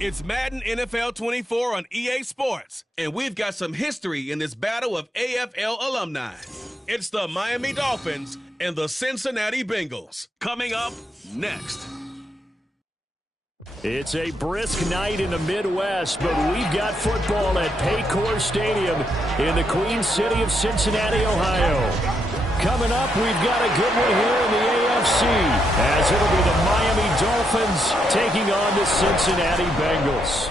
It's Madden NFL 24 on EA Sports, and we've got some history in this battle of AFL alumni. It's the Miami Dolphins and the Cincinnati Bengals. Coming up next. It's a brisk night in the Midwest, but we've got football at Paycor Stadium in the Queen City of Cincinnati, Ohio. Coming up, we've got a good one here in the AFC, as it'll be the Miami Dolphins taking on the Cincinnati Bengals.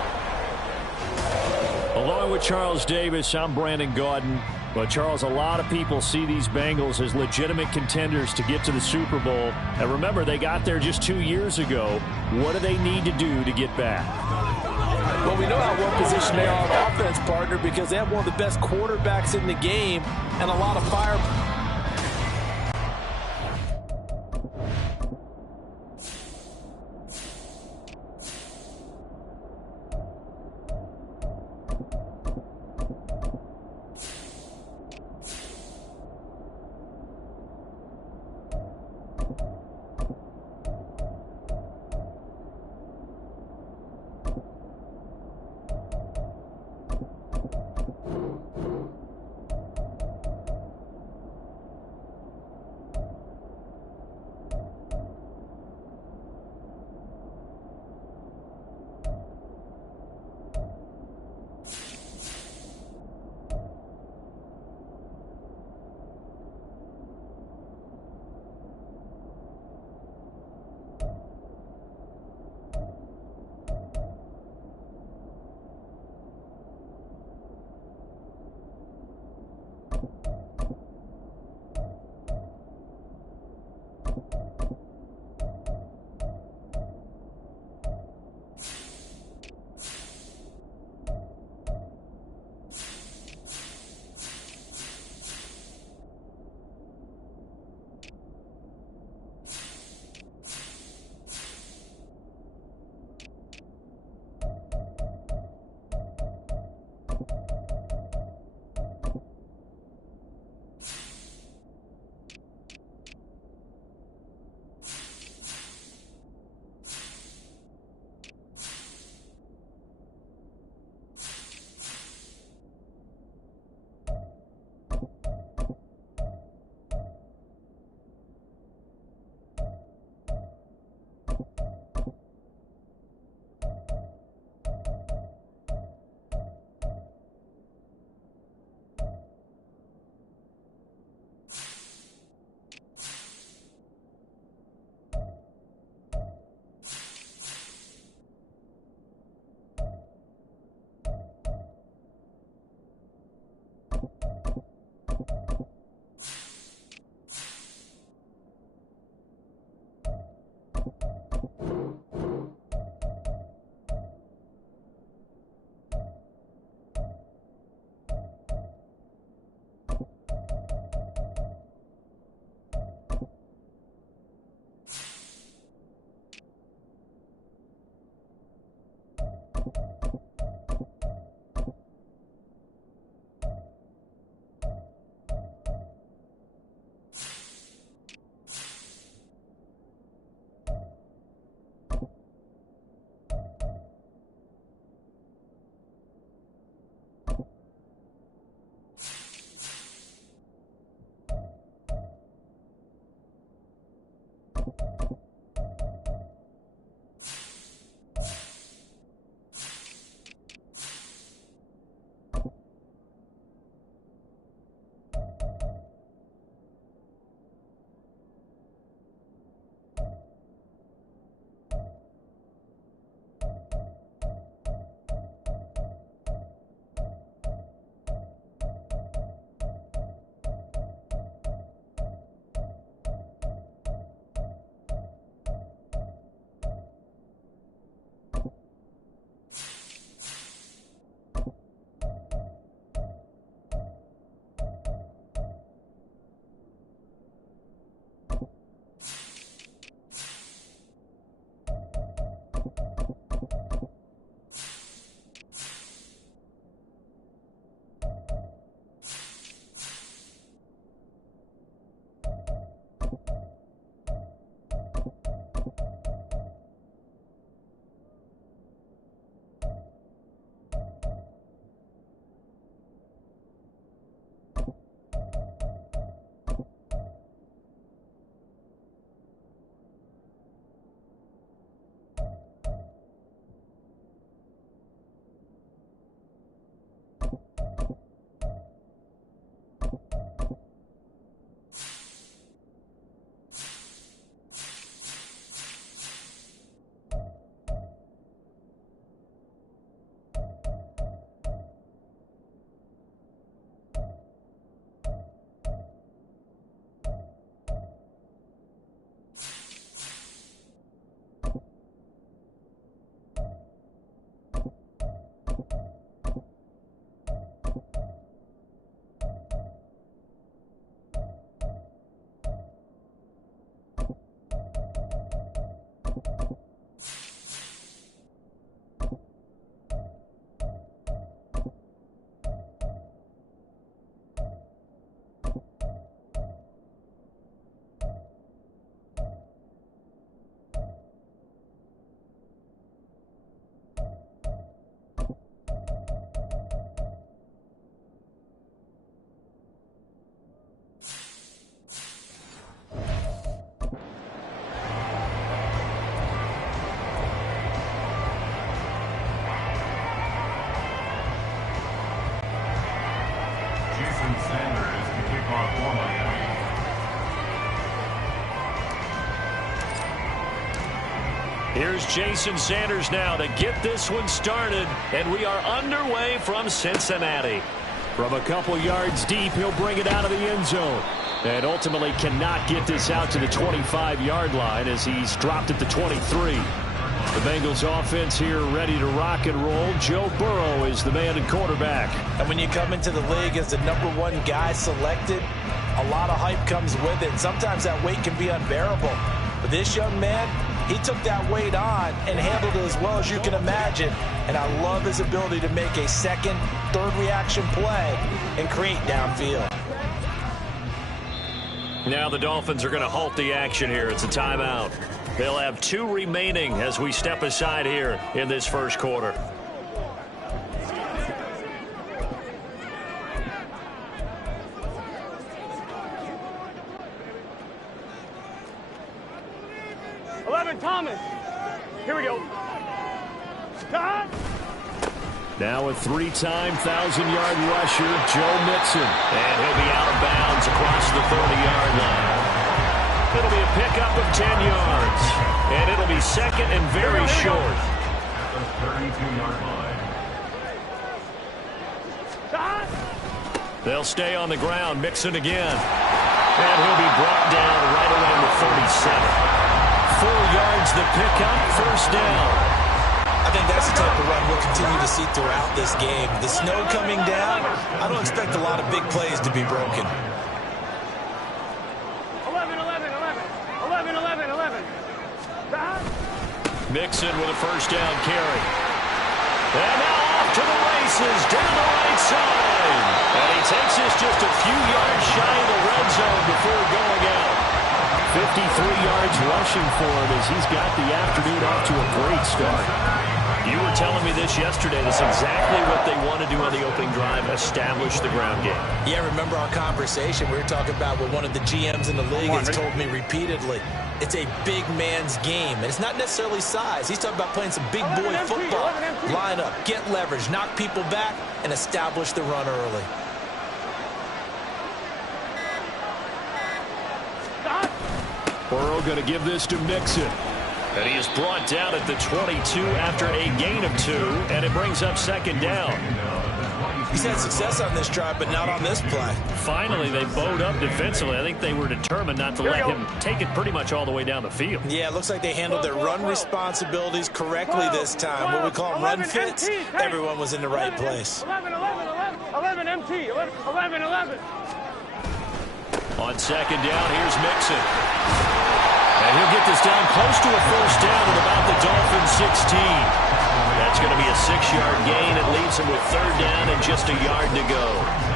Along with Charles Davis, I'm Brandon Gaudin. But, Charles, a lot of people see these Bengals as legitimate contenders to get to the Super Bowl. And remember, they got there just 2 years ago. What do they need to do to get back? Well, we know how well positioned they are on offense, partner, because they have one of the best quarterbacks in the game and a lot of fire. Here's Jason Sanders now to get this one started, and we are underway from Cincinnati. From a couple yards deep, he'll bring it out of the end zone. And ultimately cannot get this out to the 25-yard line as he's dropped at the 23. The Bengals offense here ready to rock and roll. Joe Burrow is the man and quarterback. And when you come into the league as the #1 guy selected, a lot of hype comes with it. Sometimes that weight can be unbearable. But this young man, he took that weight on and handled it as well as you can imagine. And I love his ability to make a second, third reaction play and create downfield. Now the Dolphins are going to halt the action here. It's a timeout. They'll have 2 remaining as we step aside here in this first quarter. Thomas. Here we go. Stop. Now a 3-time 1,000-yard rusher, Joe Mixon. And he'll be out of bounds across the 30-yard line. It'll be a pickup of 10 yards. And it'll be second and very short. The 32-yard line. Stop. They'll stay on the ground. Mixon again. And he'll be brought down right around the 37. 4 yards the pickup, first down. I think that's the type of run we'll continue to see throughout this game. The snow coming down, I don't expect a lot of big plays to be broken. 11, 11, 11. 11, 11, 11. Stop. Mixon with a first down carry. And now off to the races down the right side. And he takes this just a few yards shy of the red zone before going out. 53 yards rushing for him as he's got the afternoon off to a great start. You were telling me this yesterday. That's exactly what they want to do on the opening drive, establish the ground game. Yeah, remember our conversation? We were talking about what one of the GMs in the league has told me repeatedly. It's a big man's game, and it's not necessarily size. He's talking about playing some big boy football. Line up, get leverage, knock people back, and establish the run early. Burrow going to give this to Mixon. And he is brought down at the 22 after a gain of 2, and it brings up second down. He's had success on this drive, but not on this play. Finally, they bowed up defensively. I think they were determined not to let him take it pretty much all the way down the field. Yeah, it looks like they handled their run responsibilities correctly this time. What we call them run fits, everyone was in the right place. 11, 11, 11. 11 MT. 11, 11. On second down, here's Mixon. And he'll get this down close to a first down at about the Dolphins' 16. That's going to be a 6-yard gain. It leaves him with third down and just a yard to go.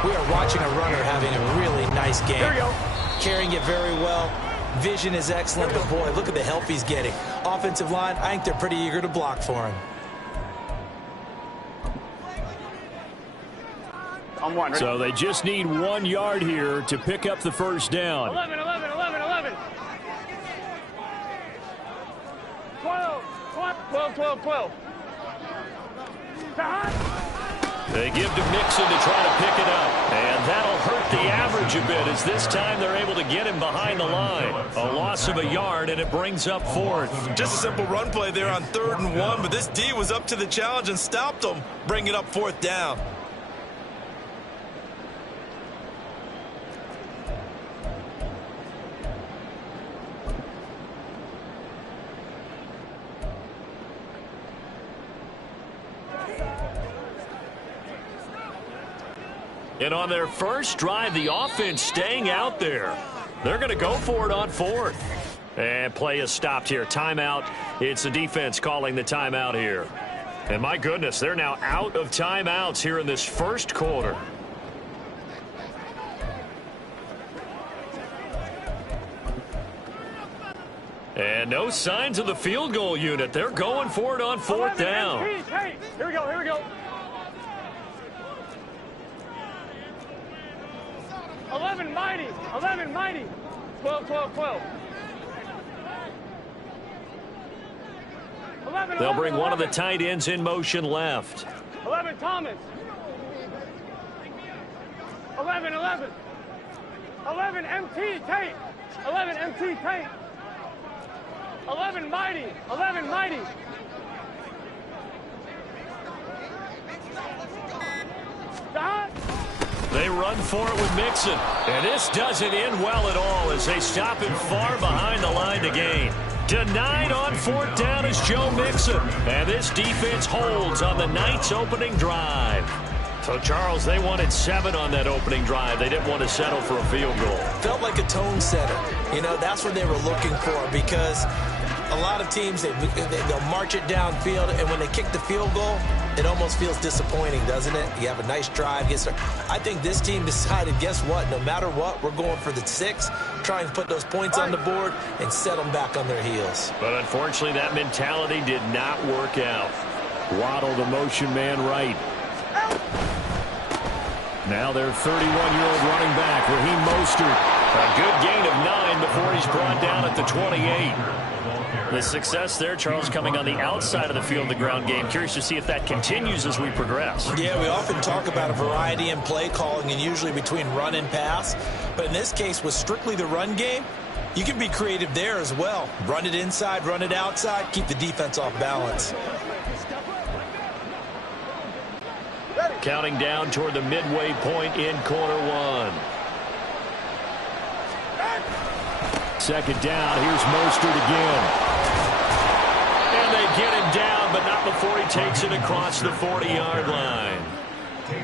We are watching a runner having a really nice game. Here we go. Carrying it very well. Vision is excellent, but boy, look at the help he's getting. Offensive line, I think they're pretty eager to block for him. On one. So they just need 1 yard here to pick up the first down. 11, 11, 11, 11. 12, 12, 12, 12. Stop. They give to Mixon to try to pick it up. And that'll hurt the average a bit as this time they're able to get him behind the line. A loss of a yard, and it brings up fourth. Just a simple run play there on 3rd and 1, but this D was up to the challenge and stopped him, bringing up 4th down. And on their first drive, the offense staying out there. They're going to go for it on 4th. And play is stopped here. Timeout. It's the defense calling the timeout here. And my goodness, they're now out of timeouts here in this first quarter. And no signs of the field goal unit. They're going for it on 4th down. Hey, here we go, here we go. 11 mighty, 11 mighty. 12, 12, 12. 11, They'll bring 11, one of the 11. tight ends in motion left. 11 Thomas. 11, 11. 11 MT Tate. 11 MT Tate. 11 mighty. 11 mighty. They run for it with Mixon. And this doesn't end well at all as they stop him far behind the line to gain. Denied on fourth down is Joe Mixon. And this defense holds on the Knights' opening drive. So, Charles, they wanted 7 on that opening drive. They didn't want to settle for a field goal. Felt like a tone setter. You know, that's what they were looking for because a lot of teams, they'll march it downfield, and when they kick the field goal, it almost feels disappointing, doesn't it? You have a nice drive. I think this team decided, guess what? No matter what, we're going for the 6, trying to put those points on the board and set them back on their heels. But unfortunately, that mentality did not work out. Waddle, the motion man right. Now their 31-year-old running back, Raheem Mostert. A good gain of 9 before he's brought down at the 28. The success there, Charles, coming on the outside of the field, the ground game. Curious to see if that continues as we progress. Yeah, we often talk about a variety in play calling and usually between run and pass. But in this case, with strictly the run game, you can be creative there as well. Run it inside, run it outside, keep the defense off balance. Counting down toward the midway point in quarter 1. Second down, here's Mostert again. And they get him down, but not before he takes it across the 40-yard line.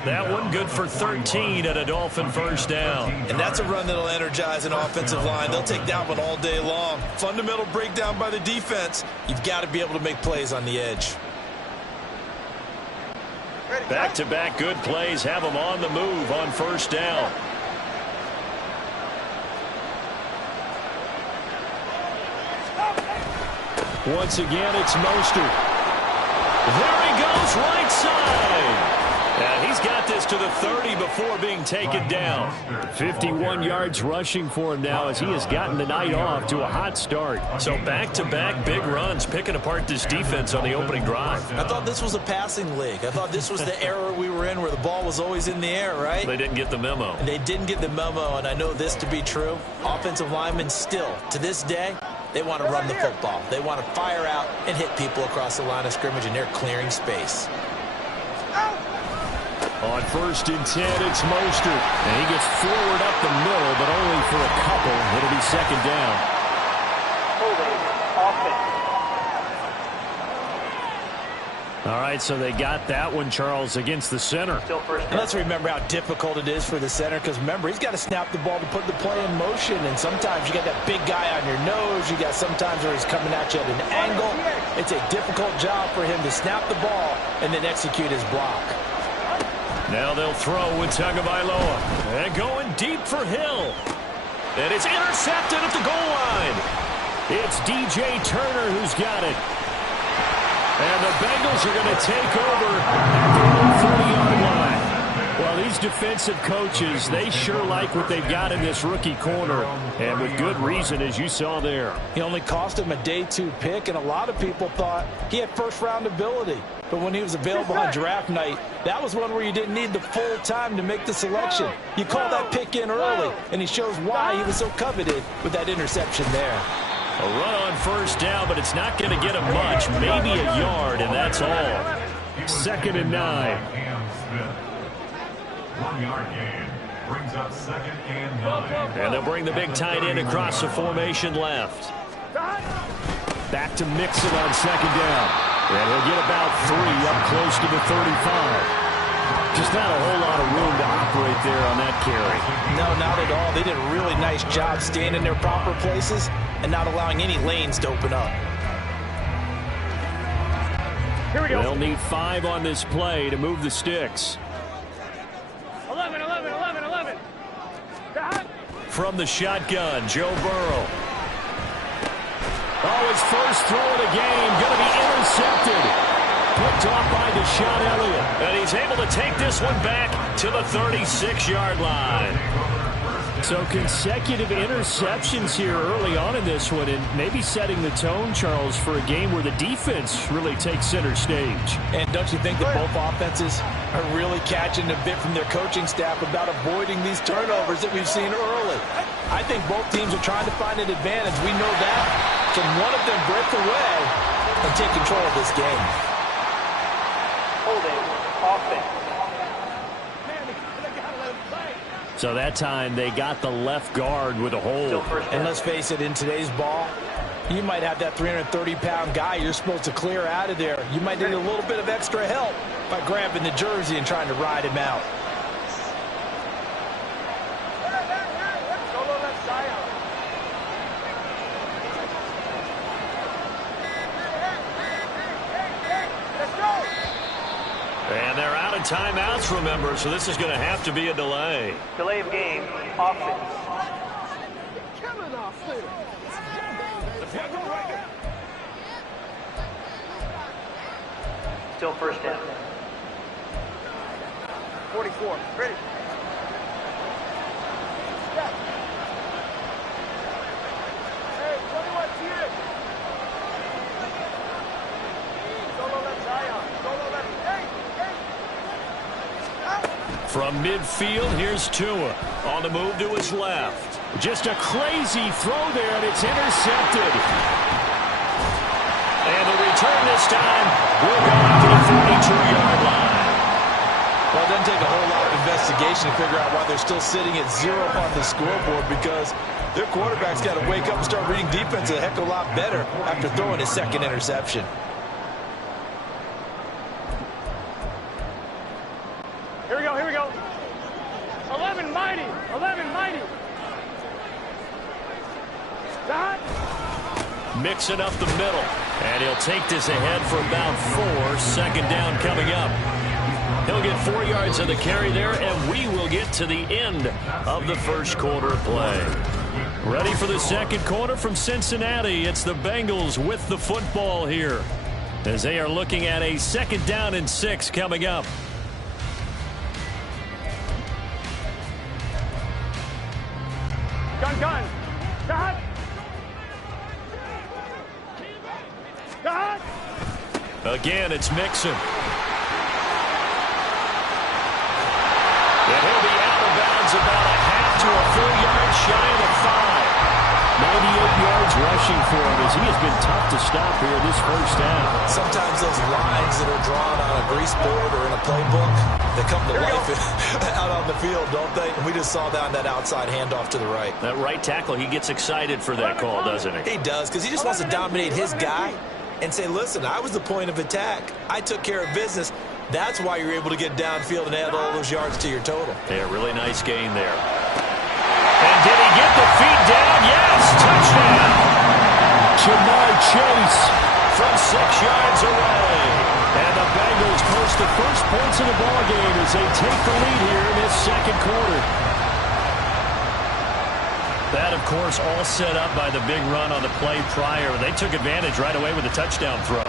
That one good for 13 at a Dolphin first down. And that's a run that'll energize an offensive line. They'll take that one all day long. Fundamental breakdown by the defense. You've got to be able to make plays on the edge. Back-to-back good plays have them on the move on first down. Once again, it's Mostert. There he goes, right side. And he's got this to the 30 before being taken down. 51 yards rushing for him now as he has gotten the night off to a hot start. So back-to-back big runs, picking apart this defense on the opening drive. I thought this was a passing league. I thought this was the era we were in where the ball was always in the air, right? They didn't get the memo. And they didn't get the memo, and I know this to be true. Offensive linemen still, to this day, they want to run the football. They want to fire out and hit people across the line of scrimmage, and they're clearing space. On 1st and 10, it's Mostert. And he gets forward up the middle, but only for a couple. It'll be second down. All right, so they got that one, Charles, against the center. And let's remember how difficult it is for the center, because remember, he's got to snap the ball to put the play in motion, and sometimes you got that big guy on your nose. You got sometimes where he's coming at you at an angle. It's a difficult job for him to snap the ball and then execute his block. Now they'll throw with Tagovailoa. And going deep for Hill. And it's intercepted at the goal line. It's DJ Turner who's got it. And the Bengals are going to take over at the 30-yard line. Well, these defensive coaches, they sure like what they've got in this rookie corner. And with good reason, as you saw there. He only cost him a day 2 pick, and a lot of people thought he had first-round ability. But when he was available on draft night, that was one where you didn't need the full time to make the selection. You call that pick in early, and he shows why he was so coveted with that interception there. A run on first down, but it's not going to get him much. Maybe a yard, and that's all. 2nd and 9. 1-yard gain brings up 2nd and 9. And they'll bring the big tight end across the formation left. Back to Mixon on 2nd down. And he'll get about 3 up close to the 35. Just not a whole lot of room to operate there on that carry. No, not at all. They did a really nice job staying in their proper places and not allowing any lanes to open up. Here we go. They'll need 5 on this play to move the sticks. 11, 11, 11, 11. From the shotgun, Joe Burrow. Oh, his first throw of the game, going to be intercepted. Picked off by Deshaun Elliott. And he's able to take this one back to the 36-yard line. So consecutive interceptions here early on in this one, and maybe setting the tone, Charles, for a game where the defense really takes center stage. And don't you think that both offenses are really catching a bit from their coaching staff about avoiding these turnovers that we've seen early? I think both teams are trying to find an advantage. We know that. Can one of them break away and take control of this game? Holding. Offense. So that time they got the left guard with a hold. And let's face it, in today's ball, you might have that 330-pound guy you're supposed to clear out of there. You might need a little bit of extra help by grabbing the jersey and trying to ride him out. And they're out of timeouts, remember, so this is going to have to be a delay. Delay of game. Offense. Still first down. 44. Ready. Hey, 21 here. Solo left Zion. Solo left. Hey. From midfield, here's Tua on the move to his left. Just a crazy throw there, and it's intercepted. And the return this time will go out to the 42-yard line. Well, it doesn't take a whole lot of investigation to figure out why they're still sitting at 0 on the scoreboard, because their quarterback's got to wake up and start reading defense a heck of a lot better after throwing his second interception. Here we go, here we go. 11 mighty, 11 mighty. Dot. Mixing up the middle, and he'll take this ahead for about 4. Second down coming up. He'll get 4 yards on the carry there, and we will get to the end of the first quarter of play. Ready for the second quarter from Cincinnati. It's the Bengals with the football here, as they are looking at a 2nd down and 6 coming up. Gun. Dot. Dot. Again, it's Mixon. And he'll be out of bounds about a half to a full yard shy of the 5. 98 yards rushing for him, as he has been tough to stop here this first half. Sometimes those lines that are drawn on a grease board or in a playbook, they come to life out on the field, don't they? And we just saw that on that outside handoff to the right. That right tackle, he gets excited for that call, doesn't he? He does, because he just wants to dominate his guy and say, listen, I was the point of attack. I took care of business. That's why you're able to get downfield and add all those yards to your total. Yeah, really nice gain there. And did he get the feet down? Yes, touchdown. Jamar Chase from 6 yards away. And the Bengals post the first points of the ballgame as they take the lead here in this second quarter. That, of course, all set up by the big run on the play prior. They took advantage right away with a touchdown throw.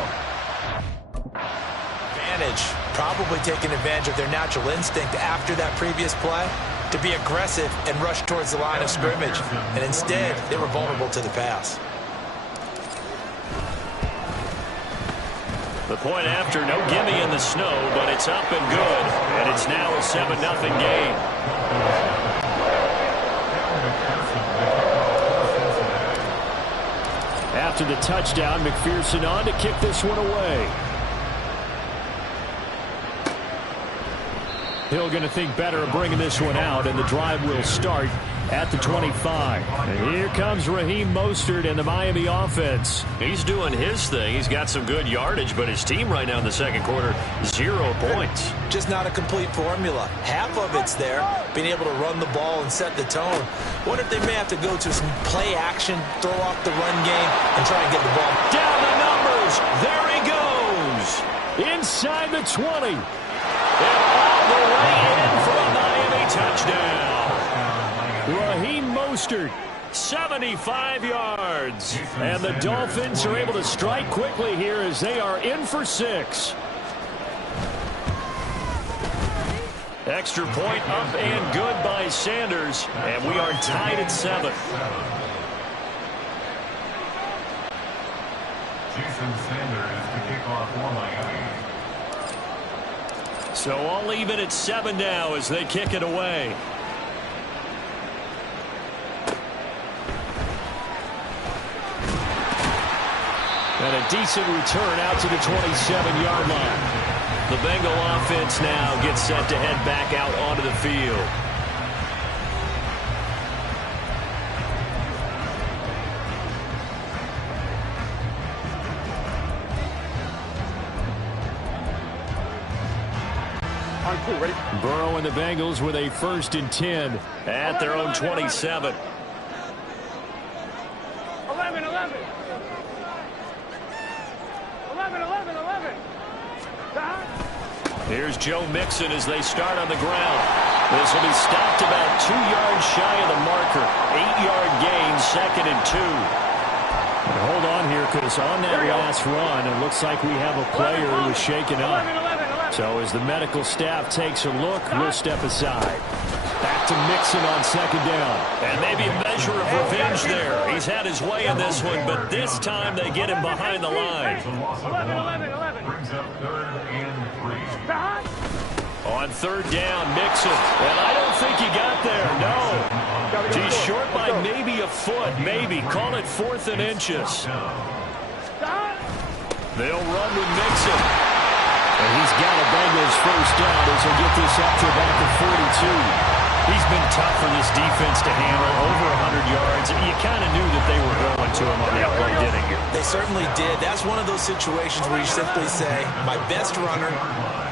Probably taking advantage of their natural instinct after that previous play to be aggressive and rush towards the line of scrimmage. And instead, they were vulnerable to the pass. The point after, no gimme in the snow, but it's up and good. And it's now a 7-0 game. After the touchdown, McPherson on to kick this one away. Hill going to think better of bringing this one out, and the drive will start at the 25. And here comes Raheem Mostert and the Miami offense. He's doing his thing. He's got some good yardage, but his team right now in the second quarter, 0 points. Just not a complete formula. Half of it's there, being able to run the ball and set the tone. Wonder if they may have to go to some play action, throw off the run game, and try and get the ball. Down the numbers. There he goes. Inside the 20. And all the way in for a Miami touchdown. Raheem Mostert, 75 yards. And the Dolphins are able to strike quickly here as they are in for 6. Extra point up and good by Sanders. And we are tied at 7. Jason Sanders to kick off for Miami. So all even at 7 now as they kick it away. decent return out to the 27-yard line. The Bengal offense now gets set to head back out onto the field. Ready? Burrow and the Bengals with a 1st and 10 at their own 27. 11. 11. Here's Joe Mixon as they start on the ground. This will be stopped about 2 yards shy of the marker. 8-yard gain, 2nd and 2. And hold on here, because on that last run, it looks like we have a player who is shaken up. So as the medical staff takes a look, we'll step aside. Back to Mixon on 2nd down. And maybe a measure of revenge there. He's had his way in this one, but this time they get him behind the line. 11. Brings up 3rd and 3. On 3rd down, Mixon. And I don't think he got there, no. He's short by maybe a foot, maybe. Call it 4th and inches. They'll run with Mixon. And he's got a Bengals 1st down as he'll get this up to about the 42. He's been tough for this defense to handle, over 100 yards. You kind of knew that they were going to him on that play, didn't you? They certainly did. That's one of those situations where you simply say, my best runner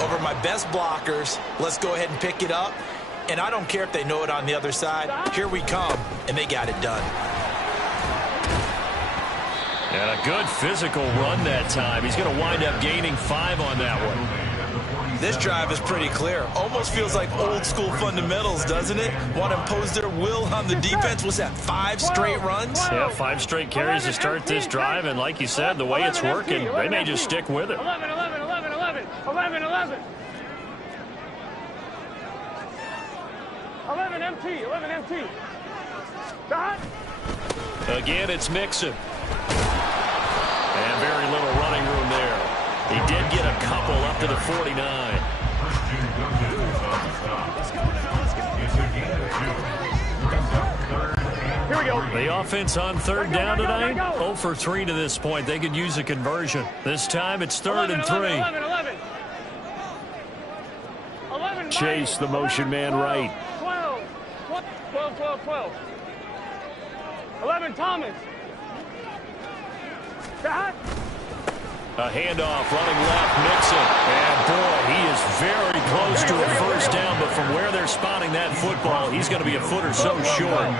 over my best blockers, let's go ahead and pick it up. And I don't care if they know it on the other side. Here we come, and they got it done. And a good physical run that time. He's going to wind up gaining 5 on that one. This drive is pretty clear. Almost feels like old school fundamentals, doesn't it? Want to impose their will on the defense. Was that 5 straight runs? Yeah, 5 straight carries to start this drive. And like you said, the way it's working, they may just stick with it. 11. 11 MT. Again, it's Mixon. And very little running room there. He did get a couple up to the 49. Here we go. The offense on 3rd down tonight, 0 for 3 to this point. They could use a conversion. This time it's 3rd and 3. 11. Chase the motion man right. 12. 11 Thomas. A handoff running left, Mixon. And boy, he is very close to a 1st down, but from where they're spotting that football, he's going to be a foot or so short.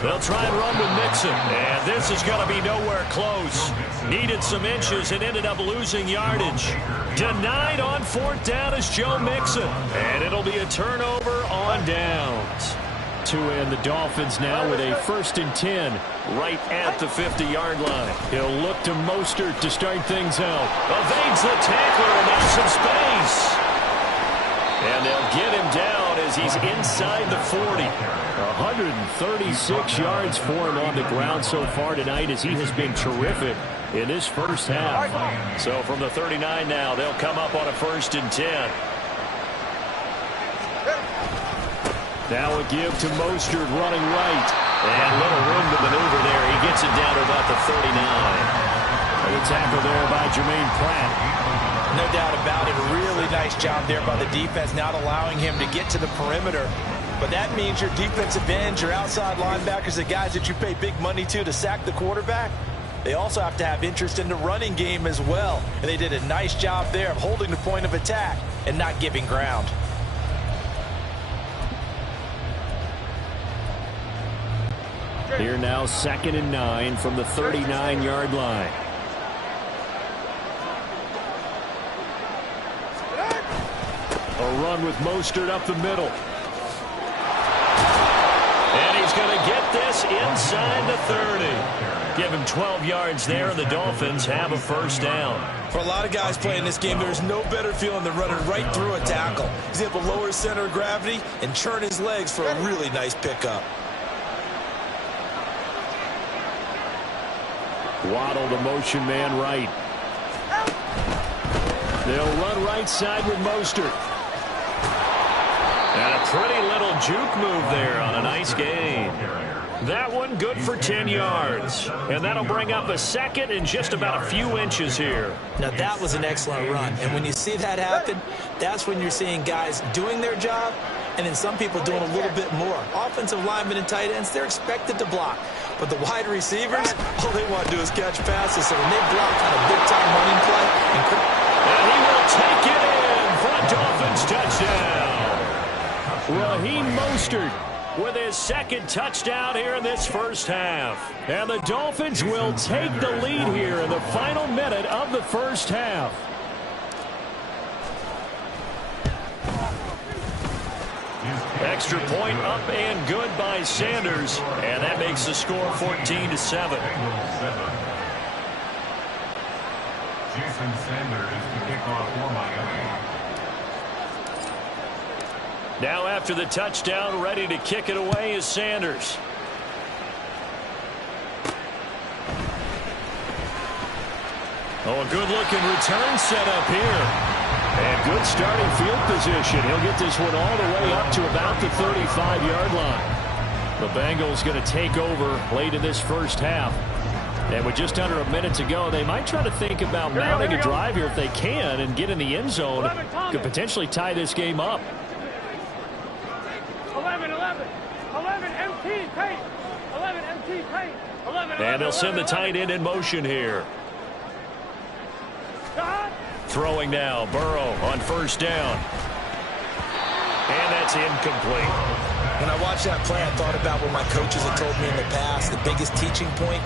They'll try and run with Mixon, and this is going to be nowhere close. Needed some inches and ended up losing yardage. Denied on 4th down is Joe Mixon, and it'll be a turnover on downs. To end the Dolphins now with a 1st and 10 right at the 50-yard line. He'll look to Mostert to start things out. Evades the tackler, and there's some space. And they'll get him down as he's inside the 40. 136 yards for him on the ground so far tonight as he has been terrific in this 1st half. So from the 39 now, they'll come up on a 1st and 10. Now a give to Mostert running right. And little room to maneuver there. He gets it down to about the 39. And the tackle there by Jermaine Pratt. No doubt about it. A really nice job there by the defense, not allowing him to get to the perimeter. But that means your defensive ends, your outside linebackers, the guys that you pay big money to sack the quarterback, they also have to have interest in the running game as well. And they did a nice job there of holding the point of attack and not giving ground. Here now 2nd and 9 from the 39-yard line. A run with Mostert up the middle. And he's going to get this inside the 30. Give him 12 yards there, and the Dolphins have a 1st down. For a lot of guys playing this game, there's no better feeling than running right through a tackle. He's able to lower his center of gravity and churn his legs for a really nice pickup. Waddle the motion man right. They'll run right side with Mostert. And a pretty little juke move there on a nice gain. That one good for 10 yards. And that'll bring up a second and just about a few inches here. Now, that was an excellent run. And when you see that happen, that's when you're seeing guys doing their job and then some people doing a little bit more. Offensive linemen and tight ends, they're expected to block. But the wide receivers, all they want to do is catch passes. So when they block on a big-time running play. And he will take it in for a Dolphins touchdown. Raheem Mostert with his second touchdown here in this first half. And the Dolphins will take the lead here in the final minute of the first half. Extra point up and good by Sanders. And that makes the score 14-7. Jason Sanders to kick off for Miami. Now after the touchdown, ready to kick it away is Sanders. Oh, a good-looking return set up here. And good starting field position. He'll get this one all the way up to about the 35-yard line. The Bengals going to take over late in this first half. And with just under a minute to go, they might try to think about mounting a drive here if they can and get in the end zone. Could potentially tie this game up. 11 MT pace. 11 MT pace. 11. And they'll send the tight end in motion here. Throwing now, Burrow on first down. And that's incomplete. When I watched that play, I thought about what my coaches have told me in the past. The biggest teaching point,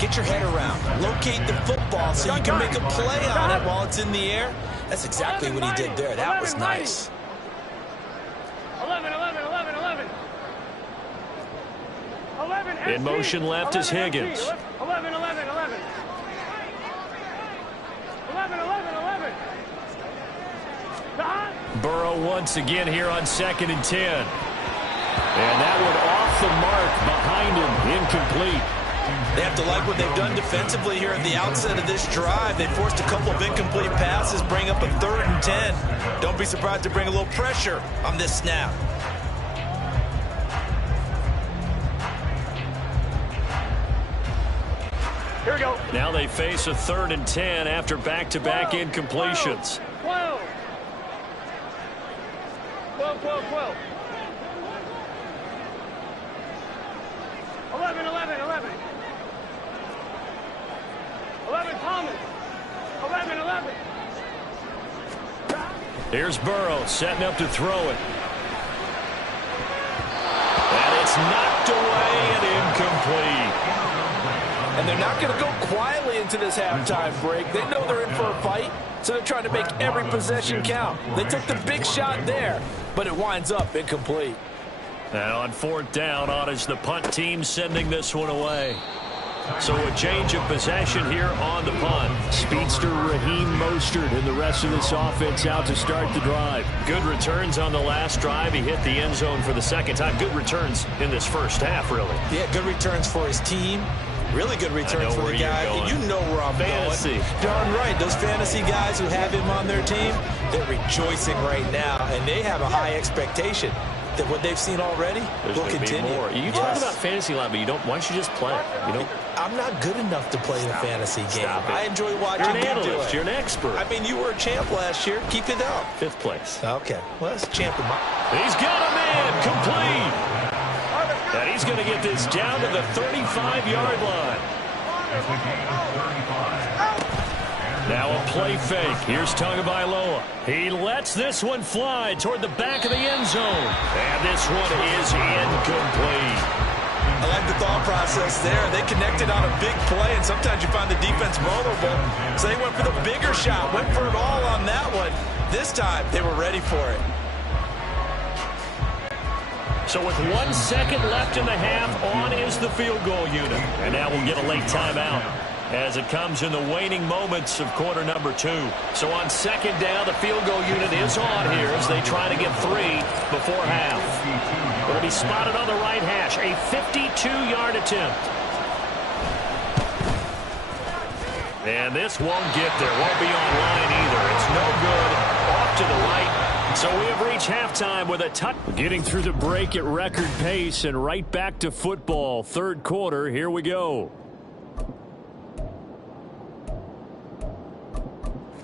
get your head around. Locate the football so you can make a play on it while it's in the air. That's exactly what he did there. That was nice. 11. In motion left is Higgins. 11. 11. Burrow once again here on 2nd and 10. And that one off the mark behind him, incomplete. They have to like what they've done defensively here at the outset of this drive. They forced a couple of incomplete passes, bring up a 3rd and 10. Don't be surprised to bring a little pressure on this snap. Here we go. Now they face a 3rd and 10 after back-to-back incompletions. 12. 11. 11 Thomas. 11. Here's Burrow setting up to throw it. And it's knocked away and incomplete. And they're not going to go quietly into this halftime break. They know they're in for a fight, so they're trying to make every possession count. They took the big shot there, but it winds up incomplete. And on 4th down, on is the punt team sending this one away. So a change of possession here on the punt. Speedster Raheem Mostert and the rest of this offense out to start the drive. Good returns on the last drive. He hit the end zone for the second time. Good returns in this first half, really. Yeah, good returns for his team. Really good returns for the guy. You know where I'm fantasy. Going. Darn right. Those fantasy guys who have him on their team, they're rejoicing right now, and they have a high expectation that what they've seen already will continue. More. You talk about fantasy line, but you don't. Why don't you just play? You don't. I'm not good enough to play the fantasy game. I enjoy watching you do it. You're an analyst. Do it. You're an expert. I mean, you were a champ last year. Keep it up. 5th place. Okay. Well, that's a champ in my... He's got a man complete. And he's going to get this down to the 35-yard line. Now a play fake. Here's Tagovailoa. He lets this one fly toward the back of the end zone. And this one is incomplete. I like the thought process there. They connected on a big play, and sometimes you find the defense vulnerable. So they went for the bigger shot, went for it all on that one. This time, they were ready for it. So with 1 second left in the half, on is the field goal unit. And now we'll get a late timeout as it comes in the waning moments of quarter number 2. So on 2nd down, the field goal unit is on here as they try to get 3 before half. Going to be spotted on the right hash, a 52-yard attempt. And this won't get there, won't be online either. It's no good, off to the right. So we have reached halftime with a touch. Getting through the break at record pace and right back to football. Third quarter, here we go.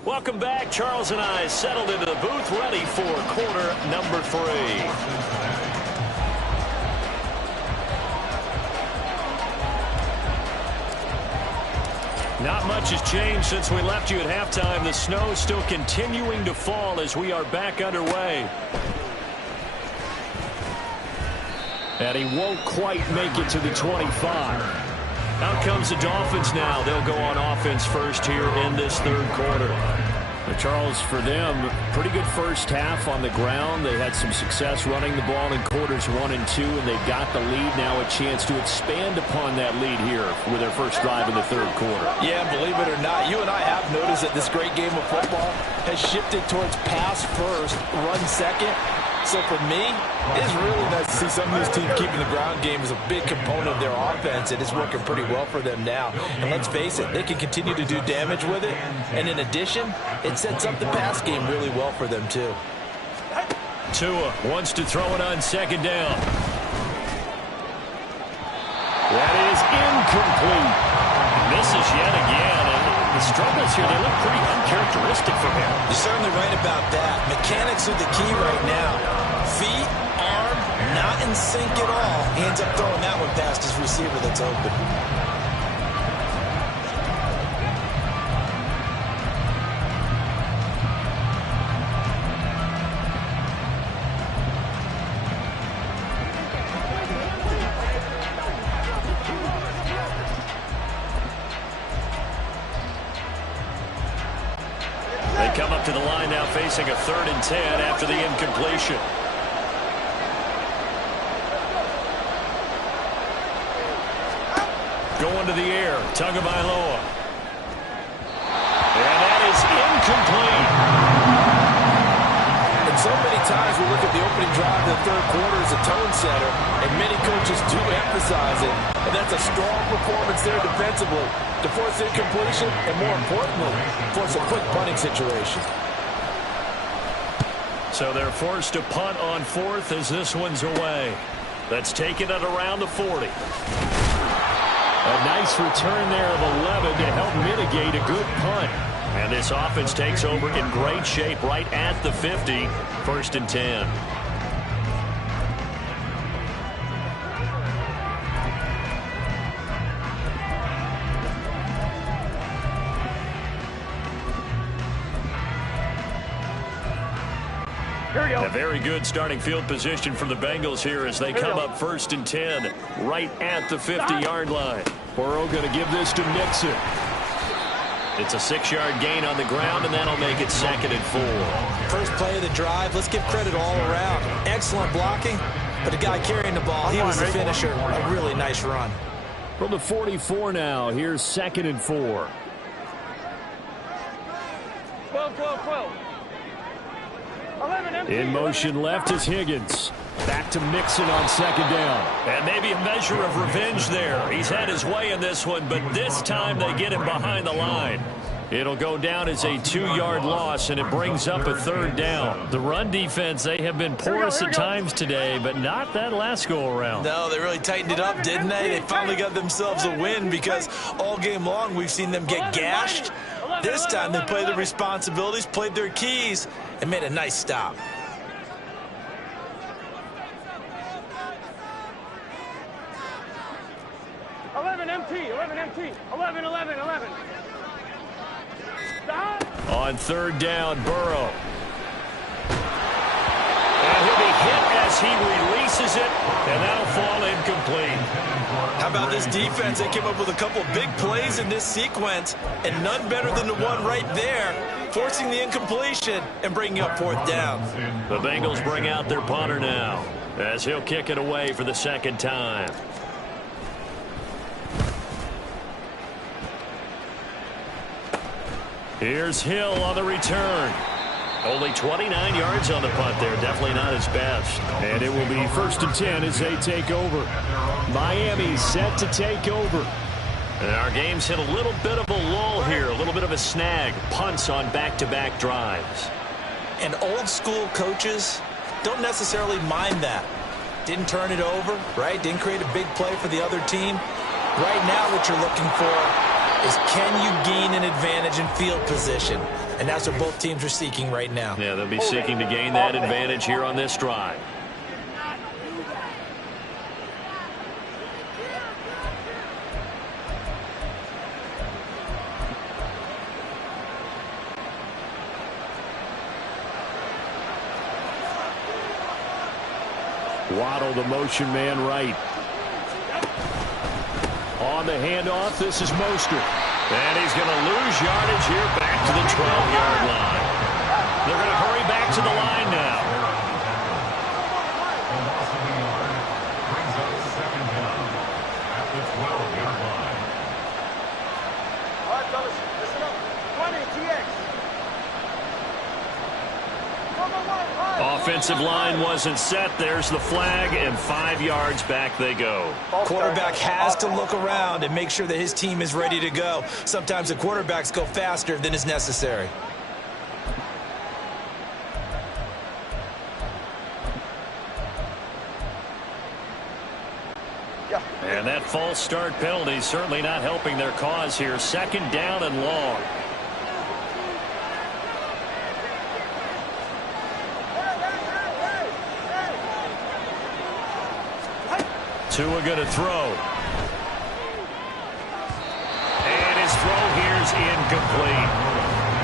Welcome back. Charles and I settled into the booth, ready for quarter number 3. Not much has changed since we left you at halftime. The snow still continuing to fall as we are back underway. And he won't quite make it to the 25. Out comes the Dolphins now. They'll go on offense first here in this third quarter. Charles, for them, pretty good first half on the ground. They had some success running the ball in quarters 1 and 2, and they've got the lead now, a chance to expand upon that lead here with their first drive in the third quarter. Yeah, believe it or not, you and I have noticed that this great game of football has shifted towards pass first, run second. So for me, it's really nice to see some of these teams keeping the ground game as a big component of their offense, and it's working pretty well for them now. And let's face it, they can continue to do damage with it. And in addition, it sets up the pass game really well for them too. Tua wants to throw it on second down. That is incomplete. Misses yet again, and the struggles here, they look pretty uncharacteristic for him. You're certainly right about that. Mechanics are the key right now. Feet, arm, not in sync at all. He ends up throwing that one past his receiver that's open. Come up to the line now facing a 3rd and 10 after the incompletion. Going to the air, Tagovailoa. And that is incomplete. And so many times we look at the opening drive of the third quarter as a tone setter, and many coaches do emphasize it. And that's a strong performance there defensively to force incompletion and, more importantly, force a quick punting situation. So they're forced to punt on 4th as this one's away. That's taken it around the 40. A nice return there of 11 to help mitigate a good punt. And this offense takes over in great shape right at the 50. 1st and 10. A very good starting field position from the Bengals here as they come up 1st and 10 right at the 50-yard line. Burrow going to give this to Mixon. It's a 6-yard gain on the ground, and that'll make it 2nd and 4. First play of the drive, let's give credit all around. Excellent blocking, but the guy carrying the ball, he was the finisher. A really nice run. From the 44 now, here's 2nd and 4. 12, 12, 12. 11 empty. In motion left is Higgins. Back to Mixon on 2nd down. And maybe a measure of revenge there. He's had his way in this one, but this time they get him behind the line. It'll go down as a 2-yard loss, and it brings up a 3rd down. The run defense, they have been porous at times today, but not that last go-around. No, they really tightened it up, didn't they? They finally got themselves a win because all game long we've seen them get gashed. This time they played their responsibilities, played their keys, and made a nice stop. MT, 11 MT, 11, 11, 11. Stop. On 3rd down, Burrow. And he'll be hit as he releases it, and that'll fall incomplete. How about this defense? They came up with a couple big plays in this sequence, and none better than the one right there, forcing the incompletion and bringing up 4th down. The Bengals bring out their punter now, as he'll kick it away for the 2nd time. Here's Hill on the return. Only 29 yards on the punt there. Definitely not his best. And it will be 1st and 10 as they take over. Miami set to take over. And our game's hit a little bit of a lull here. A little bit of a snag. Punts on back-to-back drives. And old school coaches don't necessarily mind that. Didn't turn it over, right? Didn't create a big play for the other team. Right now what you're looking for is, can you gain an advantage in field position? And that's what both teams are seeking right now. Yeah, they'll be seeking to gain that advantage here on this drive. Waddle, the motion man right. On the handoff, this is Mostert. And he's going to lose yardage here back to the 12-yard line. They're going to hurry back to the line now. Brings up second down at the 12-yard line. All right, fellas, listen up. 20, TX. Offensive line wasn't set. There's the flag, and 5 yards back they go. Quarterback has to look around and make sure that his team is ready to go. Sometimes the quarterbacks go faster than is necessary. And that false start penalty certainly not helping their cause here. Second down and long. Tua going to throw. And his throw here's incomplete.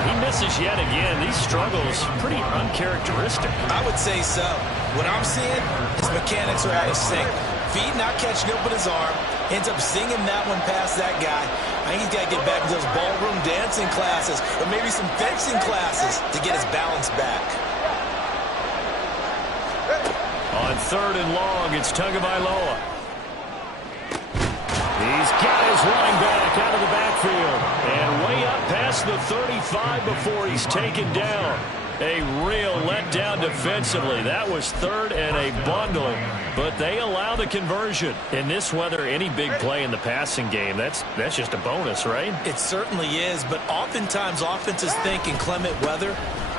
He misses yet again. These struggles pretty uncharacteristic. I would say so. What I'm seeing, his mechanics are out of sync. Feet not catching up with his arm. Ends up singing that one past that guy. I think he's got to get back to those ballroom dancing classes or maybe some fencing classes to get his balance back. On third and long, it's Tagovailoa. He's got his running back out of the backfield. And way up past the 35 before he's taken down. A real letdown defensively. That was third and a bundle. But they allow the conversion. In this weather, any big play in the passing game, that's just a bonus, right? It certainly is. But oftentimes offenses think in clement weather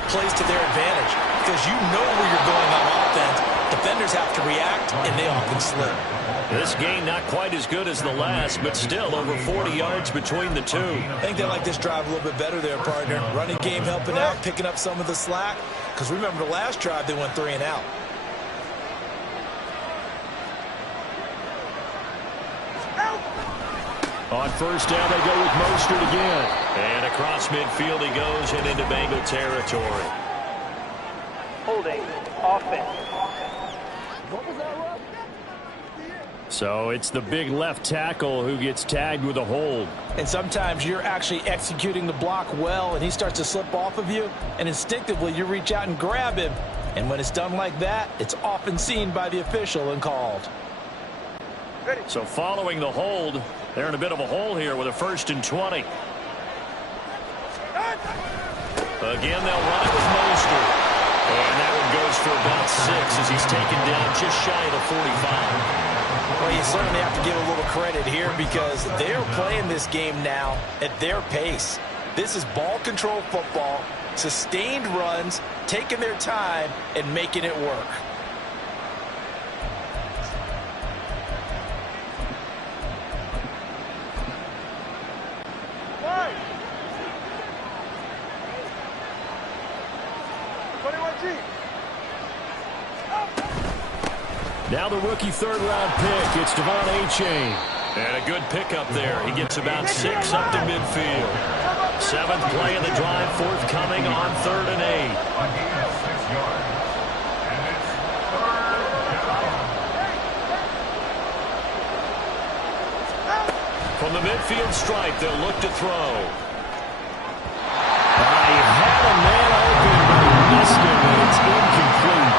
plays to their advantage. Because you know where you're going on offense. Defenders have to react, and they often slip. This game not quite as good as the last, but still over 40 yards between the two. I think they like this drive a little bit better there, partner. Running game helping out, picking up some of the slack. Because remember the last drive, they went 3 and out. On first down, they go with Mostert again. And across midfield he goes and into Bengal territory. Holding, offense. So it's the big left tackle who gets tagged with a hold. And sometimes you're actually executing the block well, and he starts to slip off of you, and instinctively you reach out and grab him. And when it's done like that, it's often seen by the official and called. So following the hold, they're in a bit of a hole here with a 1st and 20. Again, they'll run it with Mostert. And that one goes for about 6 as he's taken down just shy of the 45. Well, you certainly have to give a little credit here because they're playing this game now at their pace. This is ball control football, sustained runs, taking their time, and making it work. Now the rookie 3rd-round pick, it's Devon A-Chain. And a good pickup there. He gets about 6 up to midfield. 7th play of the drive, forthcoming on 3rd and 8. From the midfield stripe, they'll look to throw. He had a man open, but he missed him, and it's incomplete.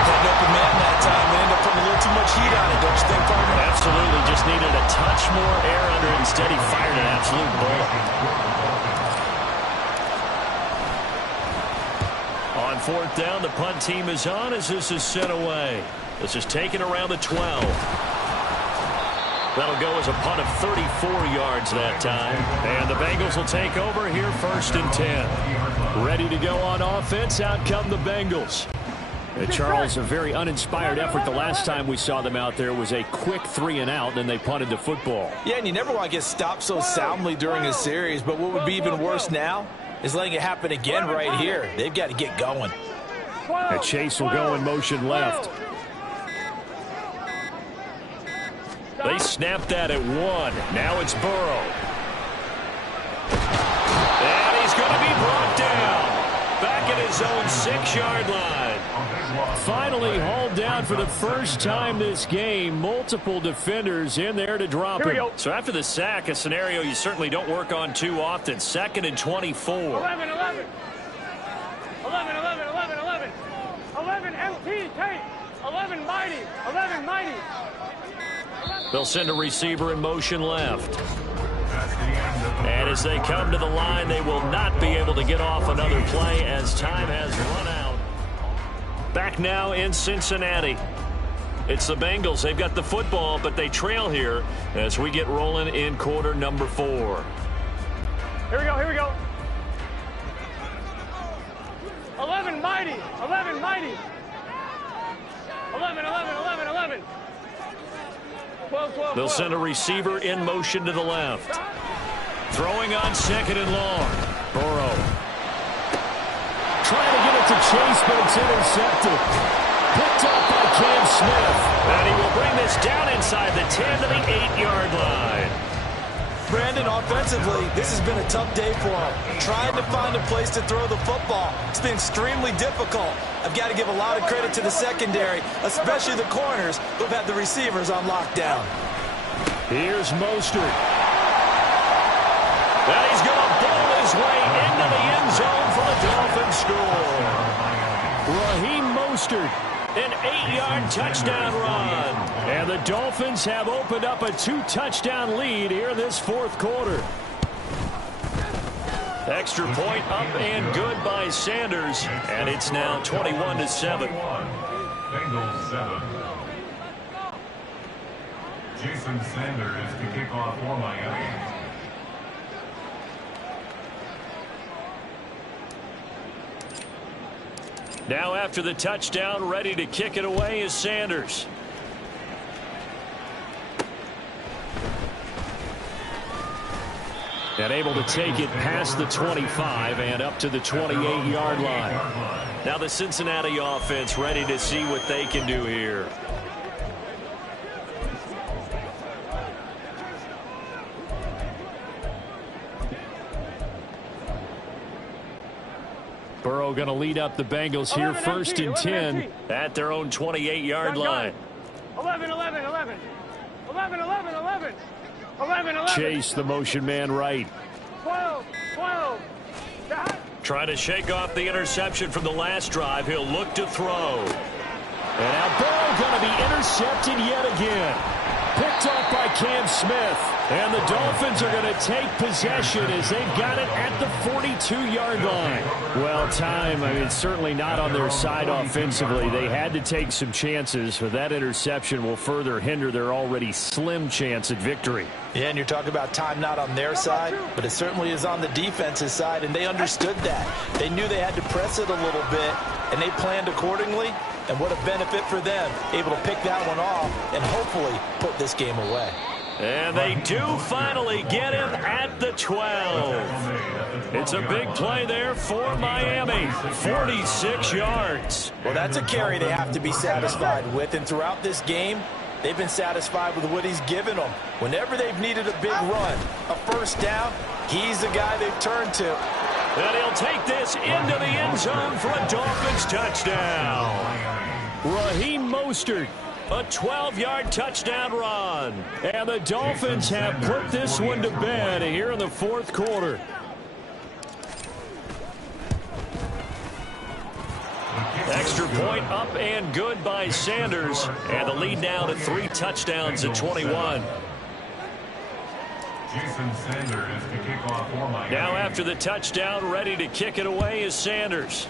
Had an open man that time, but ended up putting a little too much heat on it, don't you think, partner? Absolutely, just needed a touch more air under it. Instead, he fired an absolute bullet. On 4th down, the punt team is on as this is sent away. This is taken around the 12. That'll go as a punt of 34 yards that time. And the Bengals will take over here 1st and 10. Ready to go on offense. Out come the Bengals. Charles, a very uninspired effort the last time we saw them out there was a quick 3-and-out, and they punted the football. Yeah, and you never want to get stopped so soundly during a series, but what would be even worse now is letting it happen again right here. They've got to get going. And Chase will go in motion left. They snapped that at 1. Now it's Burrow. And he's going to be brought down. Back at his own 6-yard line. Finally hauled down for the first time this game. Multiple defenders in there to drop him. So after the sack, a scenario you certainly don't work on too often. 2nd and 24. 11, 11. 11, 11, 11, 11. 11 MT, tape. 11 mighty. 11 mighty. They'll send a receiver in motion left. And as they come to the line, they will not be able to get off another play as time has run out. Back now in Cincinnati. It's the Bengals. They've got the football, but they trail here as we get rolling in quarter number 4. Here we go, here we go. 11 mighty. 11 mighty. 11, 11, 11, 11. 12, 12, They'll send a receiver in motion to the left. Throwing on 2nd and long. Burrow. Trying to get it to Chase, but it's intercepted. Picked up by Cam Smith. And he will bring this down inside the 10 to the 8-yard line. Brandon, offensively, this has been a tough day for him. Trying to find a place to throw the football. It's been extremely difficult. I've got to give a lot of credit to the secondary, especially the corners who've had the receivers on lockdown. Here's Mostert. And he's going to bowl his way into the end zone for the Dolphins score. Raheem Mostert, an 8-yard touchdown run. And the Dolphins have opened up a 2-touchdown lead here in this 4th quarter. Extra point up and good by Sanders. And it's now 21-7. Bengals 7. Jason Sanders to kick off for Miami. Now after the touchdown, ready to kick it away is Sanders. And able to take it past the 25 and up to the 28-yard line. Now the Cincinnati offense ready to see what they can do here. Burrow going to lead up the Bengals here, 1st and 10 at their own 28-yard line. 11, 11, 11. 11, 11, 11. 11, 11. Chase, the motion man right. 12, 12. Trying to shake off the interception from the last drive. He'll look to throw. And now Burrow going to be intercepted yet again. Picked off by Cam Smith. And the Dolphins are going to take possession as they've got it at the 42-yard line. Well, it's certainly not on their side offensively. They had to take some chances, but that interception will further hinder their already slim chance at victory. Yeah, and you're talking about time not on their side, but it certainly is on the defense's side, and they understood that. They knew they had to press it a little bit, and they planned accordingly. And what a benefit for them, able to pick that one off and hopefully put this game away. And they do finally get him at the 12. It's a big play there for Miami. 46 yards. Well, that's a carry they have to be satisfied with. And throughout this game, they've been satisfied with what he's given them. Whenever they've needed a big run, a first down, he's the guy they've turned to. And he'll take this into the end zone for a Dolphins touchdown. Raheem Mostert, a 12-yard touchdown run. And the Dolphins have put this one to bed here in the 4th quarter. Extra point up and good by Sanders. And the lead now to 3 touchdowns at 21. Jason Sanders to kick off for Miami. Now after the touchdown, ready to kick it away is Sanders.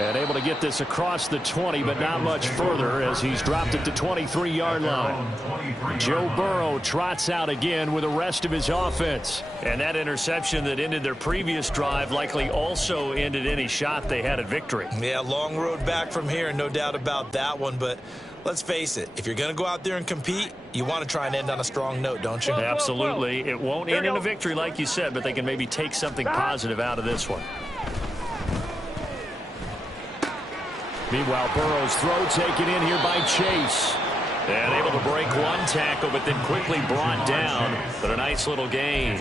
And able to get this across the 20, but not much further as he's dropped it to 23-yard line. Joe Burrow trots out again with the rest of his offense. And that interception that ended their previous drive likely also ended any shot they had at victory. Yeah, long road back from here, no doubt about that one. But let's face it, if you're going to go out there and compete, you want to try and end on a strong note, don't you? Absolutely. It won't end in a victory like you said, but they can maybe take something positive out of this one. Meanwhile, Burrow's throw taken in here by Chase. And able to break one tackle, but then quickly brought down. But a nice little gain.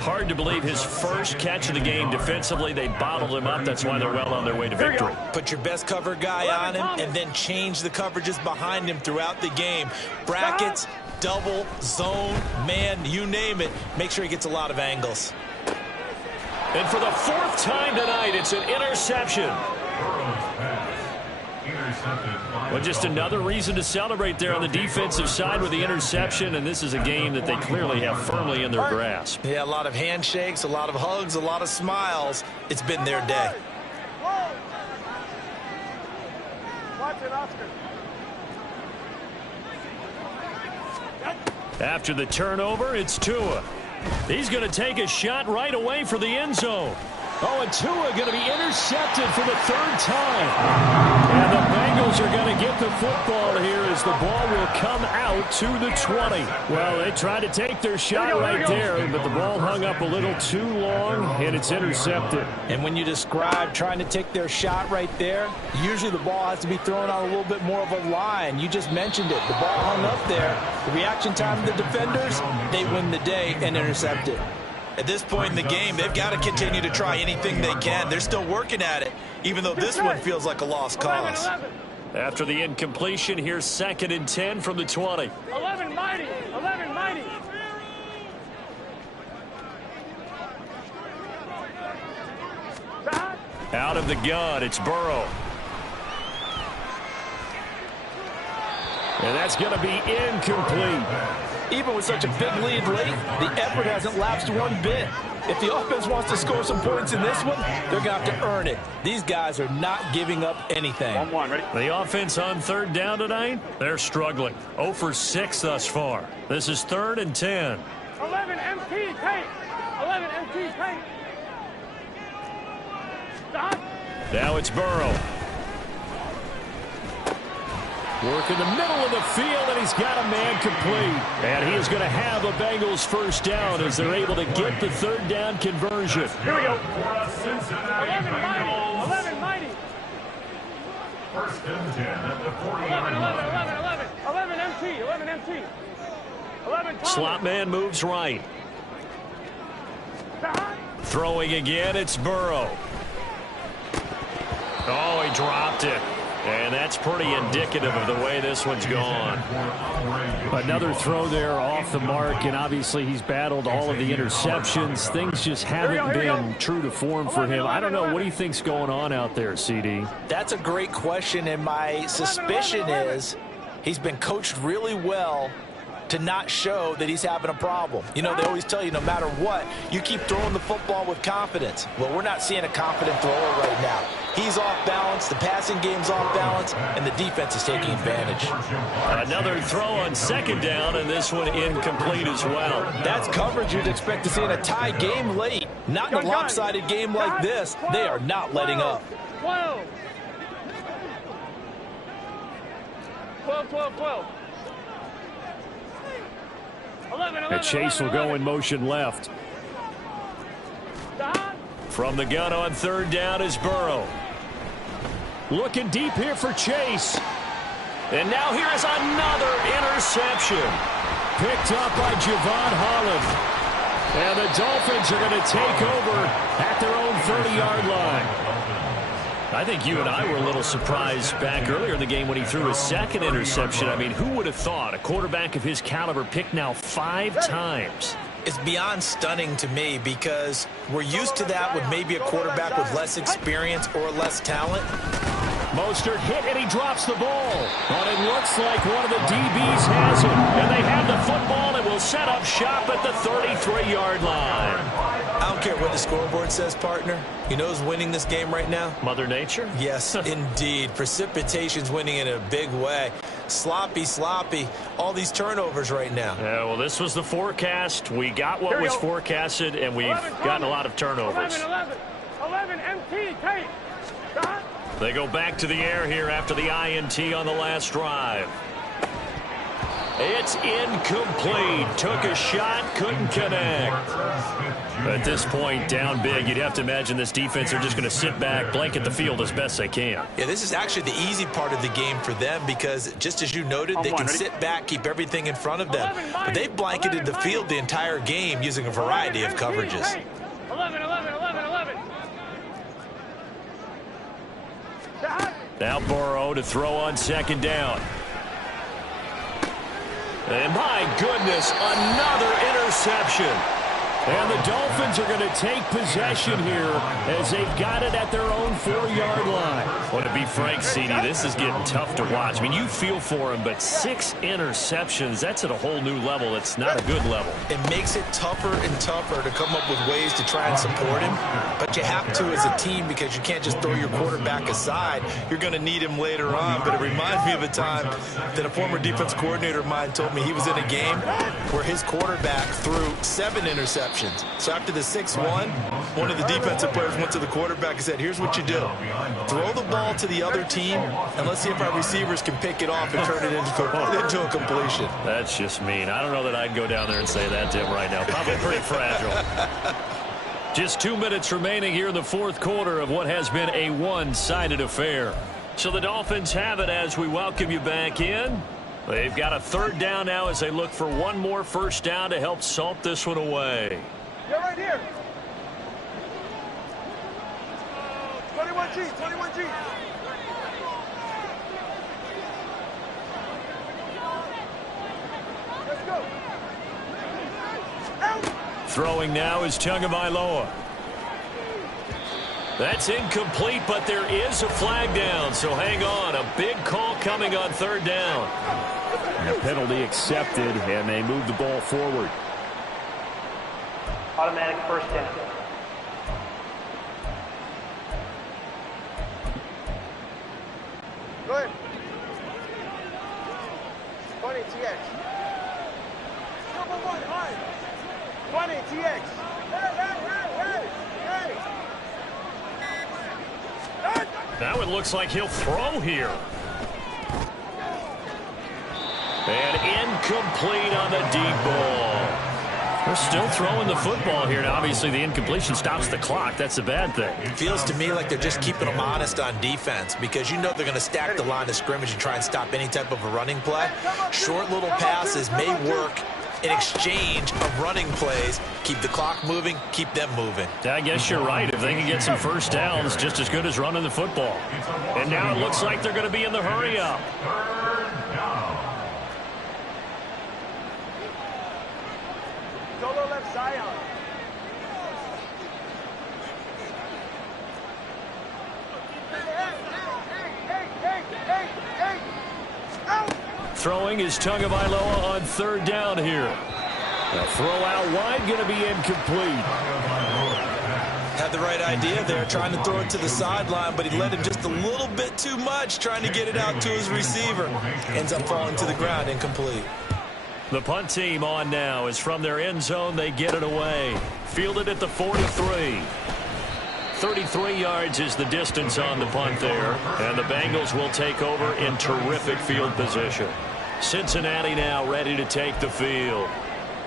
Hard to believe his first catch of the game defensively. They bottled him up. That's why they're well on their way to victory. Put your best cover guy on him and then change the coverages behind him throughout the game. Brackets, double, zone, man, you name it. Make sure he gets a lot of angles. And for the fourth time tonight, it's an interception. Well, just another reason to celebrate there on the defensive side with the interception, and this is a game that they clearly have firmly in their grasp. Yeah, a lot of handshakes, a lot of hugs, a lot of smiles. It's been their day. Watch it, Oscar. After the turnover, it's Tua. He's going to take a shot right away for the end zone. Oh, and Tua going to be intercepted for the third time. And the Bengals are going to get the football here as the ball will come out to the 20. Well, they tried to take their shot right there, but the ball hung up a little too long, and it's intercepted. And when you describe trying to take their shot right there, usually the ball has to be thrown on a little bit more of a line. You just mentioned it. The ball hung up there. The reaction time of the defenders, they win the day and intercept it. At this point in the game, they've got to continue to try anything they can. They're still working at it, even though this one feels like a lost cause. After the incompletion, here's 2nd and 10 from the 20. 11 mighty. 11 mighty. Out of the gun, it's Burrow. And that's going to be incomplete. Even with such a big lead late, the effort hasn't lapsed one bit. If the offense wants to score some points in this one, they're going to have to earn it. These guys are not giving up anything. 1-1, ready? The offense on 3rd down tonight, they're struggling. 0 for 6 thus far. This is 3rd and 10. 11 MT tape. 11 MT tape. Stop. Now it's Burrow. Work in the middle of the field, and he's got a man complete. And he is going to have a Bengals first down as they're able to get the 3rd down conversion. Here we go. 11 mighty. 11 mighty. 1st and 10 at the 40-yard 11 MT. 11 MT. 11 Thomas. Slot man moves right. Throwing again, it's Burrow. Oh, he dropped it. And that's pretty indicative of the way this one's gone. Another throw there off the mark, and obviously he's battled all of the interceptions. Things just haven't been true to form for him. I don't know. What do you think's going on out there, CD? That's a great question, and my suspicion is he's been coached really well to not show that he's having a problem. You know, they always tell you no matter what, you keep throwing the football with confidence. Well, we're not seeing a confident thrower right now. He's off balance, the passing game's off balance, and the defense is taking advantage. Another throw on 2nd down, and this one incomplete as well. That's coverage you'd expect to see in a tie game late. Not in a lopsided game like this. They are not letting up. 12. 12. 11. And Chase will go in motion left. From the gun on 3rd down is Burrow. Looking deep here for Chase. And now here is another interception. Picked up by Javon Holland. And the Dolphins are going to take over at their own 30-yard line. I think you and I were a little surprised back earlier in the game when he threw his 2nd interception. I mean, who would have thought a quarterback of his caliber picked now 5 times? It's beyond stunning to me because we're used to that with maybe a quarterback with less experience or less talent. Mostert hit, and he drops the ball. But it looks like one of the DBs has it. And they have the football. It will He'll set up shop at the 33-yard line. I don't care what the scoreboard says, partner. You know who's winning this game right now? Mother Nature? Yes, indeed. Precipitation's winning in a big way. Sloppy. All these turnovers right now. Yeah, well, this was the forecast. We got what was forecasted, and we've gotten a lot of turnovers. 11 MT, Tate. They go back to the air here after the INT on the last drive. It's incomplete. Took a shot, couldn't connect. At this point, down big, you'd have to imagine this defense are just going to sit back, blanket the field as best they can. Yeah, this is actually the easy part of the game for them because, just as you noted, they can sit back, keep everything in front of them. But they've blanketed the field the entire game using a variety of coverages. 11. Now Burrow to throw on second down. And my goodness, another interception. And the Dolphins are going to take possession here as they've got it at their own 4-yard line. Well, to be frank, CD, this is getting tough to watch. I mean, you feel for him, but 6 interceptions, that's at a whole new level. It's not a good level. It makes it tougher and tougher to come up with ways to try and support him. But you have to as a team because you can't just throw your quarterback aside. You're going to need him later on. But it reminds me of a time that a former defense coordinator of mine told me he was in a game where his quarterback threw 7 interceptions. So after the 6-1, one of the defensive players went to the quarterback and said, here's what you do. Throw the ball to the other team, and let's see if our receivers can pick it off and turn it into a completion. That's just mean. I don't know that I'd go down there and say that to him right now. Probably pretty fragile. Just 2 minutes remaining here in the fourth quarter of what has been a one-sided affair. So the Dolphins have it as we welcome you back in. They've got a 3rd down now as they look for one more first down to help salt this one away. You're right here. 21G. Let's go. Throwing now is Tagovailoa. That's incomplete, but there is a flag down, so hang on. A big call coming on 3rd down. And a penalty accepted, and they move the ball forward. Automatic first down. Go ahead. 20 TX. Number 1, high. 20 TX. Now it looks like he'll throw here. And incomplete on the deep ball. They're still throwing the football here. Now, obviously, the incompletion stops the clock. That's a bad thing. It feels to me like they're just keeping them honest on defense because you know they're going to stack the line of scrimmage and try and stop any type of a running play. Short little passes may work in exchange of running plays. Keep the clock moving, keep them moving. I guess you're right. If they can get some first downs, just as good as running the football. And now it looks like they're going to be in the hurry-up. Solo left side. Throwing is Tagovailoa on 3rd down here. The throw out wide going to be incomplete. Had the right idea there, trying to throw it to the sideline, but he let him just a little bit too much, trying to get it out to his receiver. Ends up falling to the ground, incomplete. The punt team on now is from their end zone. They get it away. Fielded at the 43. 33 yards is the distance on the punt there. And the Bengals will take over in terrific field position. Cincinnati now ready to take the field.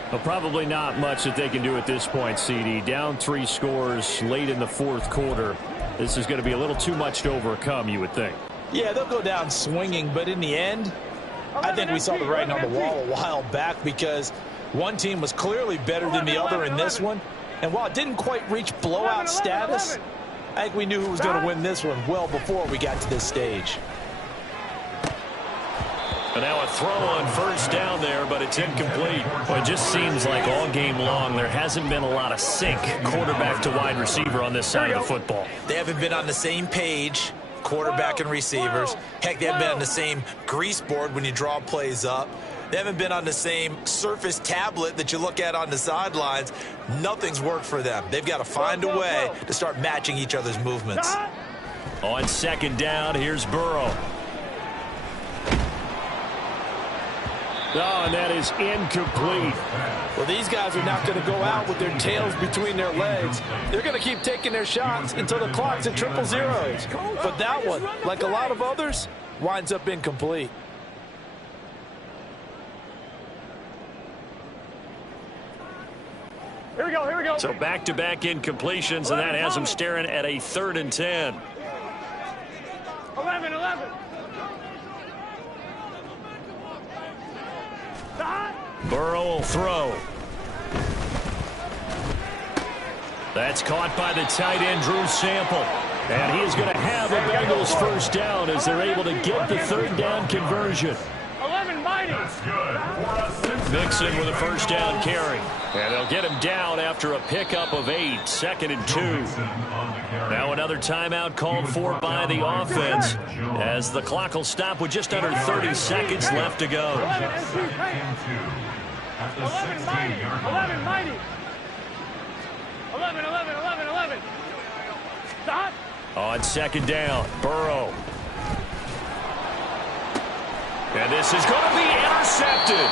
Well, probably not much that they can do at this point, CD. Down 3 scores late in the fourth quarter. This is going to be a little too much to overcome, you would think. Yeah, they'll go down swinging, but in the end, I think we saw the writing on the wall a while back because one team was clearly better than the other in this one. And while it didn't quite reach blowout status, I think we knew who was going to win this one well before we got to this stage. And now a throw on first down there, but it's incomplete. Well, it just seems like all game long there hasn't been a lot of sync quarterback to wide receiver on this side of the football. They haven't been on the same page, quarterback and receivers. Heck, they haven't been on the same grease board when you draw plays up. They haven't been on the same surface tablet that you look at on the sidelines. Nothing's worked for them. They've got to find a way to start matching each other's movements. On second down, here's Burrow. Oh, and that is incomplete. Well, these guys are not going to go out with their tails between their legs. They're going to keep taking their shots until the clock's at triple zeros. But that one, like a lot of others, winds up incomplete. Here we go, here we go. So back-to-back incompletions, and that has them staring at a 3rd and 10. 11. Burrow will throw. That's caught by the tight end, Drew Sample. And he is going to have the Bengals first down as they're able to get the 3rd down conversion. 11 mighty. Mixon with a first down carry. And they'll get him down after a pickup of 8, 2nd and 2. Now another timeout called for by the offense as the clock will stop with just under 30 seconds left to go. 11 mighty. 11 mighty. 11. Stop. On second down, Burrow. And this is going to be intercepted.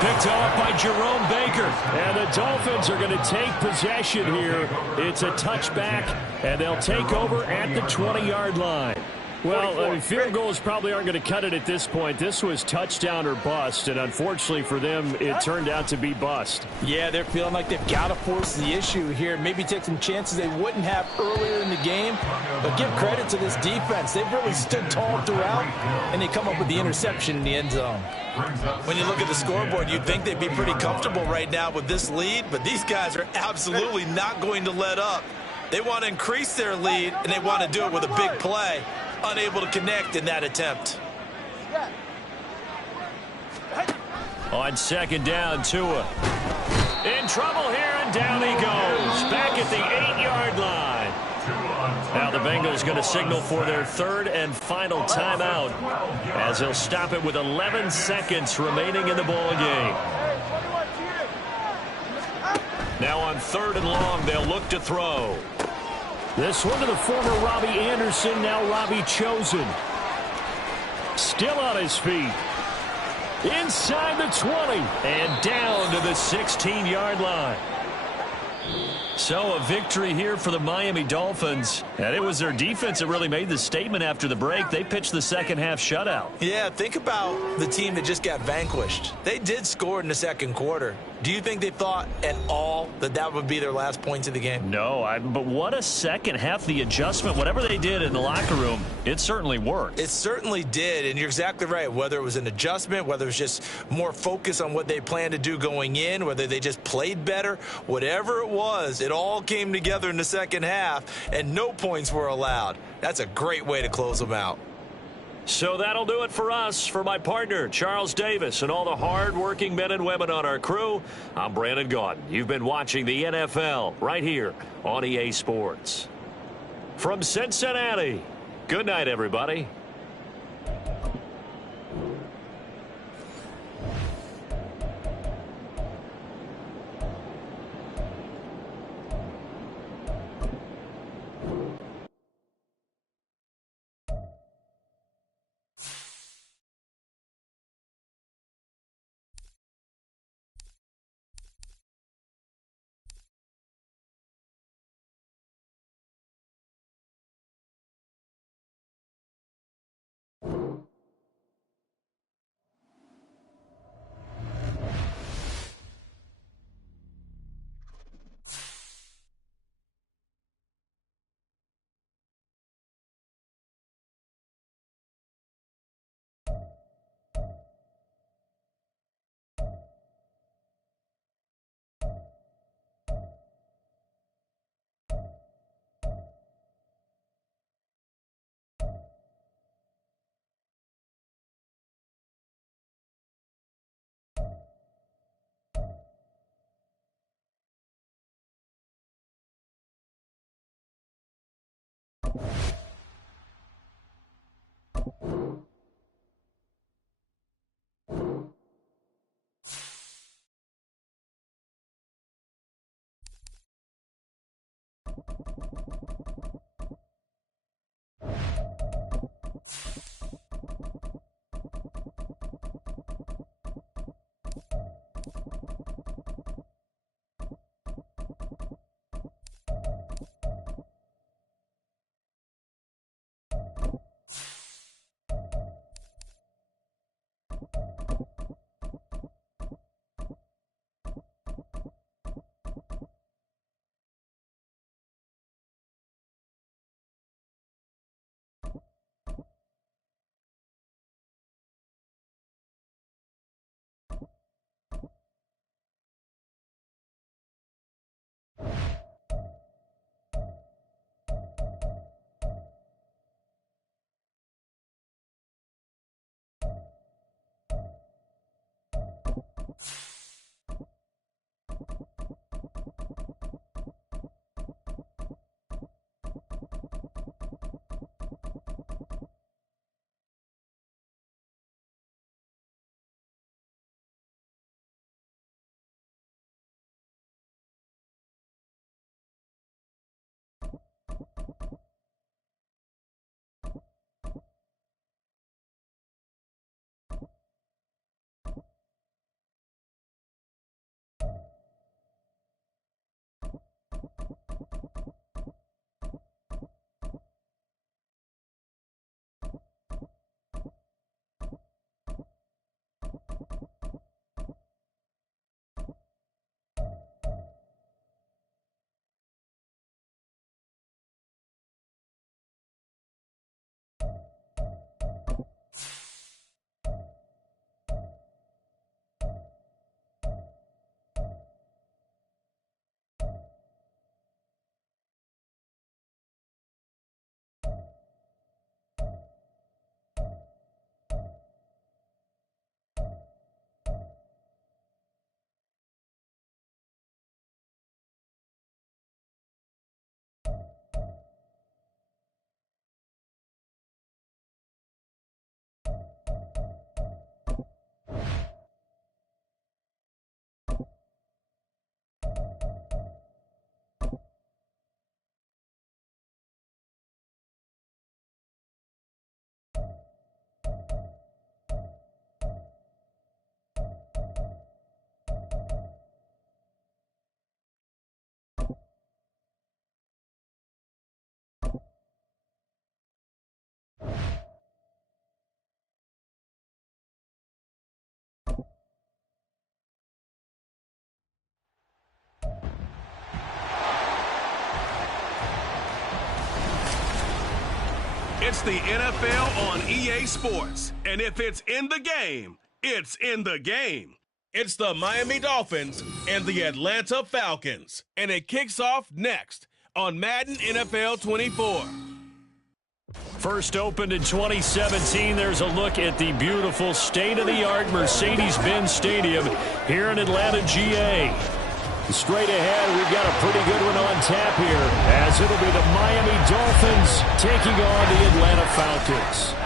Picked off by Jerome Baker. And the Dolphins are going to take possession here. It's a touchback, and they'll take over at the 20-yard line. Well, field goals probably aren't going to cut it at this point. This was touchdown or bust, and unfortunately for them, it turned out to be bust. Yeah, they're feeling like they've got to force the issue here. Maybe take some chances they wouldn't have earlier in the game. But give credit to this defense. They've really stood tall throughout, and they come up with the interception in the end zone. When you look at the scoreboard, you'd think they'd be pretty comfortable right now with this lead, but these guys are absolutely not going to let up. They want to increase their lead, and they want to do it with a big play. Unable to connect in that attempt. On second down, Tua. In trouble here, and down he goes. Back at the 8-yard line. Now the Bengals going to signal for their 3rd and final timeout as they'll stop it with 11 seconds remaining in the ball game. Now on 3rd and long, they'll look to throw. This one to the former Robbie Anderson, now Robbie Chosen. Still on his feet. Inside the 20 and down to the 16-yard line. So a victory here for the Miami Dolphins. And it was their defense that really made the statement after the break. They pitched the second half shutout. Yeah, think about the team that just got vanquished. They did score in the second quarter. Do you think they thought at all that that would be their last points of the game? No, but what a second half. The adjustment, whatever they did in the locker room, it certainly worked. It certainly did, and you're exactly right. Whether it was an adjustment, whether it was just more focus on what they planned to do going in, whether they just played better, whatever it was, it all came together in the second half, and no points were allowed. That's a great way to close them out. So that'll do it for us. For my partner, Charles Davis, and all the hard-working men and women on our crew, I'm Brandon Gaudin. You've been watching the NFL right here on EA Sports. From Cincinnati, good night, everybody. It's the NFL on EA Sports. And if it's in the game, it's in the game. It's the Miami Dolphins and the Atlanta Falcons. And it kicks off next on Madden NFL 24. First opened in 2017, there's a look at the beautiful state-of-the-art Mercedes-Benz Stadium here in Atlanta, GA. Straight ahead, we've got a pretty good one on tap here, as it'll be the Miami Dolphins taking on the Atlanta Falcons.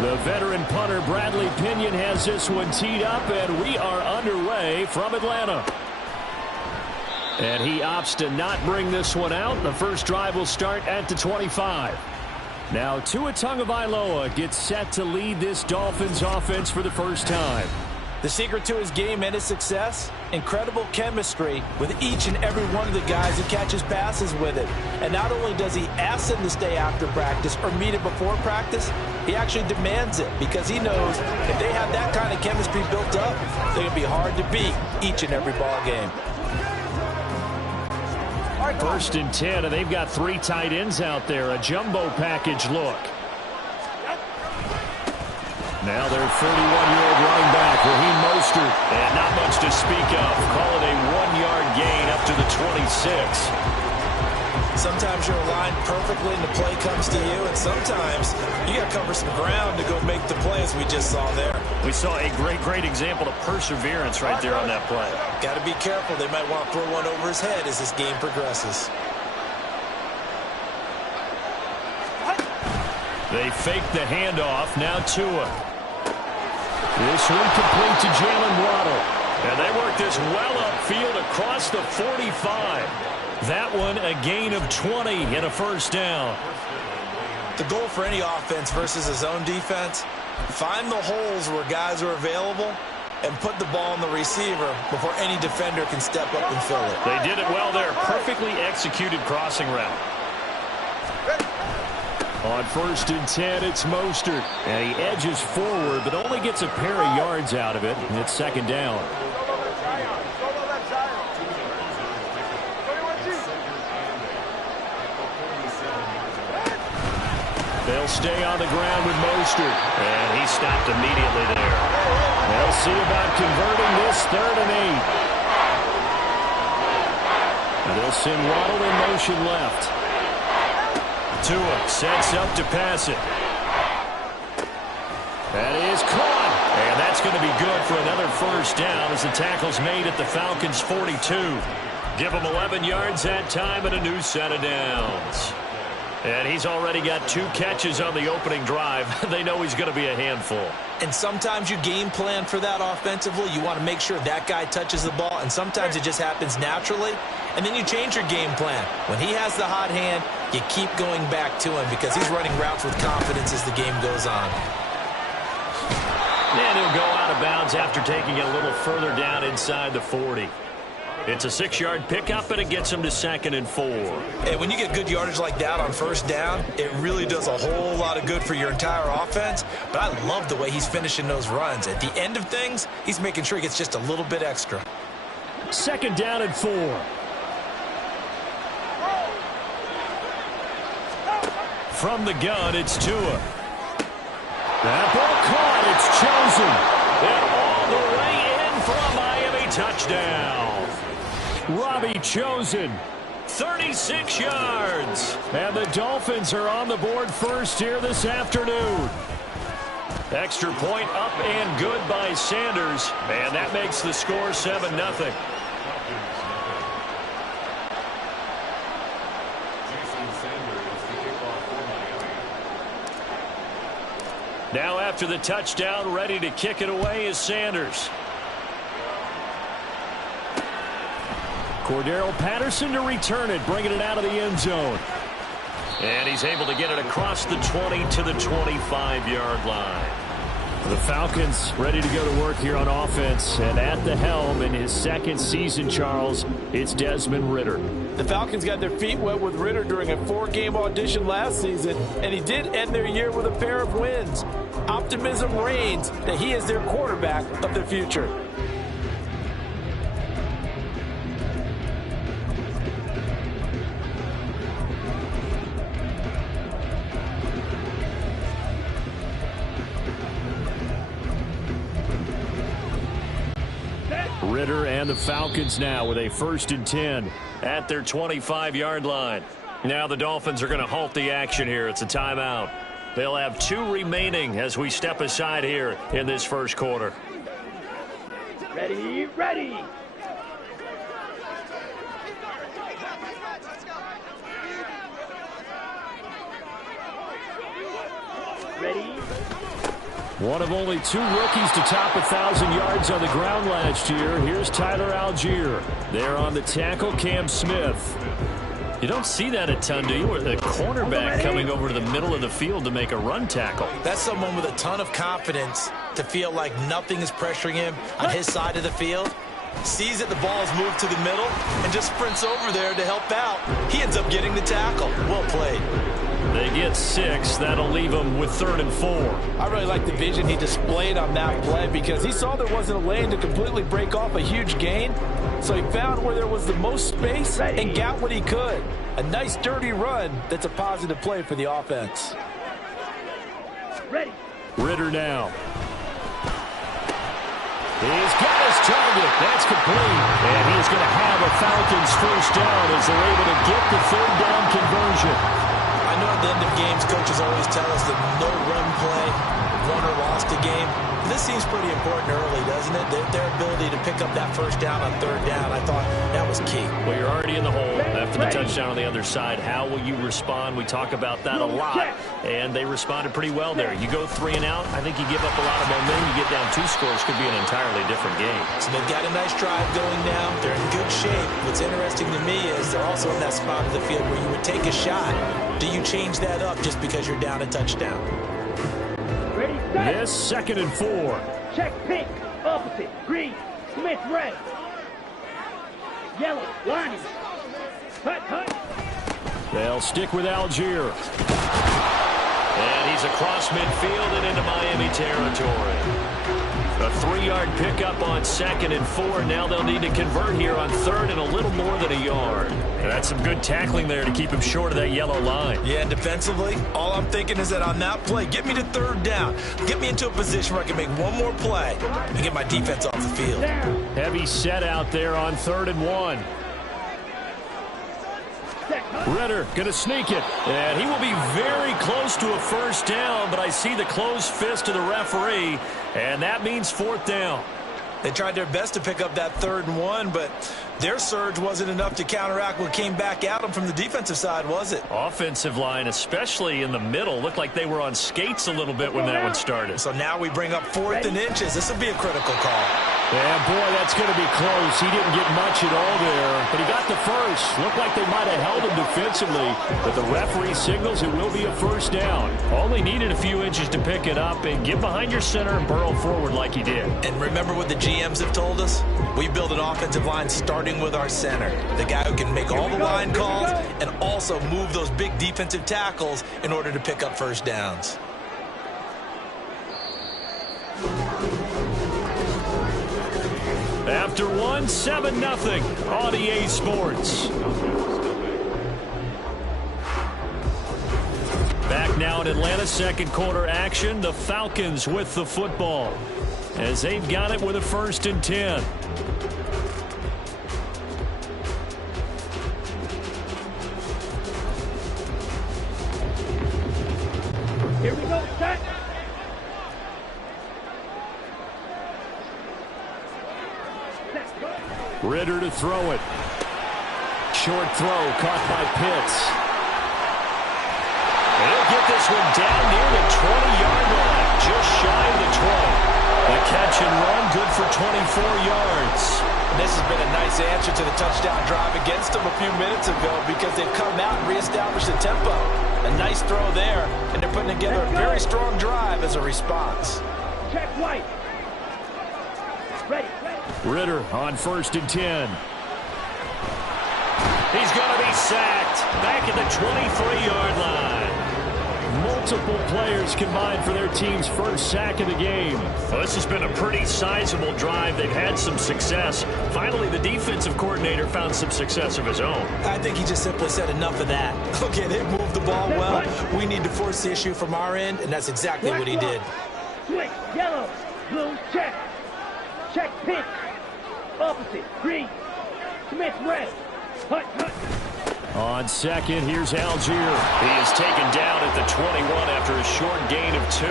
The veteran punter Bradley Pinion has this one teed up, and we are underway from Atlanta. And he opts to not bring this one out. The first drive will start at the 25. Now Tua Tagovailoa gets set to lead this Dolphins offense for the first time. The secret to his game and his success? Incredible chemistry with each and every one of the guys who catches passes with it. And not only does he ask them to stay after practice or meet it before practice, he actually demands it because he knows if they have that kind of chemistry built up, they're going to be hard to beat each and every ball game. 1st and 10, and they've got 3 tight ends out there. A jumbo package look. Now their 31-year-old running back, Raheem Mostert, and not much to speak of. Call it a 1-yard gain up to the 26. Sometimes you're aligned perfectly and the play comes to you, and sometimes you got to cover some ground to go make the play, as we just saw there. We saw a great example of perseverance right there on that play. Got to be careful. They might want to throw one over his head as this game progresses. They fake the handoff. Now Tua. This one complete to Jalen Waddle. And they work this well upfield across the 45. That one a gain of 20 and a 1st down. The goal for any offense versus his own defense, find the holes where guys are available and put the ball on the receiver before any defender can step up and fill it. They did it well there. Perfectly executed crossing route. On 1st and 10, it's Mostert. And he edges forward, but only gets a pair of yards out of it. And it's 2nd down. They'll stay on the ground with Mostert. And he stopped immediately there. They'll see about converting this 3rd and 8. And they'll send Waddle in motion left. Tua sets up to pass it. That is caught. And that's going to be good for another 1st down as the tackle's made at the Falcons' 42. Give them 11 yards that time and a new set of downs. And he's already got 2 catches on the opening drive. They know he's going to be a handful. And sometimes you game plan for that offensively. You want to make sure that guy touches the ball, and sometimes it just happens naturally. And then you change your game plan. When he has the hot hand, you keep going back to him because he's running routes with confidence as the game goes on. And he'll go out of bounds after taking it a little further down inside the 40. It's a 6-yard pickup, and it gets him to 2nd and 4. And when you get good yardage like that on 1st down, it really does a whole lot of good for your entire offense. But I love the way he's finishing those runs. At the end of things, he's making sure he gets just a little bit extra. 2nd down and 4. From the gun, it's Tua. That ball caught. It's chosen. And all the way in for a Miami touchdown. Robbie Chosen, 36 yards. And the Dolphins are on the board first here this afternoon. Extra point up and good by Sanders. And that makes the score 7-0. Now after the touchdown, ready to kick it away is Sanders. Cordero Patterson to return it, bringing it out of the end zone. And he's able to get it across the 20 to the 25-yard line. The Falcons ready to go to work here on offense. And at the helm in his 2nd season, Charles, it's Desmond Ridder. The Falcons got their feet wet with Ridder during a 4-game audition last season, and he did end their year with a pair of wins. Optimism reigns that he is their quarterback of the future. Ridder and the Falcons now with a 1st and 10 at their 25-yard line. Now the Dolphins are going to halt the action here. It's a timeout. They'll have 2 remaining as we step aside here in this 1st quarter. Ready, ready. Ready. One of only 2 rookies to top 1,000 yards on the ground last year. Here's Tyler Algier. There on the tackle, Cam Smith. You don't see that a ton, do you? Or the cornerback coming over to the middle of the field to make a run tackle. That's someone with a ton of confidence to feel like nothing is pressuring him on his side of the field. Sees that the ball is moved to the middle and just sprints over there to help out. He ends up getting the tackle. Well played. They get 6. That'll leave them with 3rd and 4. I really like the vision he displayed on that play because he saw there wasn't a lane to completely break off a huge gain. So he found where there was the most space and got what he could. A nice, dirty run that's a positive play for the offense. Ready. Ritter now. He's got his target. That's complete. And he's going to have a Falcons first down as they're able to get the 3rd down conversion. I know at the end of games, coaches always tell us that no run play, won or lost a game. This seems pretty important early, doesn't it? Their ability to pick up that first down on 3rd down, I thought that was key. Well, you're already in the hole after the touchdown on the other side. How will you respond? We talk about that a lot, and they responded pretty well there. You go 3 and out, I think you give up a lot of momentum. You get down 2 scores, could be an entirely different game. So they've got a nice drive going now. They're in good shape. What's interesting to me is they're also in that spot of the field where you would take a shot. Do you change that up just because you're down a touchdown? Ready, set. This 2nd and 4. Check pink, opposite, green, Smith red. Yellow, lining. Hut. They'll stick with Algier. And he's across midfield and into Miami territory. A 3-yard pickup on 2nd and 4. Now they'll need to convert here on 3rd and a little more than a yard. And that's some good tackling there to keep him short of that yellow line. Yeah, and defensively, all I'm thinking is that on that play, get me to 3rd down. Get me into a position where I can make one more play and get my defense off the field. Heavy set out there on 3rd and 1. Ritter going to sneak it. And he will be very close to a first down, but I see the closed fist of the referee, and that means 4th down. They tried their best to pick up that 3rd and 1, but their surge wasn't enough to counteract what came back at them from the defensive side, was it? Offensive line, especially in the middle, looked like they were on skates a little bit when that one started. So now we bring up 4th and inches. This will be a critical call. Yeah, boy, that's going to be close. He didn't get much at all there, but he got the first. Looked like they might have held him defensively, but the referee signals it will be a first down. Only needed a few inches to pick it up and get behind your center and burrow forward like he did. And remember what the GMs have told us? We build an offensive line starting with our center, the guy who can make all the line calls and also move those big defensive tackles in order to pick up first downs. After 1, 7-0 on EA Sports. Back now in Atlanta, 2nd quarter action. The Falcons with the football as they've got it with a 1st and 10. Here we go, set. Ritter to throw it. Short throw caught by Pitts. He'll get this one down near the 20-yard line, just shy of the 20. The catch and run, good for 24 yards. And this has been a nice answer to the touchdown drive against them a few minutes ago because they've come out and reestablished the tempo. A nice throw there, and they're putting together a very strong drive as a response. Check white. Ready. Ritter on 1st and 10. He's going to be sacked back at the 23-yard line. Multiple players combined for their team's first sack of the game. Well, this has been a pretty sizable drive. They've had some success. Finally, the defensive coordinator found some success of his own. I think he just simply said enough of that. Okay, they moved the ball well. We need to force the issue from our end, and that's exactly what he did. Switch, yellow, blue, check. Check pink, opposite, green, Smith red. Hut. On 2nd, here's Algier. He is taken down at the 21 after a short gain of 2.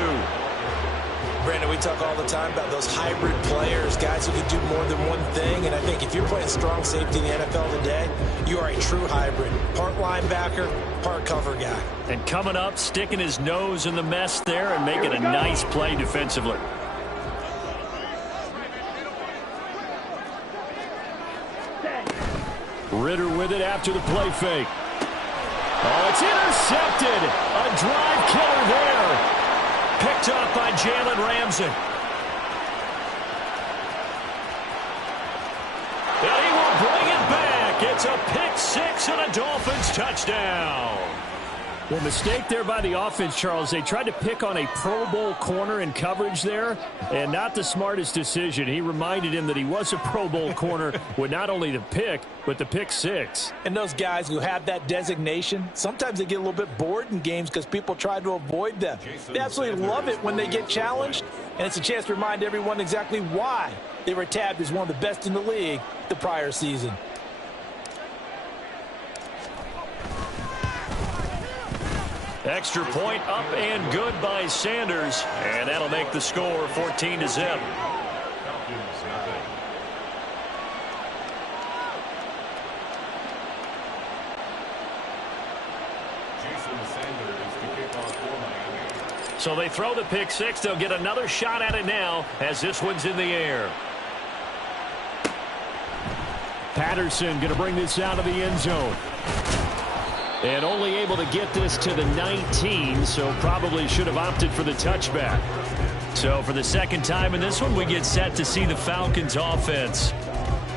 Brandon, we talk all the time about those hybrid players, guys who can do more than one thing. And I think if you're playing strong safety in the NFL today, you are a true hybrid. Part linebacker, part cover guy. And coming up, sticking his nose in the mess there and making a nice play defensively. Ritter with it after the play fake. Oh, it's intercepted. A drive killer there. Picked up by Jalen Ramsey. And he will bring it back. It's a pick six and a Dolphins touchdown. The mistake there by the offense, Charles, they tried to pick on a Pro Bowl corner in coverage there, and not the smartest decision. He reminded him that he was a Pro Bowl corner with not only the pick, but the pick six. And those guys who have that designation, sometimes they get a little bit bored in games because people try to avoid them. They absolutely love it when they get challenged, and it's a chance to remind everyone exactly why they were tabbed as one of the best in the league the prior season. Extra point up and good by Sanders, and that'll make the score 14-0. So they throw the pick six. They'll get another shot at it now as this one's in the air. Patterson going to bring this out of the end zone. And only able to get this to the 19, so probably should have opted for the touchback. So for the second time in this one, we get set to see the Falcons offense.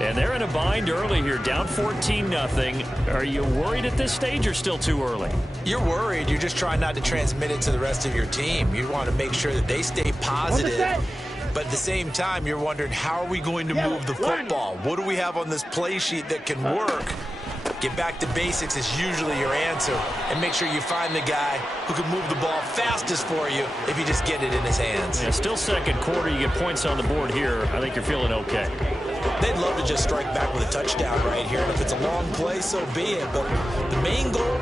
And they're in a bind early here, down 14-0. Are you worried at this stage or still too early? You're worried. You're just trying not to transmit it to the rest of your team. You want to make sure that they stay positive. But at the same time, you're wondering, how are we going to move the football? What do we have on this play sheet that can work? Get back to basics is usually your answer. And make sure you find the guy who can move the ball fastest for you if you just get it in his hands. Yeah, still second quarter. You get points on the board here. I think you're feeling okay. They'd love to just strike back with a touchdown right here. And if it's a long play, so be it. But the main goal,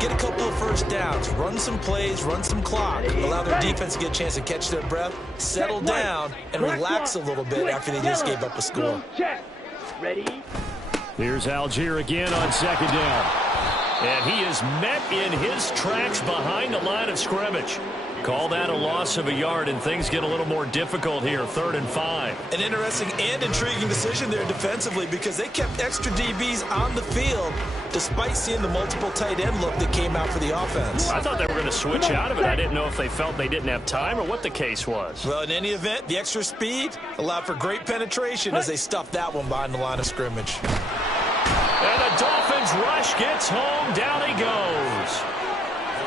get a couple of first downs. Run some plays, run some clock. Allow their defense to get a chance to catch their breath, settle down, and relax a little bit after they just gave up a score. Ready? Here's Algier again on second down. And he is met in his tracks behind the line of scrimmage. Call that a loss of a yard, and things get a little more difficult here, 3rd and 5. An interesting and intriguing decision there defensively because they kept extra DBs on the field despite seeing the multiple tight end look that came out for the offense. I thought they were going to switch out of it. I didn't know if they felt they didn't have time or what the case was. Well, in any event, the extra speed allowed for great penetration as they stuffed that one behind the line of scrimmage. And the Dolphins rush gets home. Down he goes.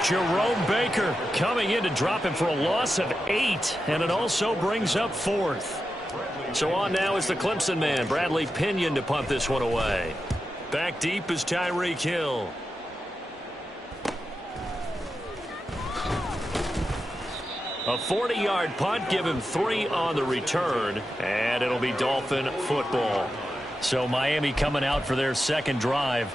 Jerome Baker coming in to drop him for a loss of 8, and it also brings up 4th. So on now is the Clemson man, Bradley Pinion, to punt this one away. Back deep is Tyreek Hill. A 40-yard punt, give him 3 on the return, and it'll be Dolphin football. So Miami coming out for their second drive.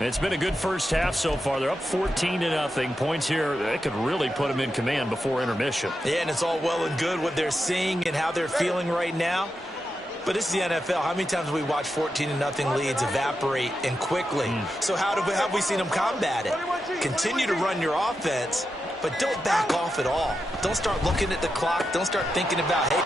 It's been a good first half so far. They're up 14-0. Points here, that could really put them in command before intermission. Yeah, and it's all well and good what they're seeing and how they're feeling right now. But this is the NFL. How many times have we watched 14-0 leads evaporate and quickly? So have we seen them combat it? Continue to run your offense, but don't back off at all. Don't start looking at the clock. Don't start thinking about, hey,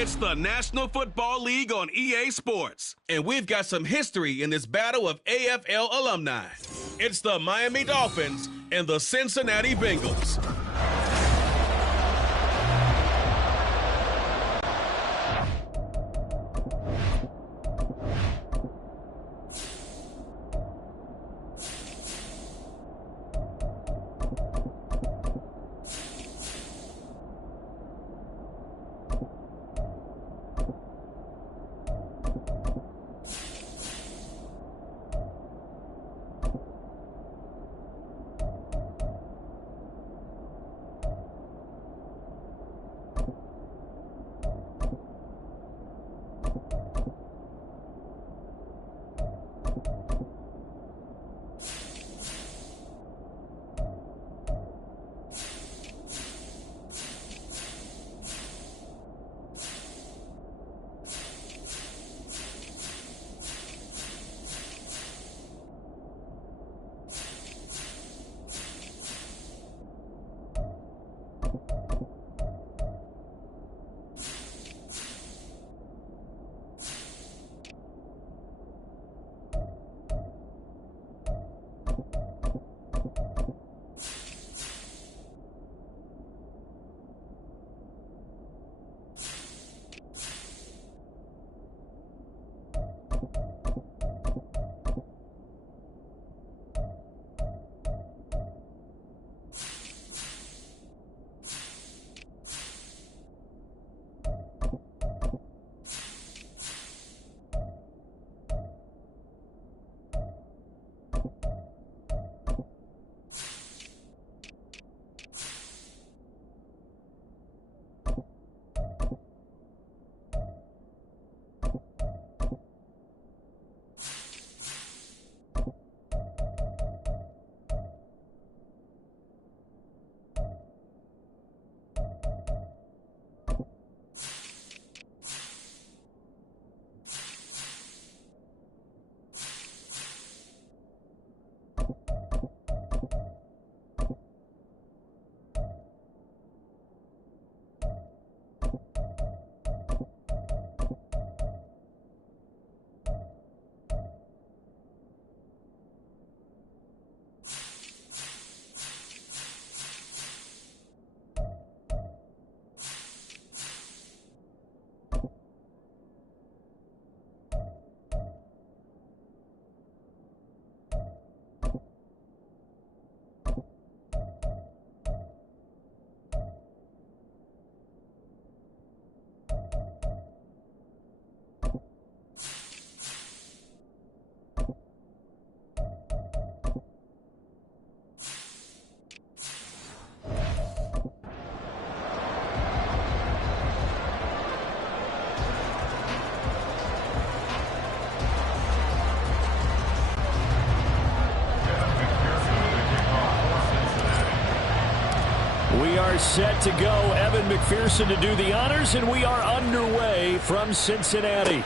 It's the National Football League on EA Sports, and we've got some history in this battle of AFL alumni. It's the Miami Dolphins and the Cincinnati Bengals. We are set to go. Evan McPherson to do the honors, and we are underway from Cincinnati.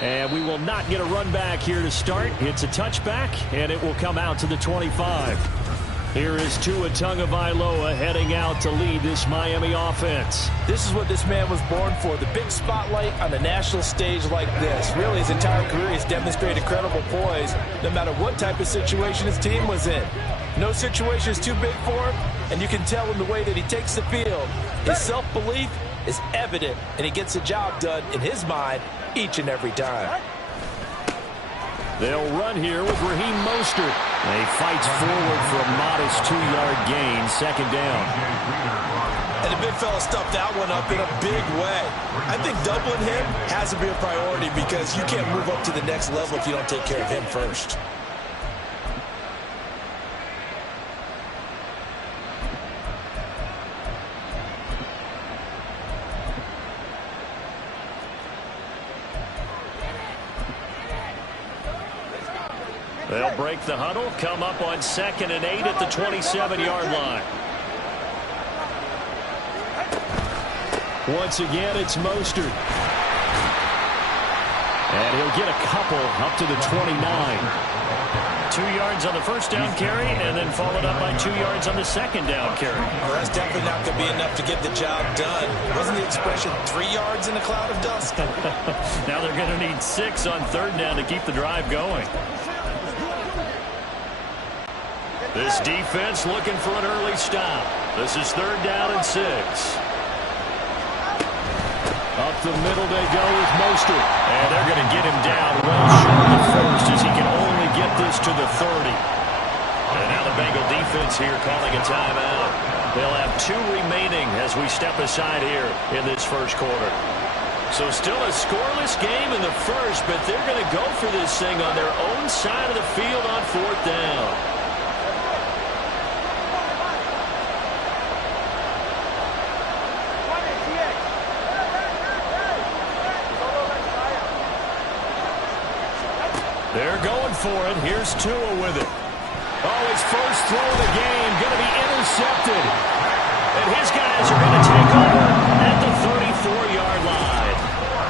And we will not get a run back here to start. It's a touchback, and it will come out to the 25. Here is Tua Tagovailoa heading out to lead this Miami offense. This is what this man was born for, the big spotlight on the national stage like this. Really, his entire career he's demonstrated incredible poise, no matter what type of situation his team was in. No situation is too big for him, and you can tell in the way that he takes the field. His self-belief is evident, and he gets the job done in his mind each and every time. They'll run here with Raheem Mostert. He fights forward for a modest 2-yard gain, second down. And the big fella stuffed that one up in a big way. I think doubling him has to be a priority because you can't move up to the next level if you don't take care of him first. They'll break the huddle, come up on 2nd and 8 at the 27-yard line. Once again, it's Mostert. And he'll get a couple up to the 29. 2 yards on the first down carry, and then followed up by 2 yards on the second down carry. Well, that's definitely not going to be enough to get the job done. Wasn't the expression 3 yards in a cloud of dust? Now they're going to need 6 on third down to keep the drive going. This defense looking for an early stop. This is third down and 6. Up the middle they go with Mostert. And they're going to get him down well short of first as he can only get this to the 30. And now the Bengal defense here calling a timeout. They'll have 2 remaining as we step aside here in this first quarter. So still a scoreless game in the first, but they're going to go for this thing on their own side of the field on fourth down. They're going for it. Here's Tua with it. Oh, his first throw of the game going to be intercepted. And his guys are going to take over at the 34-yard line.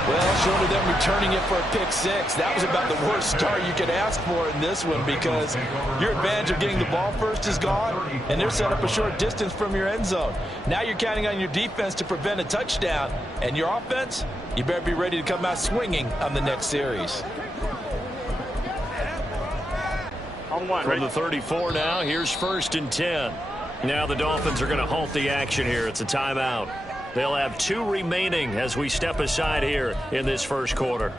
Well, short of them returning it for a pick 6, that was about the worst start you could ask for in this one because your advantage of getting the ball first is gone, and they're set up a short distance from your end zone. Now you're counting on your defense to prevent a touchdown, and your offense, you better be ready to come out swinging on the next series. From the 34 now, here's 1st and 10. Now the Dolphins are going to halt the action here. It's a timeout. They'll have 2 remaining as we step aside here in this first quarter.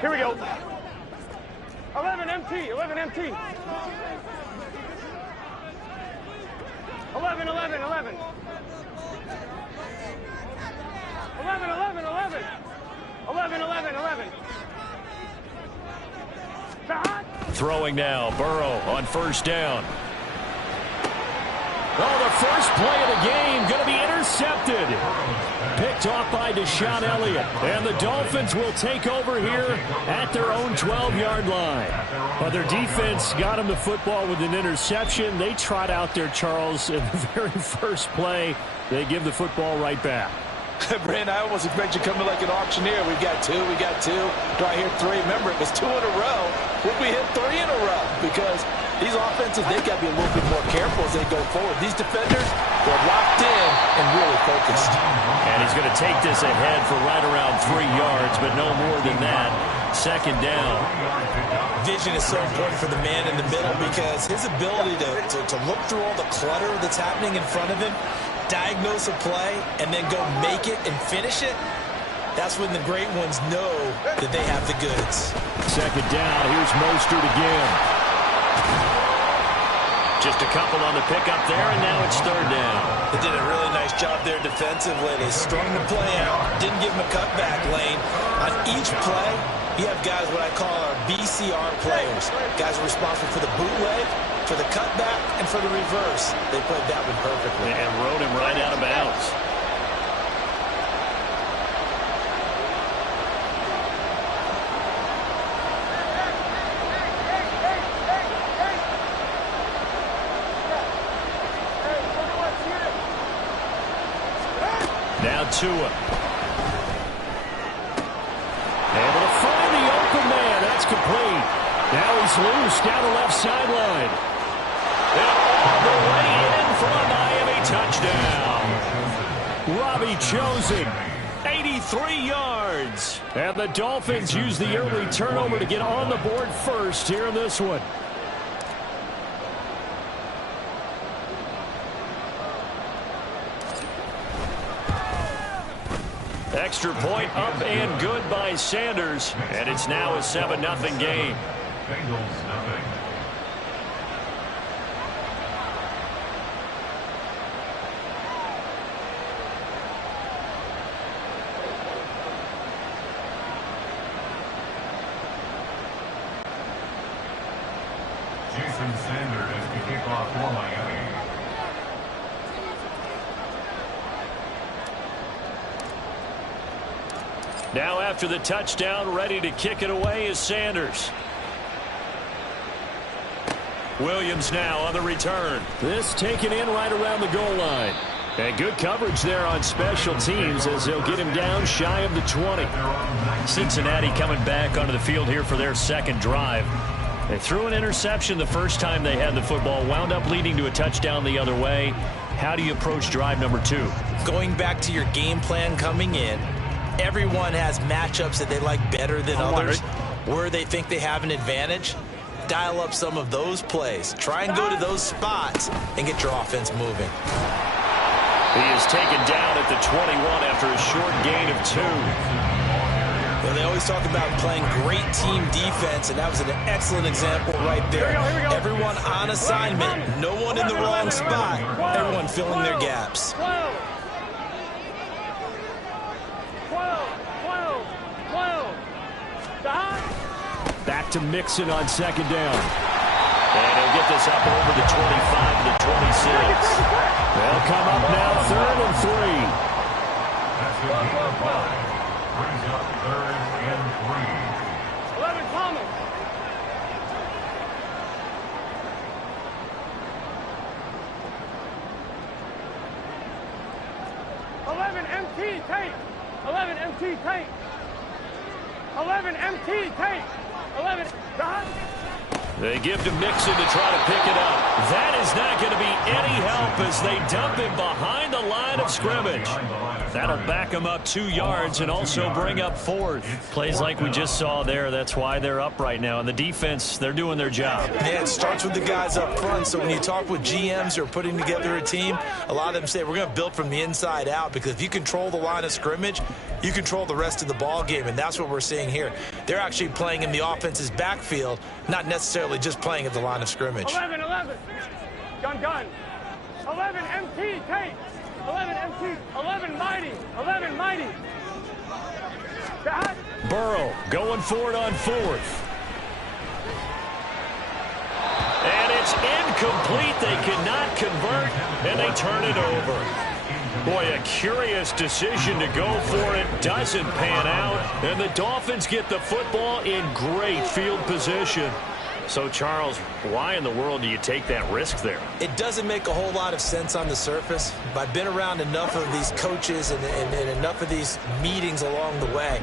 Here we go. 11 MT, 11 MT. 11, 11, 11. 11, 11, 11. 11, 11, 11. Throwing now, Burrow on first down. Oh, the first play of the game going to be intercepted. Picked off by Deshaun Elliott. And the Dolphins will take over here at their own 12-yard line. Well, their defense got them the football with an interception. They trot out there, Charles, in the very first play. They give the football right back. Brand, I almost expect you coming like an auctioneer. We got 2, we got 2. Do I hear 3? Remember, it was 2 in a row. Would we hit 3 in a row? Because these offenses, they got to be a little bit more careful as they go forward. These defenders, they're locked in and really focused. And he's going to take this ahead for right around 3 yards, but no more than that. Second down. Vision is so important for the man in the middle because his ability to look through all the clutter that's happening in front of him, diagnose a play, and then go make it and finish it, that's when the great ones know that they have the goods. Second down, here's Mostert again. Just a couple on the pickup there, and now it's third down. They did a really nice job there defensively. They strung the play out, didn't give him a cutback lane. On each play, you have guys what I call our BCR players. Guys are responsible for the bootleg, for the cutback, and for the reverse. They played that one perfectly. And rode him right out of bounds. Now Tua. Able to find the open man. That's complete. Now he's loose down the left sideline. And all the way in for a Miami touchdown. Robbie Chosen, 83 yards. And the Dolphins use the early turnover to get on the board first here in this one. Extra point up and good by Sanders. And it's now a 7-0 game. Bengals nothing. Jason Sanders to kick off for Miami. Now after the touchdown, ready to kick it away is Sanders. Williams now on the return. This taken in right around the goal line. And good coverage there on special teams as they'll get him down shy of the 20. Cincinnati coming back onto the field here for their second drive. They threw an interception the first time they had the football, wound up leading to a touchdown the other way. How do you approach drive number 2? Going back to your game plan coming in, everyone has matchups that they like better than others, where they think they have an advantage. Dial up some of those plays. Try and go to those spots and get your offense moving. He is taken down at the 21 after a short gain of 2. Well, they always talk about playing great team defense, and that was an excellent example right there. Everyone on assignment, no one in the wrong spot, everyone filling their gaps. 12. Back to Mixon on second down. And he'll get this up over the 25 to the 26. They'll come up now 3rd and 3. That's the gain of 5. Brings up 3rd and 3. 11 Thomas. 11 MT tape. 11 MT tape. 11 MT tape. 11 dot. They give to Mixon to try to pick it up. That is not going to be any help as they dump him behind the line of scrimmage. That'll back him up 2 yards and also bring up 4th. Plays like we just saw there. That's why they're up right now. And the defense, they're doing their job. Yeah, it starts with the guys up front. So when you talk with GMs who are putting together a team, a lot of them say we're going to build from the inside out, because if you control the line of scrimmage, you control the rest of the ball game, and that's what we're seeing here. They're actually playing in the offense's backfield, not necessarily just playing at the line of scrimmage. 11. Gun. 11 MT tape. 11 MT. 11 mighty. 11 mighty. Dot. Burrow going for it on 4th. And it's incomplete. They cannot convert, and they turn it over. Boy, a curious decision to go for it. Doesn't pan out, and the Dolphins get the football in great field position. So, Charles, why in the world do you take that risk there? It doesn't make a whole lot of sense on the surface, but I've been around enough of these coaches and enough of these meetings along the way.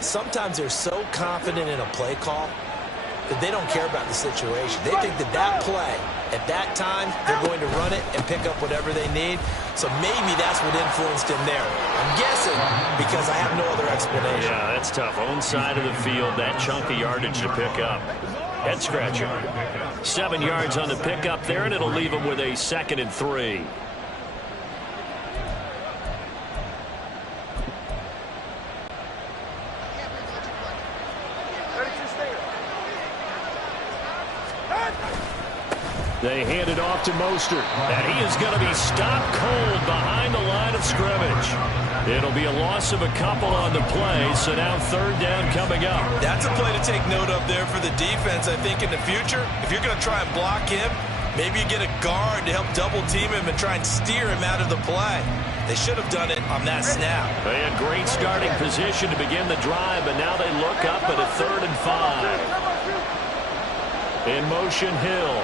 Sometimes they're so confident in a play call that they don't care about the situation. They think that that play, at that time, they're going to run it and pick up whatever they need. So maybe that's what influenced him there. I'm guessing because I have no other explanation. Yeah, that's tough. Own side of the field, that chunk of yardage to pick up. Head scratcher. 7 yards on the pickup there, and it'll leave him with a 2nd and 3. They hand it off to Mostert, and he is going to be stopped cold behind the line of scrimmage. It'll be a loss of a couple on the play, so now 3rd down coming up. That's a play to take note of there for the defense. I think in the future, if you're going to try and block him, maybe you get a guard to help double team him and try and steer him out of the play. They should have done it on that snap. They had great starting position to begin the drive, but now they look up at a 3rd and 5. In motion, Hill.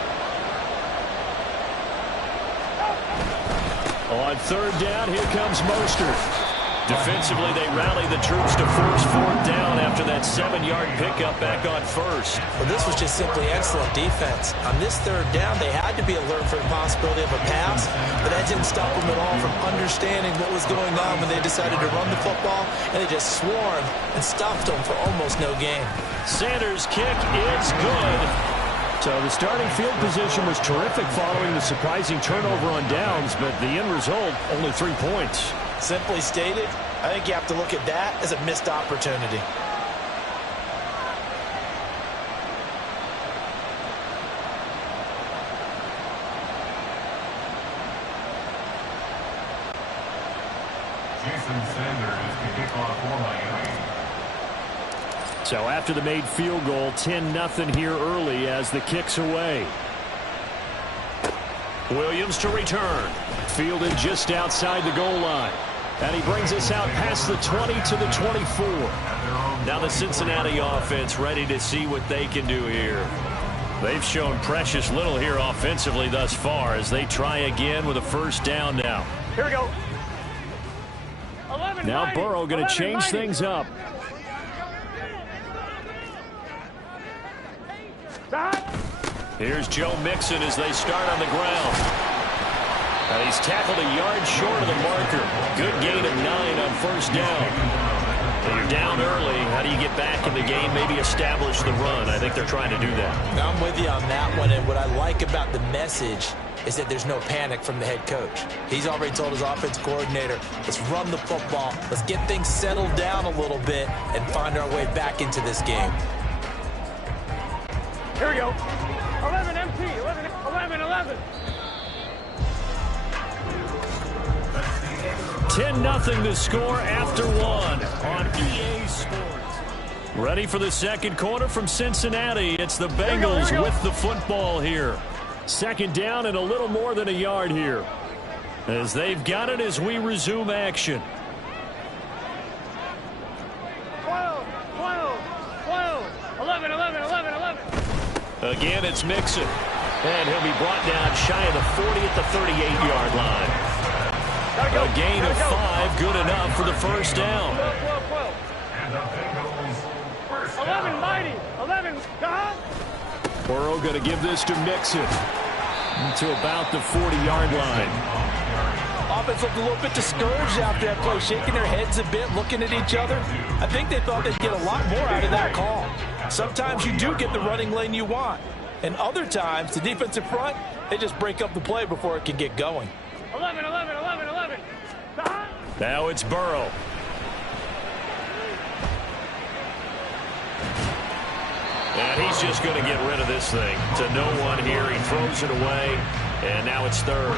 On 3rd down, here comes Mostert. Defensively, they rally the troops to force 4th down after that 7-yard pickup back on 1st. Well, this was just simply excellent defense. On this 3rd down, they had to be alert for the possibility of a pass, but that didn't stop them at all from understanding what was going on when they decided to run the football, and they just swarmed and stopped them for almost no gain. Sanders' kick is good. So the starting field position was terrific following the surprising turnover on downs, but the end result, only 3 points. Simply stated, I think you have to look at that as a missed opportunity. Jason Sanders to kick off for Miami. So after the made field goal, 10-0 here early as the kick's away. Williams to return. Fielded just outside the goal line. And he brings us out past the 20 to the 24. Now the Cincinnati offense ready to see what they can do here. They've shown precious little here offensively thus far as they try again with a first down now. Here we go. 11 Now mighty. Burrow going to change mighty. things up. Here's Joe Mixon as they start on the ground. And he's tackled a yard short of the marker. Good gain of 9 on first down. When you're down early, how do you get back in the game, maybe establish the run? I think they're trying to do that. I'm with you on that one, and what I like about the message is that there's no panic from the head coach. He's already told his offense coordinator, let's run the football, let's get things settled down a little bit and find our way back into this game. Here we go. 11 MT, 11. 10-0 the score after 1 on EA Sports. Ready for the second quarter from Cincinnati. It's the Bengals with the football here. Second down and a little more than a yard here. As they've got it as we resume action. 12. 11. Again, it's Mixon. And he'll be brought down shy of the 40 at the 38-yard line. A gain of 5, good enough for the first down. 12. And the Bengals first 11 down. mighty. 11. Burrow going to give this to Mixon to about the 40-yard line. Offense looked a little bit discouraged after that play, shaking their heads a bit, looking at each other. I think they thought they'd get a lot more out of that call. Sometimes you do get the running lane you want, and other times the defensive front, they just break up the play before it can get going. 11. Now it's Burrow. And he's just going to get rid of this thing to no one here. He throws it away, and now it's third.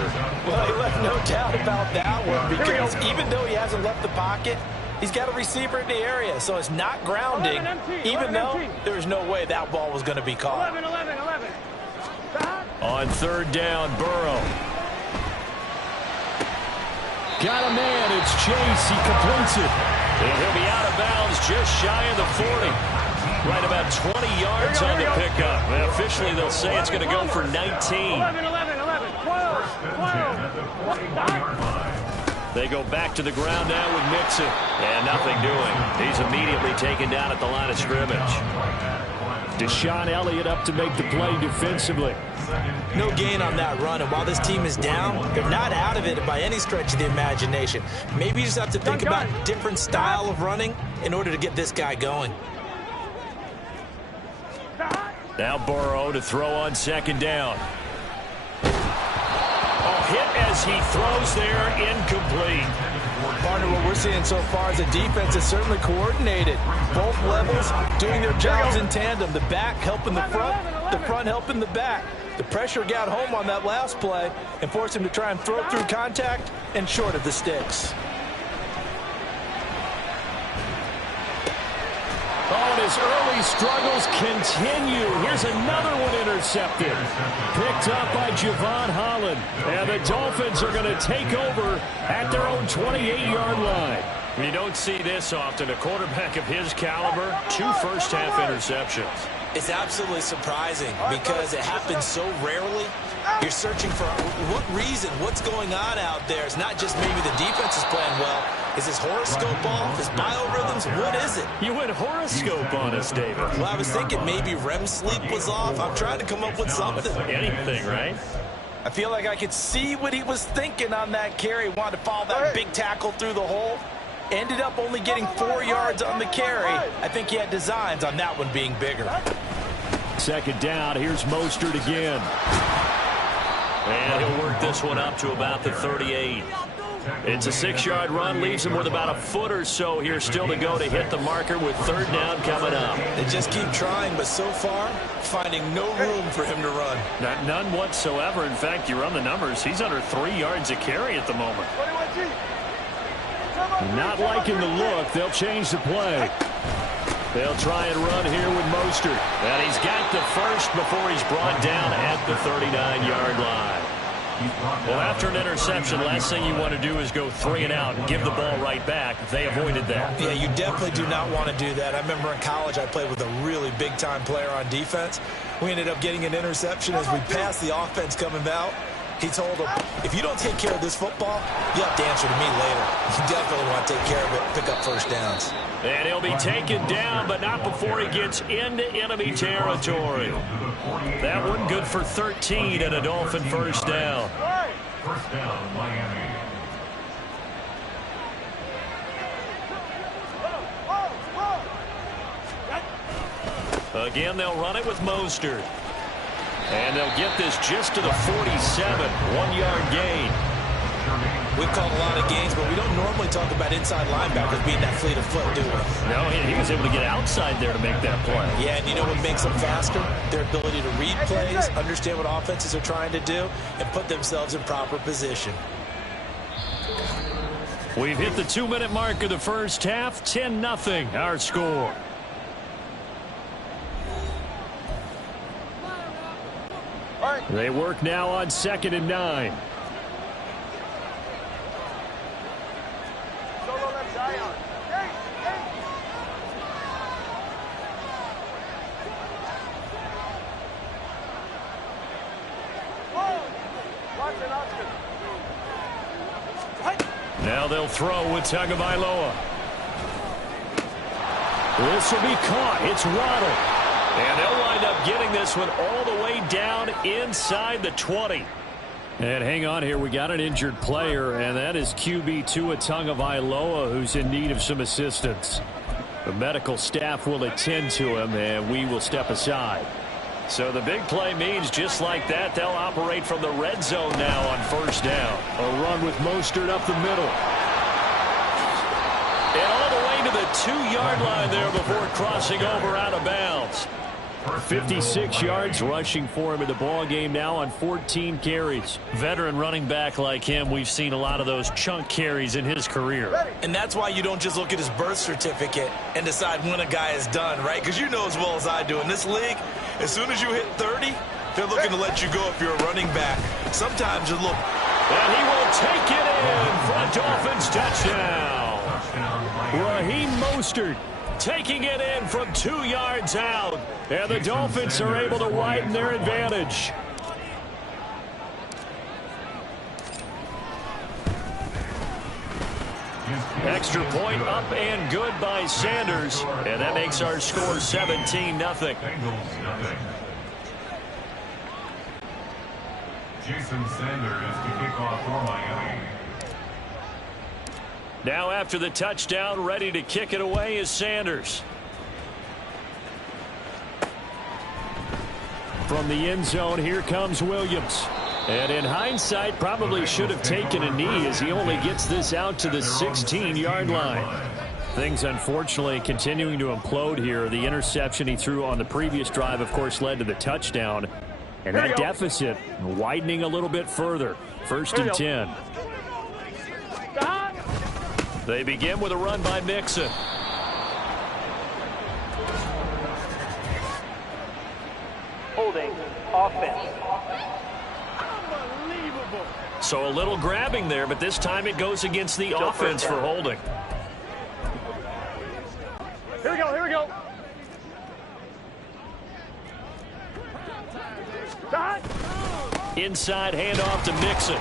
Well, he left no doubt about that one because even though he hasn't left the pocket, he's got a receiver in the area, so it's not grounding, even though there's no way that ball was going to be caught. 11. On third down, Burrow. Got a man, it's Chase, he completes it. And he'll be out of bounds just shy of the 40. Right about 20 yards on the pickup. And officially they'll say it's going to go for 19. 11. 12. They go back to the ground now with Mixon. And nothing doing. He's immediately taken down at the line of scrimmage. Deshaun Elliott up to make the play defensively. No gain on that run, and while this team is down, they're not out of it by any stretch of the imagination. Maybe you just have to think about a different style of running in order to get this guy going. Now Burrow to throw on second down. Hit as he throws there, incomplete. Partner, what we're seeing so far is the defense is certainly coordinated. Both levels doing their jobs in tandem. The back helping the front helping the back. The pressure got home on that last play and forced him to try and throw through contact and short of the sticks. Oh, and his early struggles continue. Here's another one intercepted. Picked up by Javon Holland. And the Dolphins are going to take over at their own 28-yard line. You don't see this often. A quarterback of his caliber, 2 first-half interceptions. It's absolutely surprising because it happens so rarely. You're searching for what reason, what's going on out there. It's not just maybe the defense is playing well. Is his horoscope off? His biorhythms? What is it? You went horoscope on us, David. Well, I was thinking maybe REM sleep was off. I'm trying to come up with something. Anything, right? I feel like I could see what he was thinking on that carry. Wanted to follow that big tackle through the hole. Ended up only getting 4 yards on the carry. I think he had designs on that one being bigger. Second down, here's Mostert again. And he'll work this one up to about the 38. It's a 6-yard run, leaves him with about a foot or so here still to go to hit the marker with third down coming up. They just keep trying, but so far, finding no room for him to run. None whatsoever. In fact, you run the numbers, he's under 3 yards a carry at the moment. Not liking the look. They'll change the play. They'll try and run here with Mostert. And he's got the first before he's brought down at the 39-yard line. Well, after an interception, last thing you want to do is go 3 and out and give the ball right back. They avoided that. Yeah, you definitely do not want to do that. I remember in college I played with a really big-time player on defense. We ended up getting an interception as we passed the offense coming out. He told him, if you don't take care of this football, you have to answer to me later. You definitely want to take care of it, pick up first downs. And he'll be taken down, but not before he gets into enemy territory. That one good for 13 and a Dolphin first down. First down, Miami. Again, they'll run it with Mostert. And they'll get this just to the 47, 1-yard gain. We've called a lot of games, but we don't normally talk about inside linebackers being that fleet of foot, do we? No, he was able to get outside there to make that play. Yeah, and you know what makes them faster? Their ability to read plays, understand what offenses are trying to do, and put themselves in proper position. We've hit the 2-minute mark of the first half, 10-0 our score. They work now on 2nd and 9. Now they'll throw with Tagovailoa. This will be caught. It's Waddle. And they'll wind up getting this one all the way down inside the 20. And hang on here. We got an injured player, and that is QB Tua Tagovailoa, who's in need of some assistance. The medical staff will attend to him, and we will step aside. So the big play means just like that, they'll operate from the red zone now on first down. A run with Mostert up the middle. And all the way to the 2-yard line there before crossing over out of bounds. 56 yards rushing for him in the ball game now on 14 carries. Veteran running back like him, we've seen a lot of those chunk carries in his career. And that's why you don't just look at his birth certificate and decide when a guy is done, right? Because you know as well as I do, in this league, as soon as you hit 30, they're looking to let you go if you're a running back. Sometimes you look. And he will take it in for a Dolphins touchdown. Raheem Mostert taking it in from 2 yards out. And the Dolphins are able to widen their advantage. Extra point up and good by Sanders. And that makes our score 17-0. Jason Sanders to kick off for Miami. Now after the touchdown, ready to kick it away is Sanders. From the end zone, here comes Williams. And in hindsight, probably should have taken a knee as he only gets this out to the 16-yard line. Things, unfortunately, continuing to implode here. The interception he threw on the previous drive, of course, led to the touchdown. And that deficit widening a little bit further. 1st and 10. They begin with a run by Mixon. Holding offense. So a little grabbing there, but this time it goes against the offense for holding. Here we go, here we go. Inside handoff to Mixon.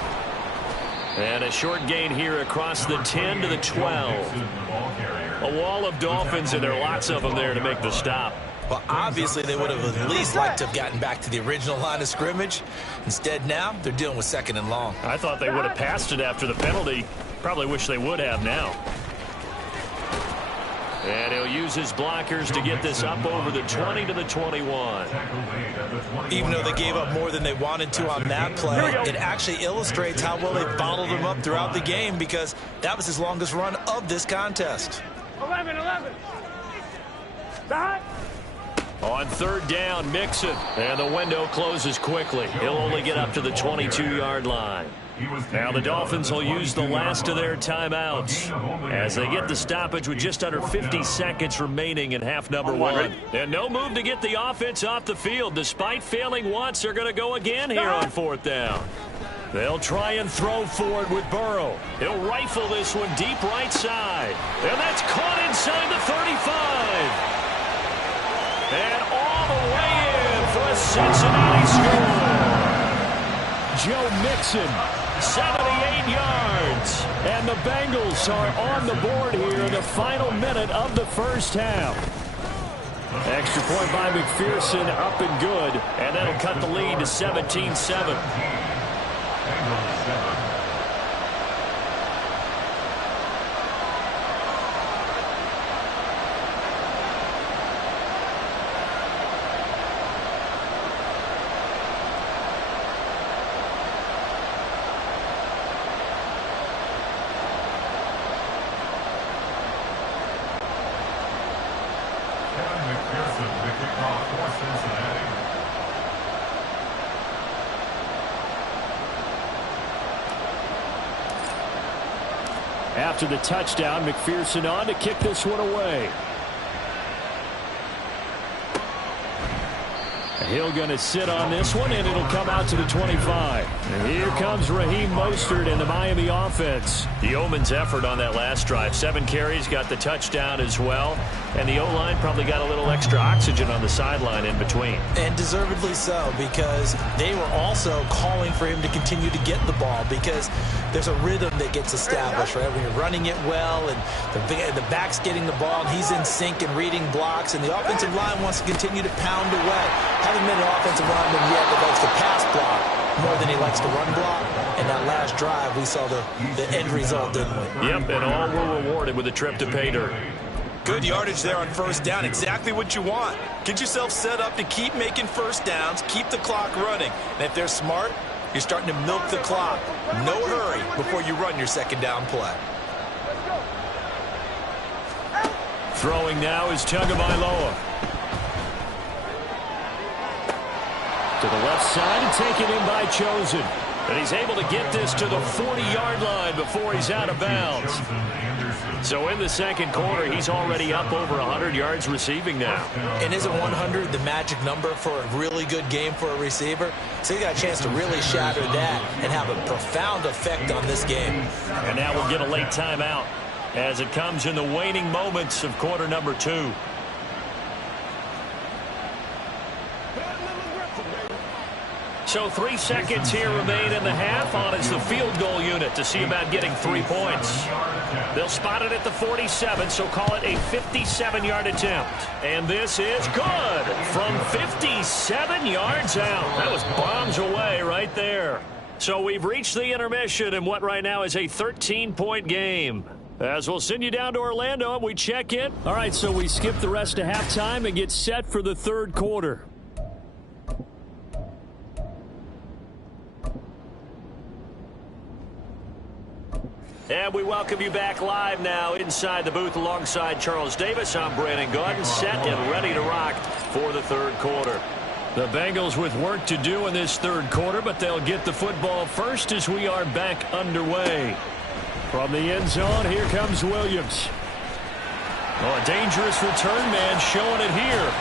And a short gain here across the 10 to the 12. A wall of Dolphins, and there are lots of them there to make the stop. Well, obviously, they would have at least liked to have gotten back to the original line of scrimmage. Instead, now, they're dealing with 2nd and long. I thought they would have passed it after the penalty. Probably wish they would have now. And he'll use his blockers to get this up over the 20 to the 21. Even though they gave up more than they wanted to on that play, it actually illustrates how well they bottled him up throughout the game, because that was his longest run of this contest. 11. On 3rd down, Mixon. And the window closes quickly. He'll only get up to the 22-yard line. Now the Dolphins will use the last of their timeouts as they get the stoppage with just under 50 seconds remaining in half number 1. And no move to get the offense off the field. Despite failing once, they're going to go again here on 4th down. They'll try and throw for it with Burrow. He'll rifle this one deep right side. And that's caught inside the 35. And all the way in for a Cincinnati score. Joe Mixon, 78 yards. And the Bengals are on the board here in the final minute of the first half. Extra point by McPherson, up and good. And that'll cut the lead to 17-7. After the touchdown, McPherson on to kick this one away. Hill going to sit on this one, and it'll come out to the 25. And here comes Raheem Mostert in the Miami offense. The Yeoman's effort on that last drive. 7 carries, got the touchdown as well. And the O-line probably got a little extra oxygen on the sideline in between. And deservedly so, because they were also calling for him to continue to get the ball, because there's a rhythm that gets established, right? When you're running it well and the back's getting the ball and he's in sync and reading blocks, and the offensive line wants to continue to pound away. Haven't been an offensive lineman yet that likes to pass block more than he likes to run block. And that last drive, we saw the end result, didn't we? Yep, and all were rewarded with a trip to pay dirt. Good yardage there on first down. Exactly what you want. Get yourself set up to keep making first downs, keep the clock running. And if they're smart, you're starting to milk the clock. No hurry before you run your second down play. Throwing now is Tagovailoa. To the left side and taken in by Chosen. And he's able to get this to the 40-yard line before he's out of bounds. So in the second quarter, he's already up over 100 yards receiving now. And isn't 100 the magic number for a really good game for a receiver? So he got a chance to really shatter that and have a profound effect on this game. And now we'll get a late timeout as it comes in the waning moments of quarter number 2. So 3 seconds here remain in the half. On is the field goal unit to see about getting 3 points. They'll spot it at the 47, so call it a 57-yard attempt. And this is good from 57 yards out. That was bombs away right there. So we've reached the intermission in what right now is a 13-point game. As we'll send you down to Orlando and we check in. All right, so we skip the rest of halftime and get set for the third quarter. And we welcome you back live now inside the booth alongside Charles Davis. I'm Brandon Gaudin, set and ready to rock for the third quarter. The Bengals with work to do in this third quarter, but they'll get the football first as we are back underway. From the end zone, here comes Williams. Oh, a dangerous return man showing it here.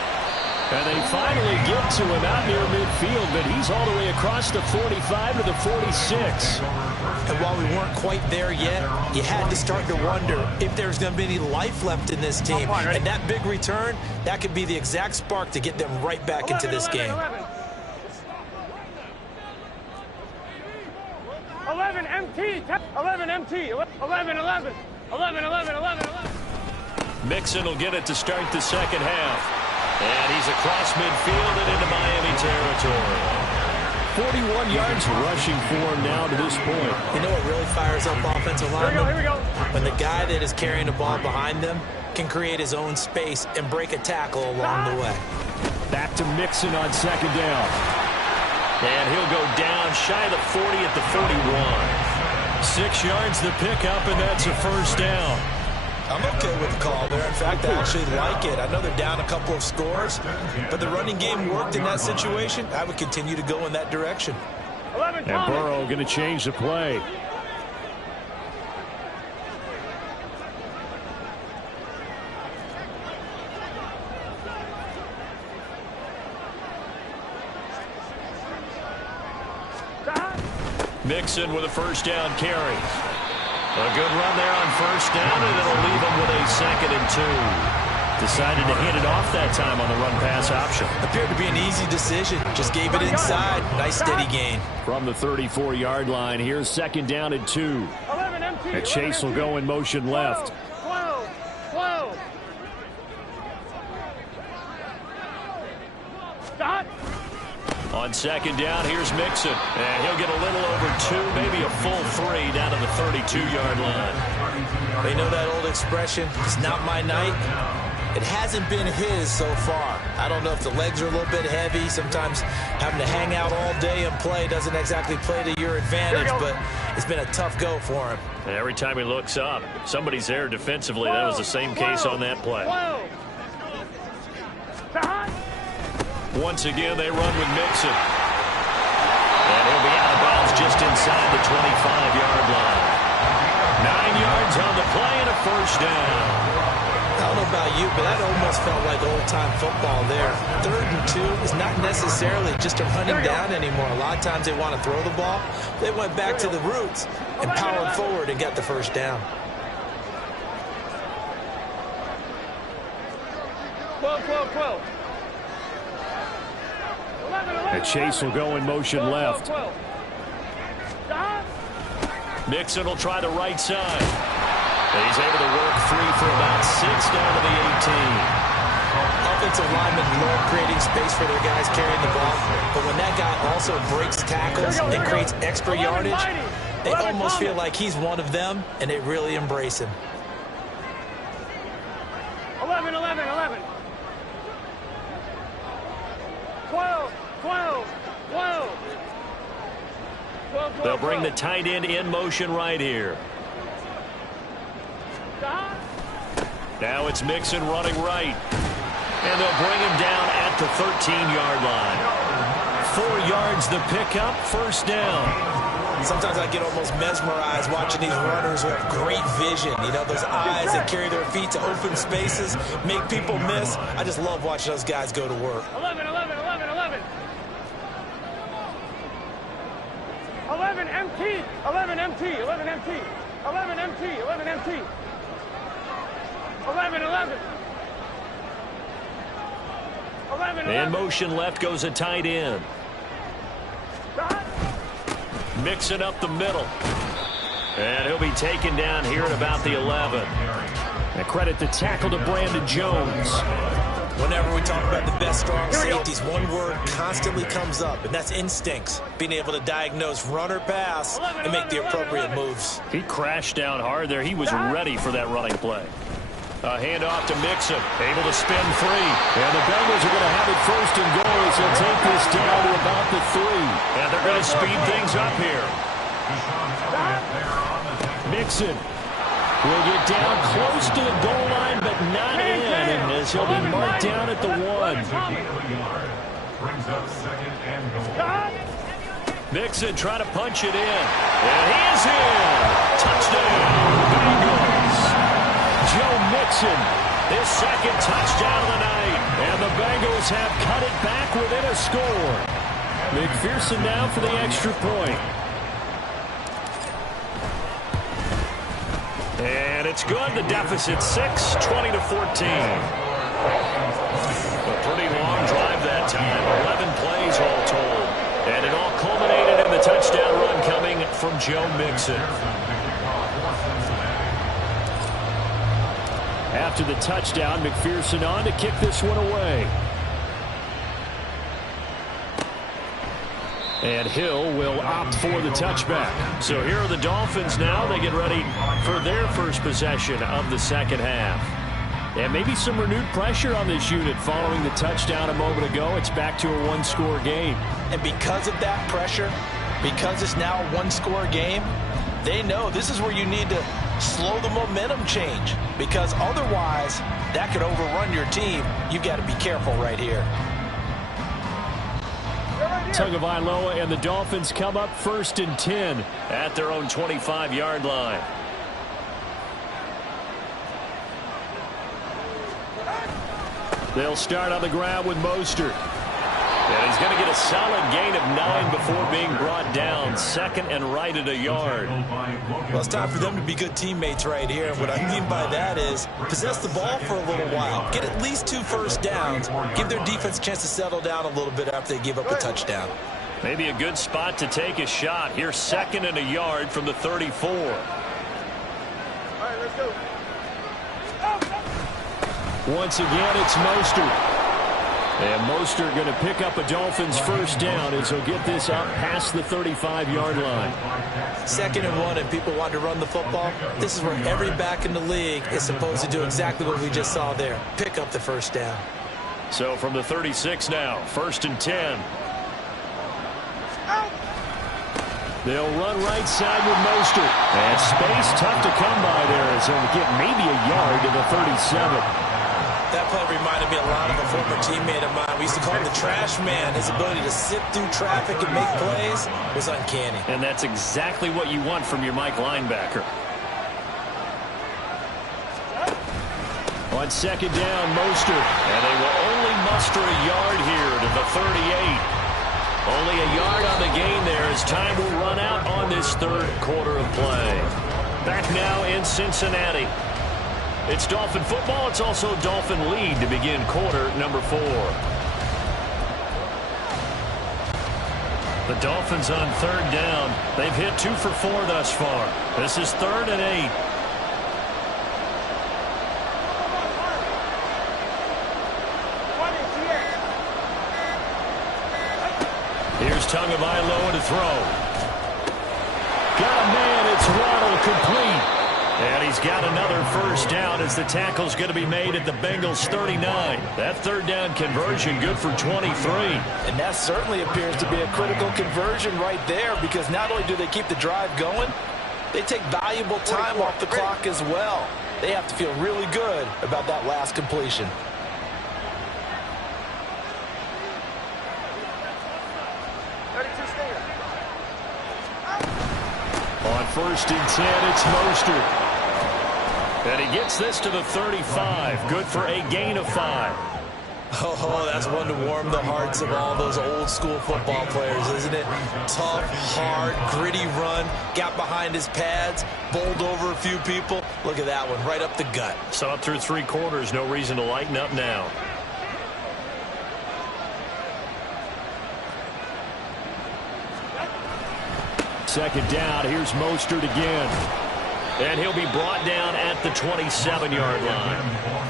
And they finally get to him out near midfield, but he's all the way across the 45 to the 46. And while we weren't quite there yet, you had to start to wonder if there's going to be any life left in this team. And that big return, that could be the exact spark to get them right back into this game. 11 MT, 11 MT, 11, 11, 11, 11, 11, 11. Mixon will get it to start the second half. And he's across midfield and into Miami territory. 41 yards rushing for him now to this point. You know what really fires up offensive linemen? Here we go. When the guy that is carrying the ball behind them can create his own space and break a tackle along the way. Back to Mixon on second down. And he'll go down shy of the 40 at the 41. 6 yards the pickup, and that's a first down. I'm okay with the call there. In fact, I actually like it. I know they're down a couple of scores, but the running game worked in that situation. I would continue to go in that direction. And Burrow going to change the play. Mixon with a first down carry. A good run there on first down, and it'll leave him with a 2nd and 2. Decided to hand it off that time on the run-pass option. Appeared to be an easy decision. Just gave it inside. Nice steady gain. From the 34-yard line, here's 2nd down and 2. And Chase will go in motion left. 12. Stop. On 2nd down, here's Mixon. And he'll get a little over 2, maybe a full 3 down to the 32-yard line. They know that old expression, it's not my night. It hasn't been his so far. I don't know if the legs are a little bit heavy. Sometimes having to hang out all day and play doesn't exactly play to your advantage, but it's been a tough go for him. And every time he looks up, somebody's there defensively. That was the same case on that play. Once again, they run with Mixon. And he'll be out of bounds just inside the 25-yard line. 9 yards on the play and a first down. I don't know about you, but that almost felt like old-time football there. 3rd and 2 is not necessarily just a running down anymore. A lot of times they want to throw the ball. They went back to the roots and powered forward and got the first down. 12. And Chase will go in motion left. Mixon will try the right side. And he's able to work free for about 6 down to the 18. Offensive linemen love creating space for their guys carrying the ball, but when that guy also breaks tackles and creates extra yardage, they almost feel like he's one of them, and they really embrace him. 11. 12. They'll bring the tight end in motion right here. Now it's Mixon running right. And they'll bring him down at the 13-yard line. 4 yards the pickup, first down. Sometimes I get almost mesmerized watching these runners who have great vision. You know, those eyes that carry their feet to open spaces, make people miss. I just love watching those guys go to work. 11 In motion left goes a tight end. Mixing up the middle. And he'll be taken down here at about the 11. And credit the tackle to Brandon Jones. Whenever we talk about the best strong safeties, one word constantly comes up, and that's instincts. Being able to diagnose run or pass and make the appropriate moves. He crashed down hard there. He was ready for that running play. A handoff to Mixon, able to spin free. And the Bengals are going to have it first and goal as they'll take this down to about the 3. And they're going to speed things up here. Mixon will get down close to the goal line, but not in. And as he'll be marked down at the 1. Mixon trying to punch it in. And he is in. Touchdown, Bengals. Joe Mixon, his second touchdown of the night. And the Bengals have cut it back within a score. McPherson now for the extra point. And it's good. The deficit 6, 20-14. A pretty long drive that time. 11 plays all told. And it all culminated in the touchdown run coming from Joe Mixon. After the touchdown, McPherson on to kick this one away. And Hill will opt for the touchback. So here are the Dolphins now. They get ready for their first possession of the second half. And maybe some renewed pressure on this unit following the touchdown a moment ago. It's back to a one-score game. And because of that pressure, because it's now a one-score game, they know this is where you need to slow the momentum change, because otherwise that could overrun your team. You've got to be careful right here. Tagovailoa and the Dolphins come up 1st and 10 at their own 25-yard line. They'll start on the ground with Mostert. And he's going to get a solid gain of 9 before being brought down. Second and right at a yard. Well, it's time for them to be good teammates right here. And what I mean by that is possess the ball for a little while. Get at least 2 first downs. Give their defense a chance to settle down a little bit after they give up a touchdown. Maybe a good spot to take a shot. Here's second and a yard from the 34. All right, let's go. Once again, it's Mostert. And Mostert going to pick up a Dolphins first down as he'll get this up past the 35-yard line. 2nd and 1 and people want to run the football. This is where every back in the league is supposed to do exactly what we just saw there. Pick up the first down. So from the 36 now, 1st and 10. They'll run right side with Mostert. And space tough to come by there as he'll get maybe a yard to the 37. That play reminded me a lot of a former teammate of mine. We used to call him the trash man. His ability to sit through traffic and make plays was uncanny. And that's exactly what you want from your Mike linebacker. On 2nd down, Mostert. And they will only muster a yard here to the 38. Only a yard on the gain there as time will run out on this 3rd quarter of play. Back now in Cincinnati. It's Dolphin football. It's also Dolphin lead to begin quarter number 4. The Dolphins on 3rd down. They've hit 2 for 4 thus far. This is 3rd and 8. Here's Tagovailoa to throw. Got a man. It's Waddle complete. And he's got another first down as the tackle's going to be made at the Bengals 39. That 3rd down conversion good for 23. And that certainly appears to be a critical conversion right there because not only do they keep the drive going, they take valuable time off the clock as well. They have to feel really good about that last completion. On 1st and 10, it's Mostert. And he gets this to the 35. Good for a gain of 5. Oh, that's one to warm the hearts of all those old school football players, isn't it? Tough, hard, gritty run. Got behind his pads, bowled over a few people. Look at that one, right up the gut. Saw it through 3 quarters. No reason to lighten up now. Second down. Here's Mostert again. And he'll be brought down at the 27-yard line.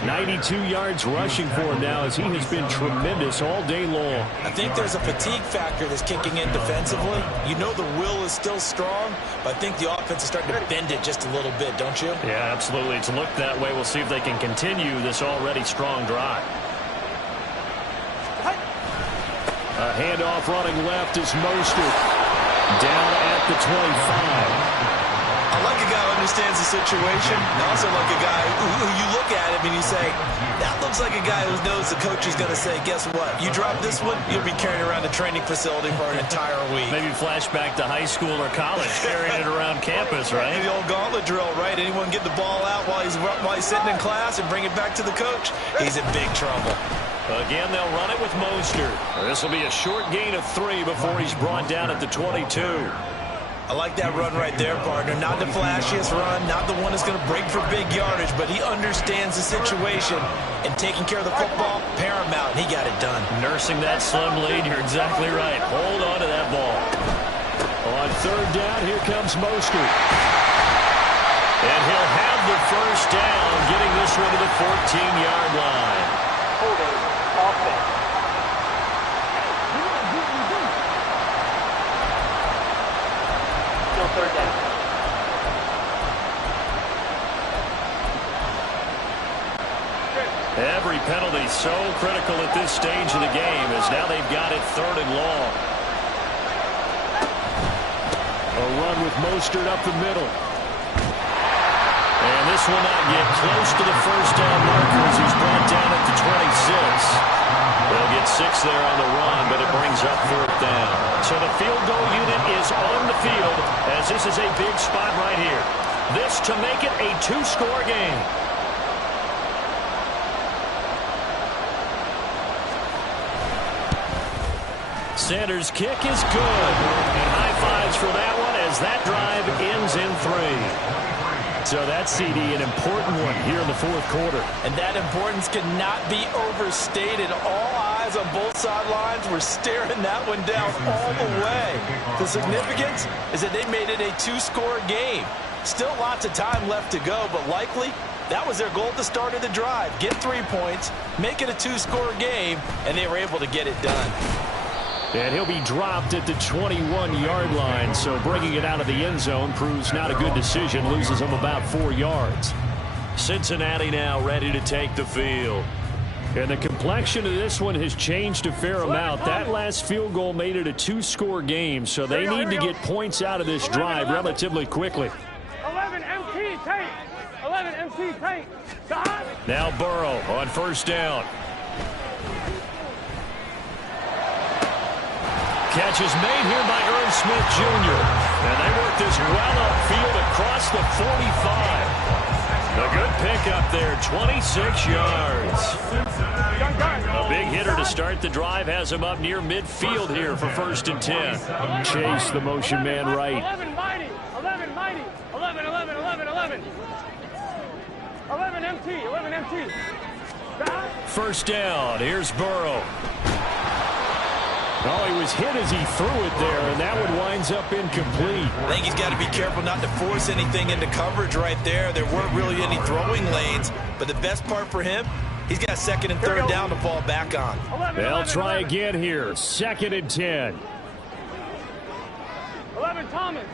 92 yards rushing for him now as he has been tremendous all day long. I think there's a fatigue factor that's kicking in defensively. You know the will is still strong, but I think the offense is starting to bend it just a little bit, don't you? Yeah, absolutely. It's looked that way. We'll see if they can continue this already strong drive. A handoff running left is Mostert. Down at the 25. I like a guy who understands the situation. I also like a guy who you look at him and you say, that looks like a guy who knows the coach is going to say, guess what? You drop this one, you'll be carrying around the training facility for an entire week. Maybe flashback to high school or college, carrying it around campus, right? The old gauntlet drill, right? Anyone get the ball out while he's sitting in class and bring it back to the coach? He's in big trouble. Again, they'll run it with Mostert. This will be a short gain of 3 before he's brought down at the 22. I like that run right there, partner. Not the flashiest run, not the one that's going to break for big yardage, but he understands the situation, and taking care of the football, paramount, and he got it done. Nursing that slim lead, you're exactly right. Hold on to that ball. On 3rd down, here comes Mostert. And he'll have the first down, getting this one to the 14-yard line. Holding offense. Still 3rd down. Every penalty so critical at this stage of the game as now they've got it 3rd and long. A run with Mostert up the middle. And this will not get close to the first down marker as he's brought down at the 26. They'll get 6 there on the run, but it brings up 4th down. So the field goal unit is on the field as this is a big spot right here. This to make it a 2-score game. Sanders' kick is good. And high fives for that one as that drive ends in 3. So that CD, an important one here in the fourth quarter. And that importance cannot be overstated. All eyes on both sidelines were staring that one down all the way. The significance is that they made it a 2-score game. Still lots of time left to go, but likely that was their goal at the start of the drive. Get 3 points, make it a 2-score game, and they were able to get it done. And he'll be dropped at the 21-yard line, so bringing it out of the end zone proves not a good decision, loses him about 4 yards. Cincinnati now ready to take the field. And the complexion of this one has changed a fair amount. That last field goal made it a 2-score game, so they need to get points out of this drive relatively quickly. 11 MT tape. 11 MT tape. Stop. Now Burrow on first down. Catch is made here by Irv Smith Jr. And they work this well upfield across the 45. A good pickup there, 26 yards. A big hitter to start the drive has him up near midfield here for 1st and 10. Chase the motion man right. 11 mighty. 11 mighty. 11, 11, 11, 11. 11 MT. 11 MT. Stop. First down. Here's Burrow. Oh, he was hit as he threw it there, and that one winds up incomplete. I think he's got to be careful not to force anything into coverage right there. There weren't really any throwing lanes, but the best part for him, he's got 2nd and 3rd down to fall back on. They'll try again here. 2nd and 10. 11 Thomas.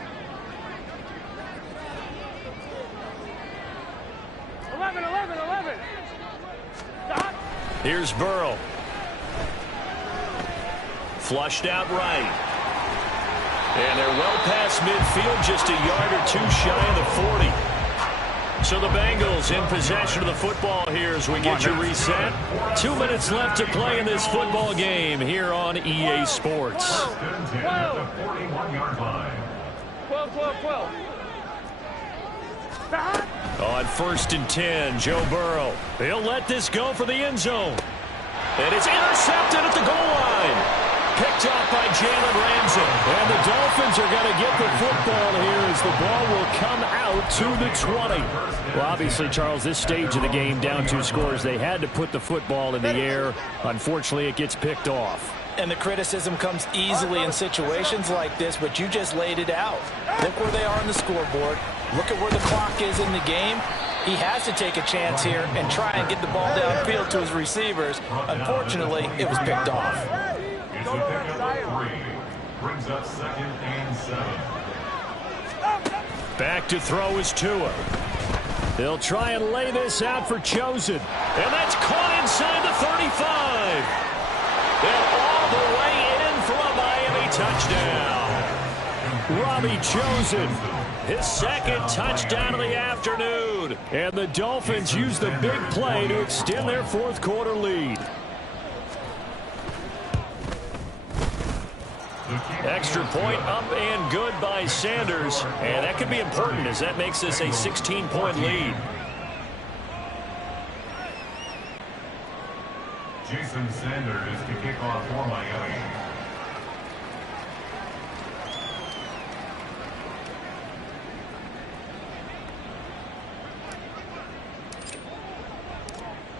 11, 11, 11. Stop. Here's Burrow. Flushed out right. And they're well past midfield, just a yard or 2 shy of the 40. So the Bengals in possession of the football here as we get you reset. 2 minutes left to play in this football game here on EA Sports. 12. 12, 12. Stop. On 1st and 10, Joe Burrow. He'll let this go for the end zone. And it's intercepted at the goal line. Picked up by Jalen Ramsey. And the Dolphins are going to get the football here as the ball will come out to the 20. Well, obviously, Charles, this stage of the game, down 2 scores, they had to put the football in the air. Unfortunately, it gets picked off. And the criticism comes easily in situations like this, but you just laid it out. Look where they are on the scoreboard. Look at where the clock is in the game. He has to take a chance here and try and get the ball downfield to his receivers. Unfortunately, it was picked off. It's a pickup of 3. Brings up 2nd and 7. Back to throw is Tua. They'll try and lay this out for Chosen. And that's caught inside the 35. And all the way in for a Miami touchdown. Robbie Chosen, his 2nd touchdown of the afternoon. And the Dolphins use the big play to extend their 4th quarter lead. Extra point up and good by Sanders. And that could be important as that makes this a 16-point lead. Jason Sanders to kick off for Miami.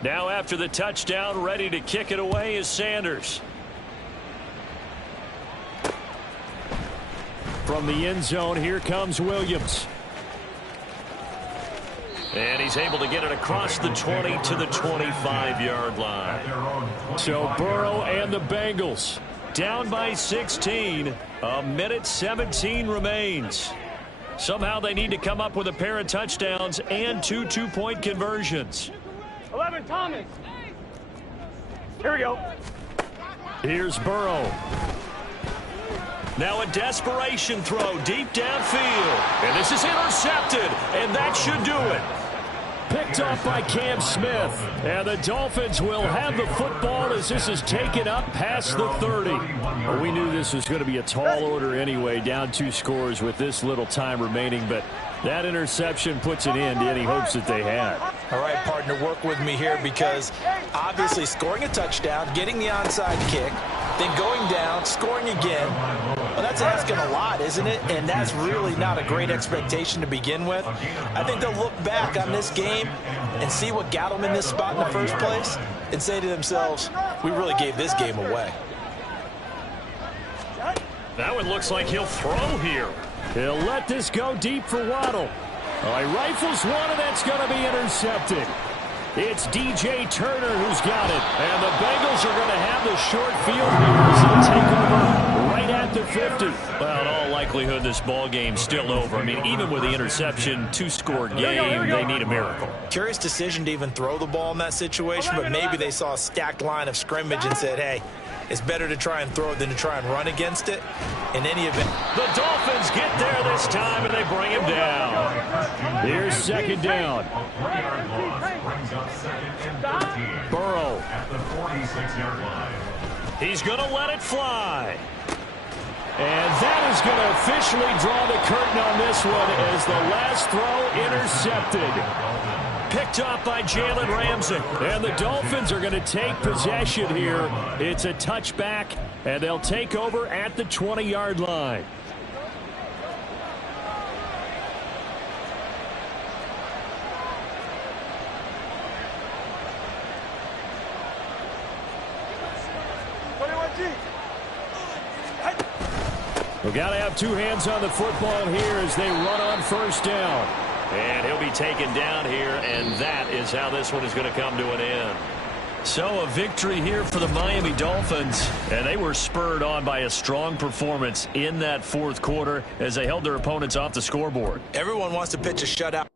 Now after the touchdown, ready to kick it away is Sanders. From the end zone, here comes Williams. And he's able to get it across the 20 to the 25-yard line. So Burrow and the Bengals down by 16. A minute 17 remains. Somehow they need to come up with a pair of touchdowns and 2 two-point conversions. 11 Thomas. Here we go. Here's Burrow. Now a desperation throw deep downfield. And this is intercepted. And that should do it. Picked off by Cam Smith. And the Dolphins will have the football as this is taken up past the 30. Well, we knew this was going to be a tall order anyway, down 2 scores with this little time remaining. But that interception puts an end to any hopes that they had. All right, partner, work with me here because obviously scoring a touchdown, getting the onside kick, then going down, scoring again. Well, that's asking a lot, isn't it? And that's really not a great expectation to begin with. I think they'll look back on this game and see what got them in this spot in the first place and say to themselves, we really gave this game away. That one looks like he'll throw here. He'll let this go deep for Waddle. He rifles one, and that's going to be intercepted. It's DJ Turner who's got it. And the Bengals are going to have the short field here as they'll take over right at the 50. Well, in all likelihood, this ball game's still over. I mean, even with the interception, two-score game, they need a miracle. Curious decision to even throw the ball in that situation, but maybe they saw a stacked line of scrimmage and said, hey, it's better to try and throw it than to try and run against it. In any event, the Dolphins get there this time, and they bring him down. Here's second down. Burrow. At the 46-yard line. He's going to let it fly. And that is going to officially draw the curtain on this one as the last throw intercepted. Picked off by Jalen Ramsey. And the Dolphins are going to take possession here. It's a touchback, and they'll take over at the 20-yard line. We've got to have two hands on the football here as they run on first down. And he'll be taken down here, and that is how this one is going to come to an end. So a victory here for the Miami Dolphins, and they were spurred on by a strong performance in that fourth quarter as they held their opponents off the scoreboard. everyone wants to pitch a shutout.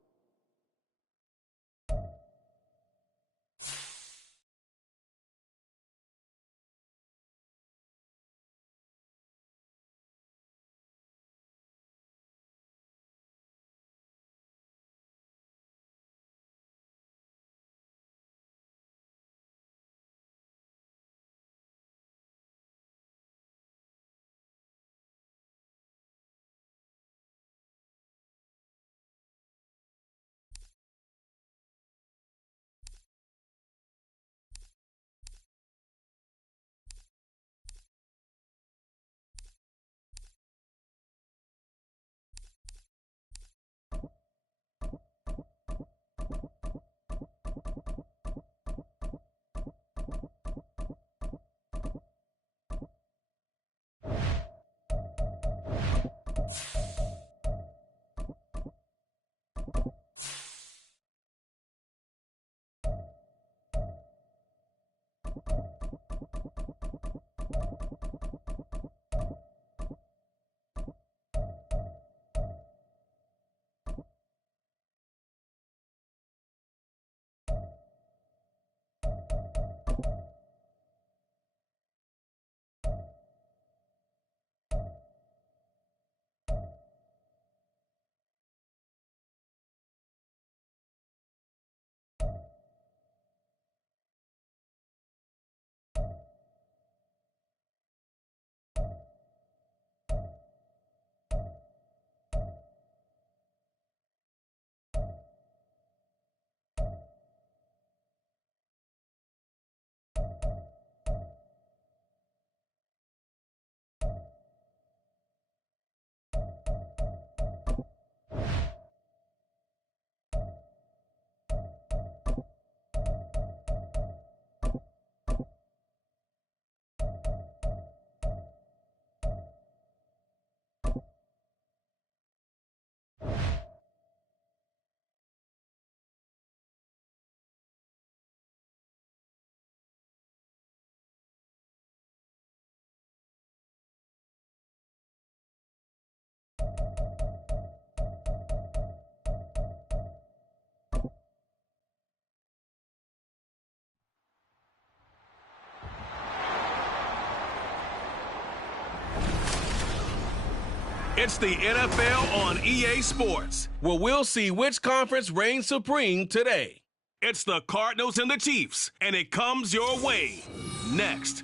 It's the NFL on EA Sports, where we'll see which conference reigns supreme today. It's the Cardinals and the Chiefs, and it comes your way next.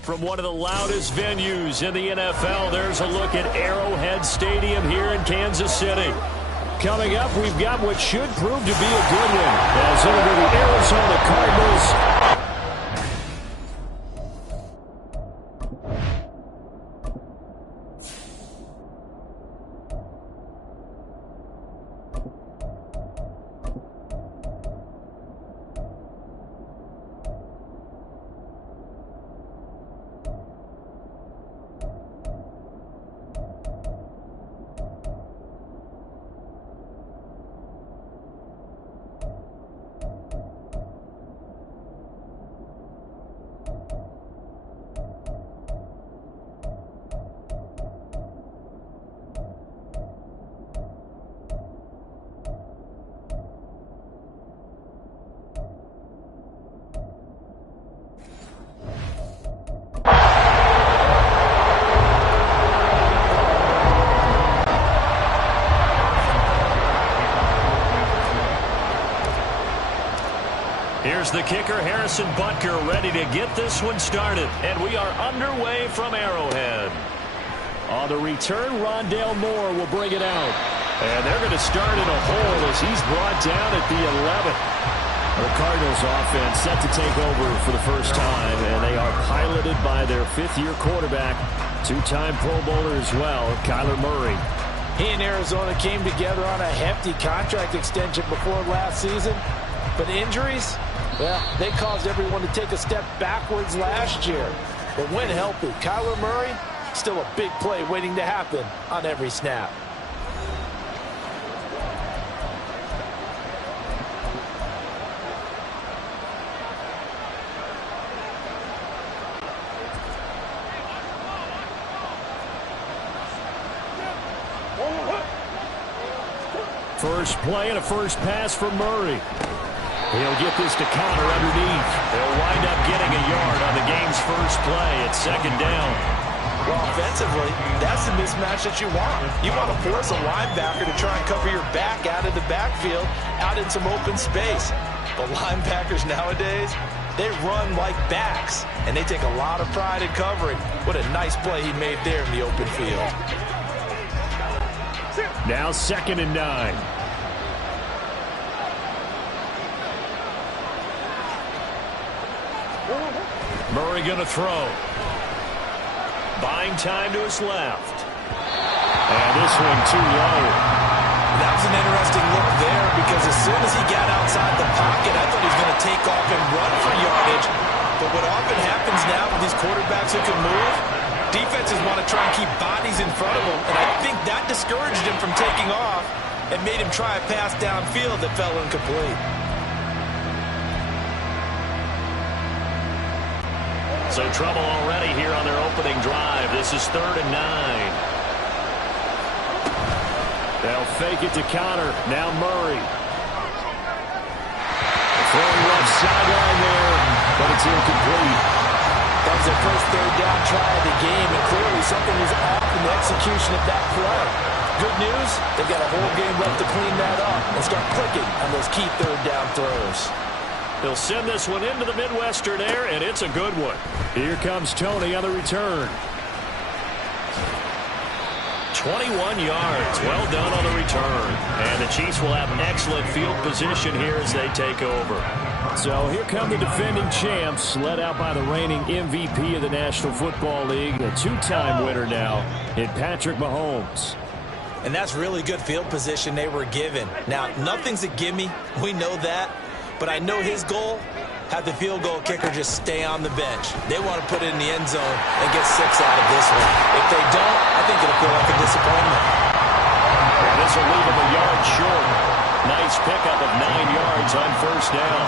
From one of the loudest venues in the NFL, there's a look at Arrowhead Stadium here in Kansas City. Coming up, we've got what should prove to be a good one. As it'll be the Arizona Cardinals. Here's the kicker, Harrison Butker, ready to get this one started. And we are underway from Arrowhead. On the return, Rondale Moore will bring it out. And they're going to start in a hole as he's brought down at the 11. The Cardinals offense set to take over for the first time, and they are piloted by their fifth-year quarterback, two-time Pro Bowler as well, Kyler Murray. He and Arizona came together on a hefty contract extension before last season, but injuries, well, they caused everyone to take a step backwards last year. But when healthy, Kyler Murray, still a big play waiting to happen on every snap. First play and a first pass for Murray. He'll get this to counter underneath. They'll wind up getting a yard on the game's first play at second down. Well, offensively, that's the mismatch that you want. You want to force a linebacker to try and cover your back out of the backfield, out in some open space. But linebackers nowadays, they run like backs, and they take a lot of pride in covering. What a nice play he made there in the open field. Now 2nd and 9. Murray going to throw. Buying time to his left. And this one too low. That was an interesting look there because as soon as he got outside the pocket, I thought he was going to take off and run for yardage. But what often happens now with these quarterbacks who can move, defenses want to try and keep bodies in front of them, and I think that discouraged him from taking off and made him try a pass downfield that fell incomplete. So trouble already here on their opening drive. This is 3rd and 9. They'll fake it to counter. Now Murray. Throwing left sideline there, but it's incomplete. That was their first 3rd down try of the game, and clearly something was off in the execution of that play. Good news, they've got a whole game left to clean that up and start clicking on those key 3rd down throws. They'll send this one into the Midwestern air, and it's a good one. Here comes Tony on the return. 21 yards. Well done on the return. And the Chiefs will have excellent field position here as they take over. So here come the defending champs, led out by the reigning MVP of the National Football League, a two-time winner now in Patrick Mahomes. And that's really good field position they were given. Now, nothing's a gimme. We know that. But I know his goal, have the field goal kicker just stay on the bench. They want to put it in the end zone and get 6 out of this one. If they don't, I think it'll feel like a disappointment. And this will leave him a yard short. Nice pickup of 9 yards on first down.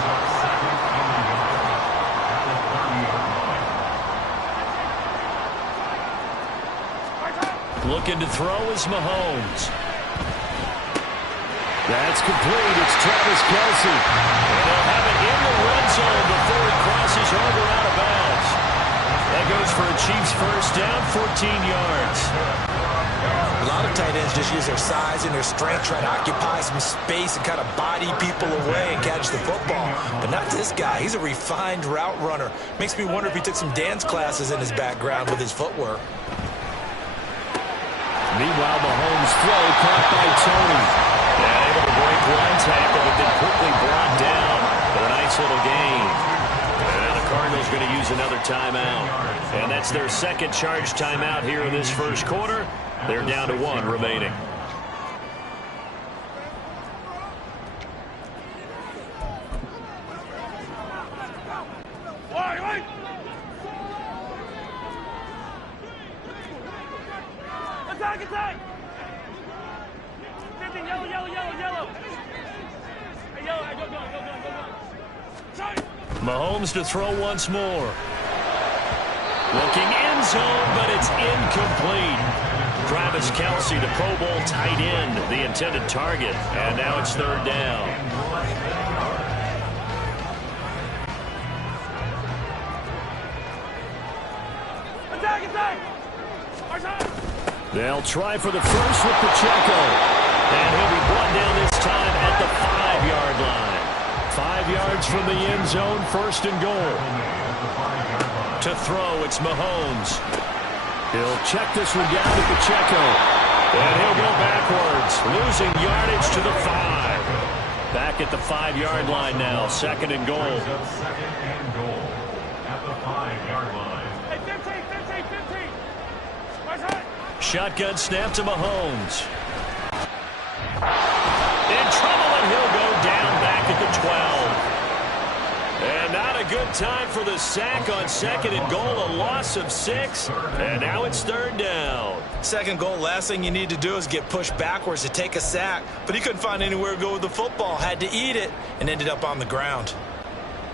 Looking to throw is Mahomes. That's complete. It's Travis Kelce. And they'll have it in the red zone before he crosses over out of bounds. That goes for a Chiefs first down, 14 yards. A lot of tight ends just use their size and their strength, try to occupy some space and kind of body people away and catch the football. But not this guy. He's a refined route runner. Makes me wonder if he took some dance classes in his background with his footwork. Meanwhile, Mahomes' throw caught by Tony. timeout. And that's their second charge timeout here in this first quarter. They're down to 1 remaining. Attack! 15, yellow. Hey, yellow, go. Mahomes to throw once more. Looking end zone, but it's incomplete. Travis Kelce, the Pro Bowl tight end, the intended target. And now it's third down. Attack! They'll try for the first with Pacheco. And he'll be brought down this time at the 5-yard line. 5 yards from the end zone, first and goal. To throw, it's Mahomes. He'll check this one down to Pacheco. And he'll go backwards, losing yardage to the 5. Back at the 5-yard line now, second and goal. Second and goal at the 5-yard line. Hey, 15. Shotgun snap to Mahomes. In trouble, and he'll go down back at the 12. And not a good time for the sack on second and goal, a loss of 6. And now it's third down. Second goal, last thing you need to do is get pushed backwards to take a sack. But he couldn't find anywhere to go with the football, had to eat it, and ended up on the ground.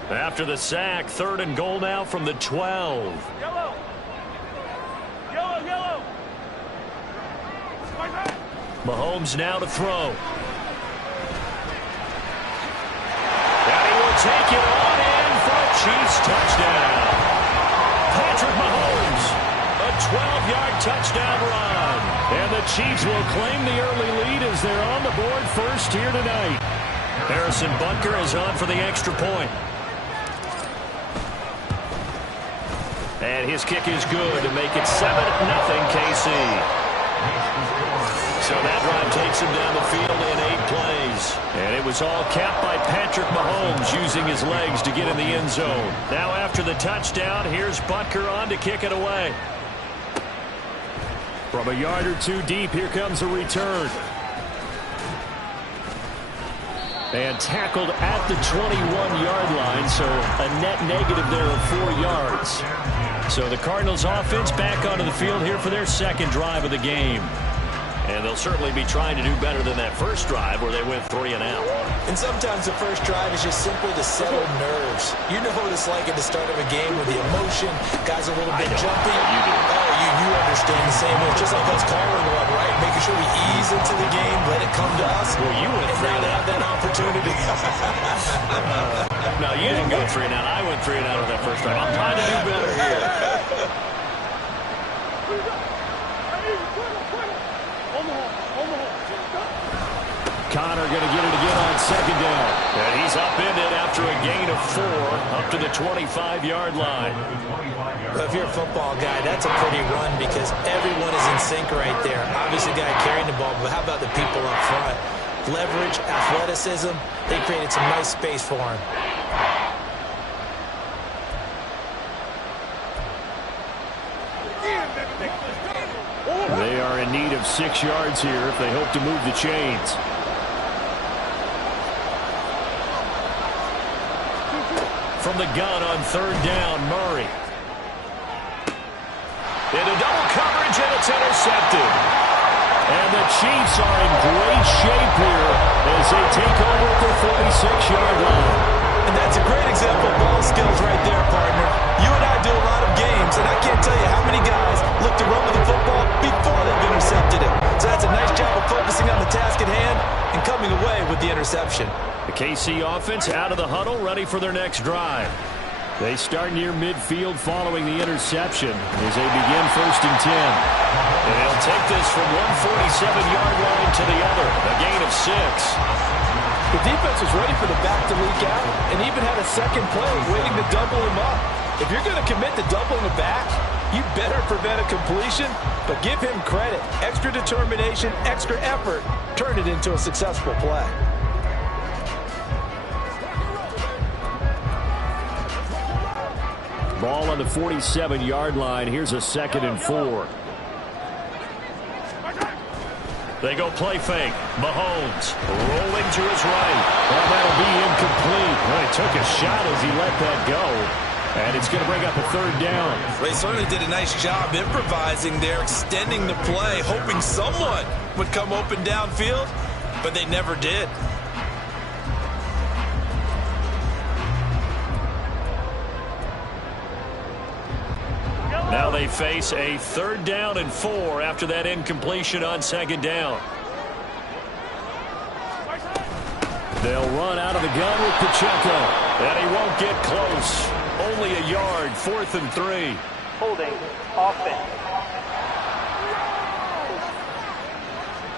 After the sack, third and goal now from the 12. Yellow. Mahomes now to throw. And he will take it on in for a Chiefs touchdown. Patrick Mahomes, a 12-yard touchdown run. And the Chiefs will claim the early lead as they're on the board first here tonight. Harrison Butker is on for the extra point. And his kick is good to make it 7-0 KC. So that drive takes him down the field in 8 plays. And it was all capped by Patrick Mahomes using his legs to get in the end zone. Now after the touchdown, here's Butker on to kick it away. From a yard or two deep, here comes a return. And tackled at the 21-yard line, so a net negative there of 4 yards. So the Cardinals offense back onto the field here for their second drive of the game. And they'll certainly be trying to do better than that first drive where they went 3 and out. And sometimes the first drive is just simply to settle nerves. You know what it's like at the start of a game with the emotion, guys a little bit jumpy. You do. Oh, you understand the same way. Just like us calling one, right? Making sure we ease into the game, let it come to us. Well, you went 3 and out. Have that opportunity. No, you didn't go 3 and out. I went 3 and out on that first drive. I'm trying to do better here. Connor going to get it again on second down. And he's upended after a gain of 4 up to the 25-yard line. Well, if you're a football guy, that's a pretty run because everyone is in sync right there. Obviously, the guy carrying the ball, but how about the people up front? Leverage, athleticism, they created some nice space for him. They are in need of 6 yards here if they hope to move the chains. From the gun on third down, Murray. Into double coverage, and it's intercepted. And the Chiefs are in great shape here as they take over at their 46-yard line. And that's a great example of ball skills right there, partner. You and I do a lot of games, and I can't tell you how many guys look to run with the football before they've intercepted it. So that's a nice job of focusing on the task at hand and coming away with the interception. The KC offense out of the huddle, ready for their next drive. They start near midfield following the interception as they begin first and 10. And they'll take this from 147-yard line to the other, a gain of 6. The defense was ready for the back to leak out and even had a second play waiting to double him up. If you're going to commit to doubling the back, you better prevent a completion, but give him credit. Extra determination, extra effort, turned it into a successful play. Ball on the 47-yard line. Here's a 2nd and 4. They go play fake. Mahomes rolling to his right. Well, that'll be incomplete. Well, he took a shot as he let that go. And it's going to bring up a 3rd down. They certainly did a nice job improvising there, extending the play, hoping someone would come open downfield, but they never did. Now they face a 3rd down and 4 after that incompletion on 2nd down. They'll run out of the gun with Pacheco, and he won't get close. Only a yard, 4th and 3. Holding offense.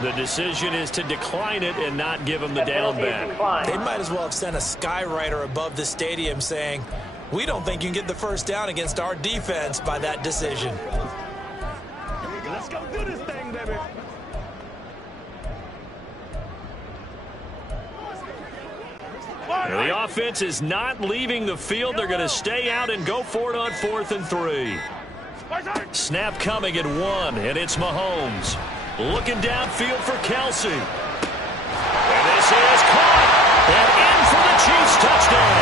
The decision is to decline it and not give him the down back. They might as well have sent a skywriter above the stadium saying, "We don't think you can get the 1st down against our defense by that decision." Let's go do this thing, baby. The offense is not leaving the field. They're going to stay out and go for it on 4th and 3. Snap coming at 1, and it's Mahomes. Looking downfield for Kelsey. And this is caught. And in for the Chiefs touchdown.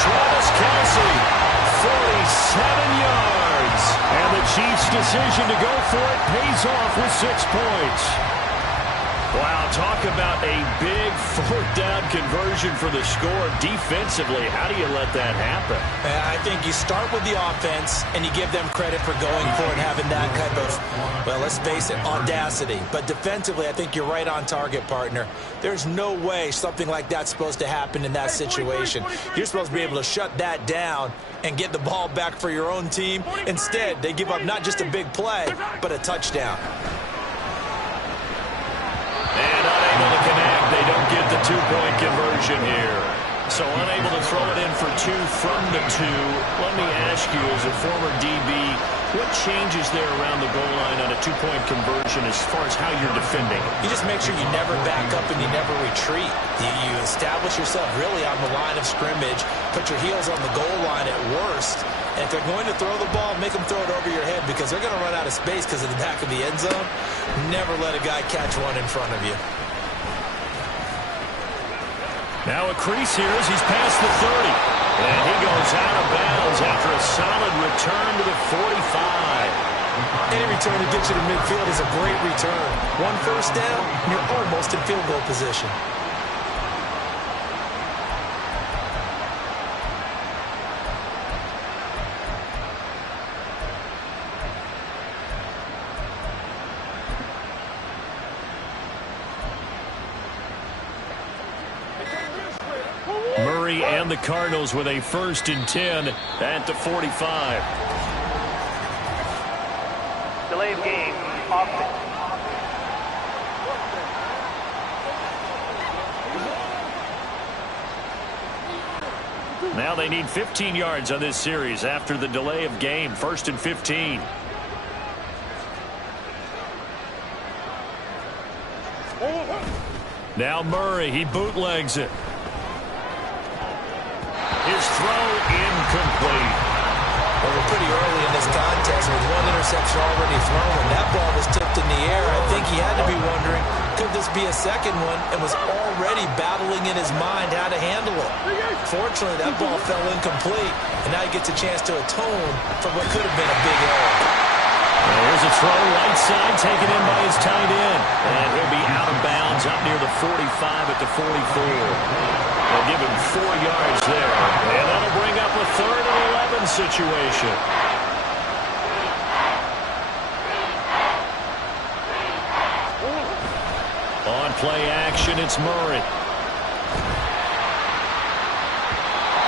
Travis Kelsey, 47 yards. And the Chiefs' decision to go for it pays off with 6 points. Wow, talk about a big 4th down conversion for the score. Defensively, how do you let that happen? I think you start with the offense, and you give them credit for going for it, having that kind of, well, let's face it, audacity. But defensively, I think you're right on target, partner. There's no way something like that's supposed to happen in that situation. You're supposed to be able to shut that down and get the ball back for your own team. Instead, they give up not just a big play, but a touchdown. And unable to connect. They don't get the 2-point conversion here. So unable to throw it in for 2 from the 2. Let me ask you, as a former DB, what changes there around the goal line on a 2-point conversion as far as how you're defending? You just make sure you never back up and you never retreat. You establish yourself really on the line of scrimmage, put your heels on the goal line at worst. And if they're going to throw the ball, make them throw it over your head because they're going to run out of space because of the back of the end zone. Never let a guy catch one in front of you. Now a crease here as he's past the 30. And he goes out of bounds after a solid return to the 45. Any return to get you to midfield is a great return. 1 first down, you're almost in field goal position. Murray and the Cardinals with a 1st and 10 at the 45. Delay of game. Offense. Now they need 15 yards on this series after the delay of game. 1st and 15. Now Murray, he bootlegs it. His throw incomplete. Well, we're pretty early in this contest with 1 interception already thrown. When that ball was tipped in the air, I think he had to be wondering, could this be a second one, and was already battling in his mind how to handle it. Fortunately, that ball fell incomplete, and now he gets a chance to atone for what could have been a big error. Well, here's a throw right side taken in by his tight end. And he'll be out of bounds up near the 45 at the 44. They'll give him 4 yards there. And that'll bring up a 3rd and 11 situation. On play action, it's Murray.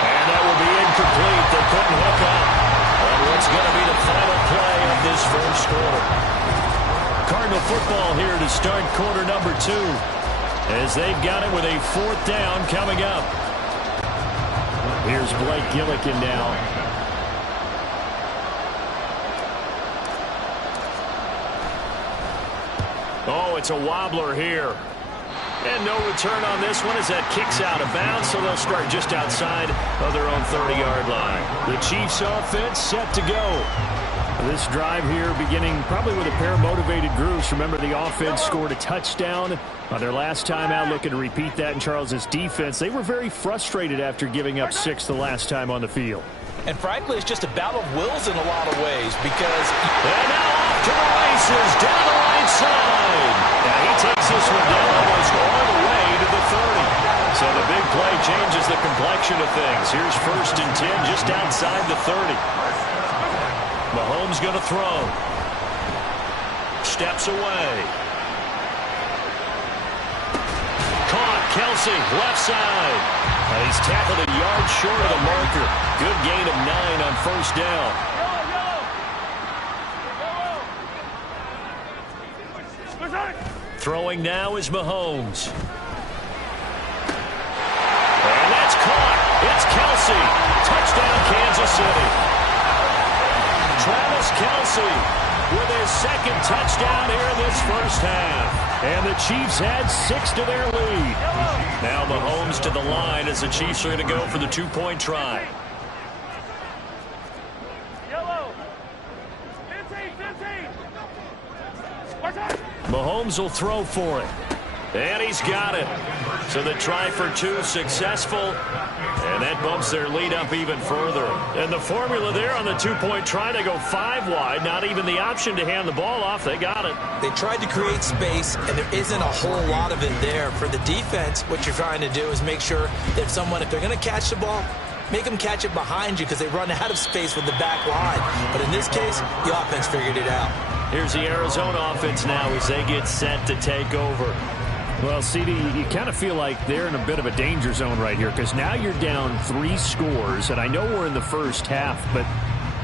And that will be incomplete. They couldn't hook up. And what's going to be the final play of this 1st quarter? Cardinal football here to start quarter number 2. As they've got it with a 4th down coming up. Here's Blake Gillikin now. Oh, it's a wobbler here. And no return on this one as that kicks out of bounds, so they'll start just outside of their own 30-yard line. The Chiefs offense set to go. This drive here beginning probably with a pair of motivated groups. Remember, the offense scored a touchdown on their last time out, looking to repeat that in Charles' defense. They were very frustrated after giving up 6 the last time on the field. And frankly, it's just a battle of wills in a lot of ways because... And now off to the races down the right side. Now he takes this one down almost all the way to the 30. So the big play changes the complexion of things. Here's 1st and 10 just outside the 30. Mahomes going to throw. Steps away. Caught. Kelsey, left side. He's tackled a yard short of the marker. Good gain of 9 on 1st down. Throwing now is Mahomes. And that's caught. It's Kelsey. Touchdown, Kansas City. Travis Kelsey with his 2nd touchdown here in this first half. And the Chiefs add 6 to their lead. Now Mahomes to the line as the Chiefs are going to go for the 2-point try. Mahomes will throw for it. And he's got it. So the try for 2 successful. And that bumps their lead up even further. And the formula there on the 2-point try to go 5 wide. Not even the option to hand the ball off. They got it. They tried to create space, and there isn't a whole lot of it there. For the defense, what you're trying to do is make sure that if they're going to catch the ball, make them catch it behind you because they run out of space with the back line. But in this case, the offense figured it out. Here's the Arizona offense now as they get set to take over. Well, CD, you kind of feel like they're in a bit of a danger zone right here because now you're down 3 scores, and I know we're in the first half, but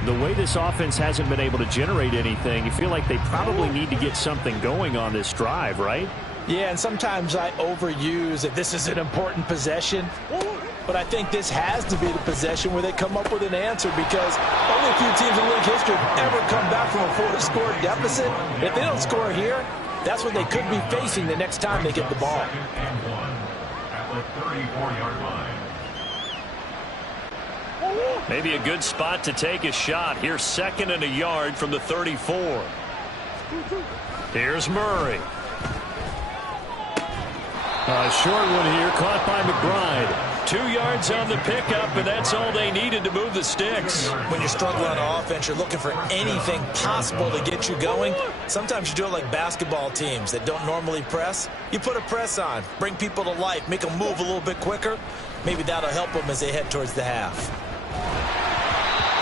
the way this offense hasn't been able to generate anything, you feel like they probably need to get something going on this drive, right? Yeah, and sometimes I overuse that this is an important possession, but I think this has to be the possession where they come up with an answer because only a few teams in league history have ever come back from a 4-score deficit. If they don't score here, that's what they could be facing the next time they get the ball. Maybe a good spot to take a shot. Here's 2nd and a yard from the 34. Here's Murray. A short one here, caught by McBride. 2 yards on the pickup, and that's all they needed to move the sticks. When you struggle on offense, you're looking for anything possible to get you going. Sometimes you do it like basketball teams that don't normally press. You put a press on, bring people to life, make them move a little bit quicker. Maybe that'll help them as they head towards the half.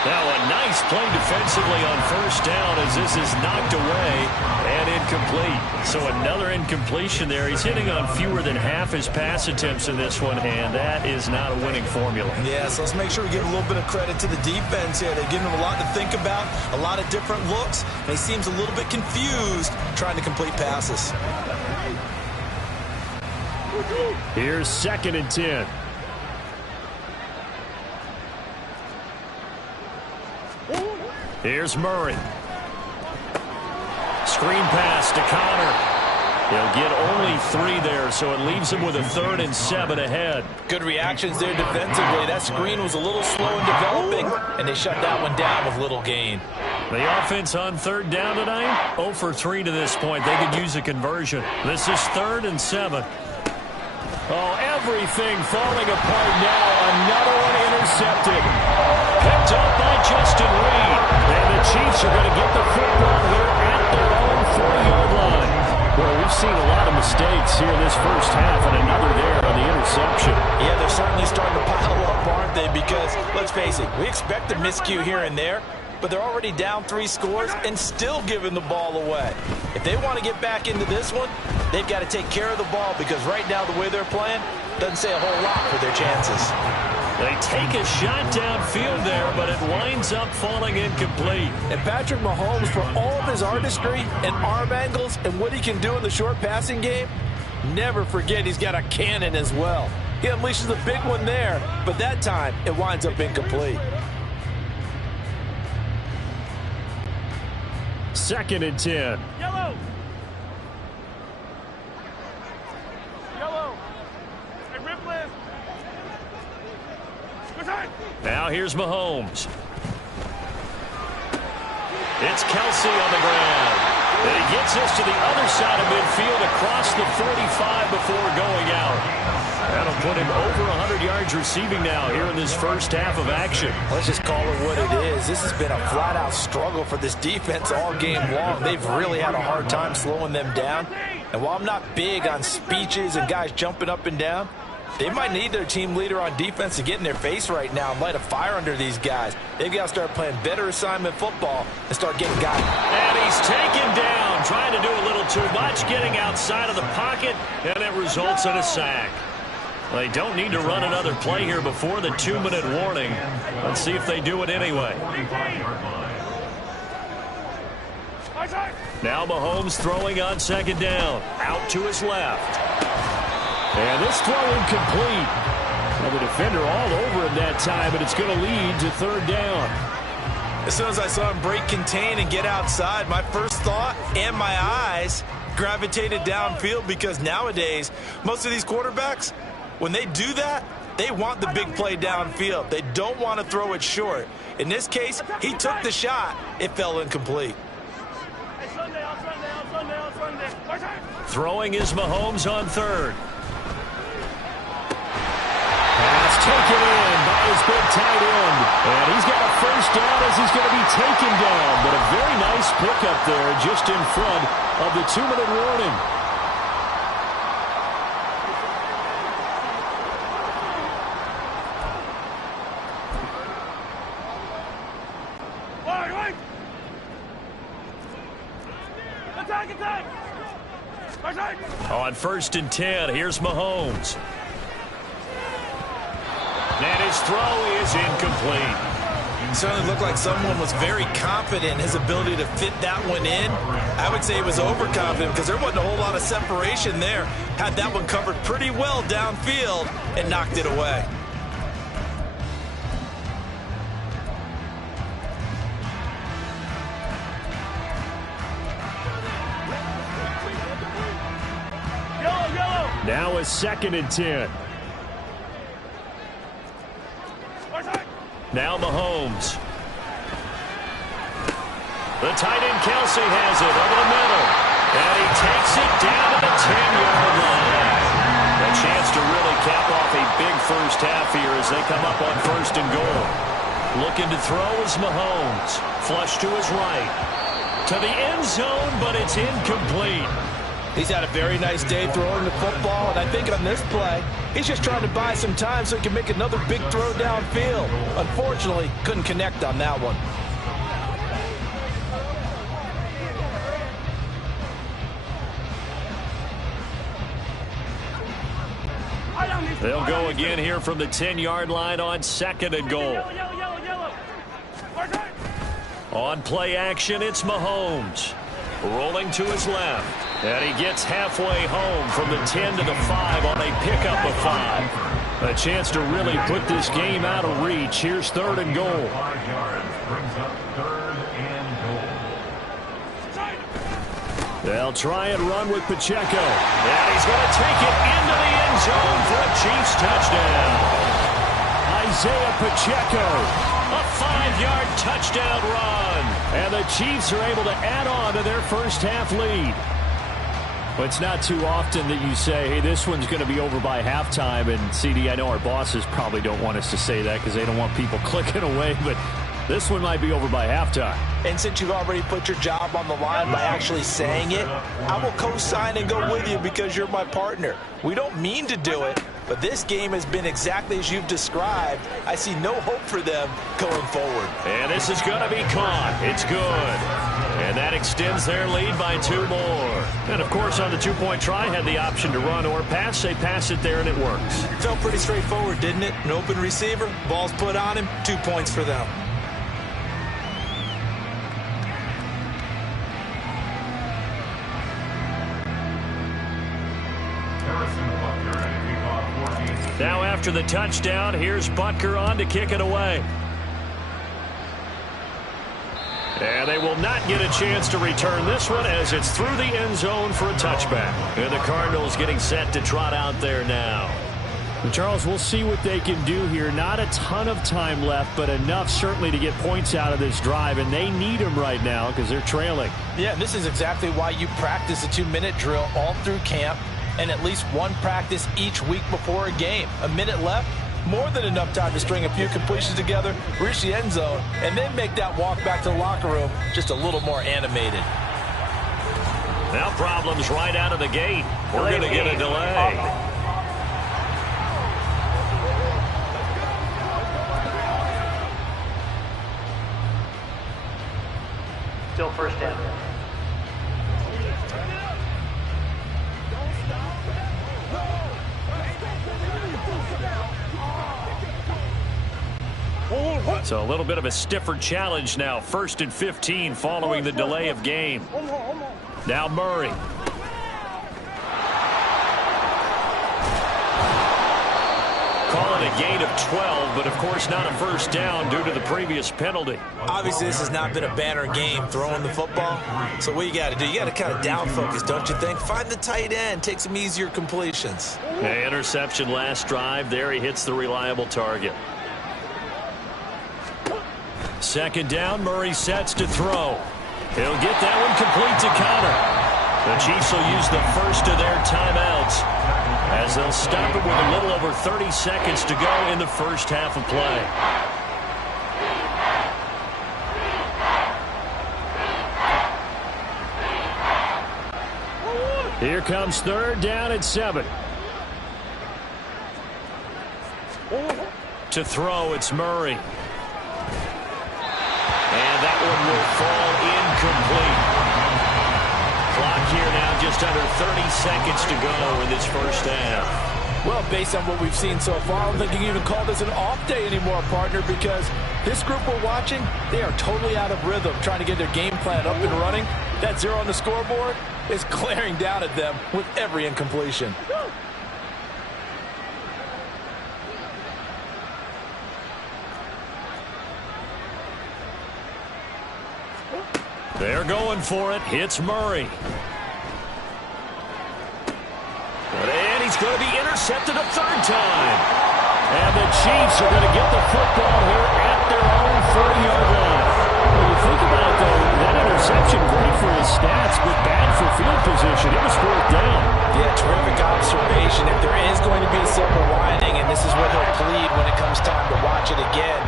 Now a nice play defensively on 1st down as this is knocked away and incomplete. So another incompletion there. He's hitting on fewer than half his pass attempts in this one, and that is not a winning formula. Yeah, so let's make sure we give a little bit of credit to the defense here. They've given him a lot to think about, a lot of different looks, and he seems a little bit confused trying to complete passes. Here's 2nd and 10. Here's Murray. Screen pass to Connor. He'll get only 3 there, so it leaves him with a 3rd and 7 ahead. Good reactions there defensively. That screen was a little slow in developing, and they shut that one down with little gain. The offense on 3rd down tonight, 0 for 3 to this point. They could use a conversion. This is 3rd and 7. Oh, everything falling apart now. Another one intercepted. Picked up by Justin Reed. And the Chiefs are going to get the football here at their own 40-yard line. Well, we've seen a lot of mistakes here in this first half, and another there on the interception. Yeah, they're certainly starting to pile up, aren't they? Because, let's face it, we expect a miscue here and there, but they're already down 3 scores and still giving the ball away. If they want to get back into this one, they've got to take care of the ball because right now the way they're playing doesn't say a whole lot for their chances. They take a shot downfield there, but it winds up falling incomplete. And Patrick Mahomes, for all of his artistry and arm angles and what he can do in the short passing game, never forget he's got a cannon as well. He unleashes a big one there, but that time it winds up incomplete. 2nd and 10. Yellow. Now here's Mahomes. It's Kelsey on the ground. And he gets us to the other side of midfield across the 45 before going out. That'll put him over 100 yards receiving now here in this first half of action. Let's just call it what it is. This has been a flat-out struggle for this defense all game long. They've really had a hard time slowing them down. And while I'm not big on speeches and guys jumping up and down, they might need their team leader on defense to get in their face right now and light a fire under these guys. They've got to start playing better assignment football and start getting guys. And he's taken down, trying to do a little too much, getting outside of the pocket, and it results in a sack. They don't need to run another play here before the 2-minute warning. Let's see if they do it anyway. Now Mahomes throwing on second down. Out to his left. And this throw incomplete. Well, the defender all over him that time, but it's going to lead to third down. As soon as I saw him break contain and get outside, my first thought and my eyes gravitated downfield, because nowadays, most of these quarterbacks, when they do that, they want the big play downfield. They don't want to throw it short. In this case, he took the shot. It fell incomplete. Throwing is Mahomes on third. Pass taken in by his big tight end. And he's got a first down as he's going to be taken down. But a very nice pickup there just in front of the 2-minute warning. On 1st and 10, here's Mahomes. And his throw is incomplete. It certainly looked like someone was very confident in his ability to fit that one in. I would say he was overconfident because there wasn't a whole lot of separation there. Had that one covered pretty well downfield and knocked it away. Now a 2nd and 10. Now Mahomes. The tight end Kelsey has it over the middle. And he takes it down to the 10-yard line. A chance to really cap off a big first half here as they come up on 1st and goal. Looking to throw is Mahomes. Flush to his right. To the end zone, but it's incomplete. He's had a very nice day throwing the football, and I think on this play, he's just trying to buy some time so he can make another big throw downfield. Unfortunately, couldn't connect on that one. They'll go again here from the 10-yard line on 2nd and goal. On play action, it's Mahomes. Rolling to his left. And he gets halfway home from the 10 to the 5 on a pickup of 5. A chance to really put this game out of reach. Here's 3rd and goal. 5 yards brings up 3rd and goal. They'll try and run with Pacheco. And he's going to take it into the end zone for a Chiefs touchdown. Isaiah Pacheco. A 5-yard touchdown run. And the Chiefs are able to add on to their first half lead. Well, it's not too often that you say, hey, this one's going to be over by halftime. And, CD, I know our bosses probably don't want us to say that because they don't want people clicking away. But this one might be over by halftime. And since you've already put your job on the line by actually saying it, I will co-sign and go with you because you're my partner. We don't mean to do it, but this game has been exactly as you've described. I see no hope for them going forward. And this is going to be caught. It's good. And that extends their lead by 2 more. And, of course, on the 2-point try, had the option to run or pass. They pass it there, and it works. It felt pretty straightforward, didn't it? An open receiver, ball's put on him, 2 points for them. Now after the touchdown, here's Butker on to kick it away. And they will not get a chance to return this one as it's through the end zone for a touchback. And the Cardinals getting set to trot out there now. And Charles, we'll see what they can do here. Not a ton of time left, but enough certainly to get points out of this drive, and they need them right now because they're trailing. Yeah, this is exactly why you practice a 2-minute drill all through camp and at least one practice each week before a game. A minute left, more than enough time to string a few completions together, reach the end zone, and then make that walk back to the locker room just a little more animated. Now problems right out of the gate. We're going to get a delay. Still first down. So a little bit of a stiffer challenge now. 1st and 15 following the delay of game. Now Murray. Call it a gain of 12, but of course not a first down due to the previous penalty. Obviously, this has not been a banner game throwing the football. So what you got to do, you got to kind of down focus, don't you think? Find the tight end, take some easier completions. An interception last drive. There he hits the reliable target. 2nd down, Murray sets to throw. He'll get that one complete to Connor. The Chiefs will use the first of their timeouts as they'll stop it with a little over 30 seconds to go in the first half of play. Here comes 3rd down and 7. To throw, it's Murray. And that one will fall incomplete. Clock here now just under 30 seconds to go in this first half. Well, based on what we've seen so far, I don't think you can even call this an off day anymore, partner, because this group we're watching, they are totally out of rhythm trying to get their game plan up and running. That 0 on the scoreboard is glaring down at them with every incompletion. They're going for it. Hits Murray. And he's going to be intercepted a 3rd time. And the Chiefs are going to get the football here at their own 40-yard line. When you think about it, though, that interception, great for his stats, but bad for field position. It was 4th down. Yeah, terrific observation. If there is going to be a silver lining, and this is where he'll plead when it comes time to watch it again,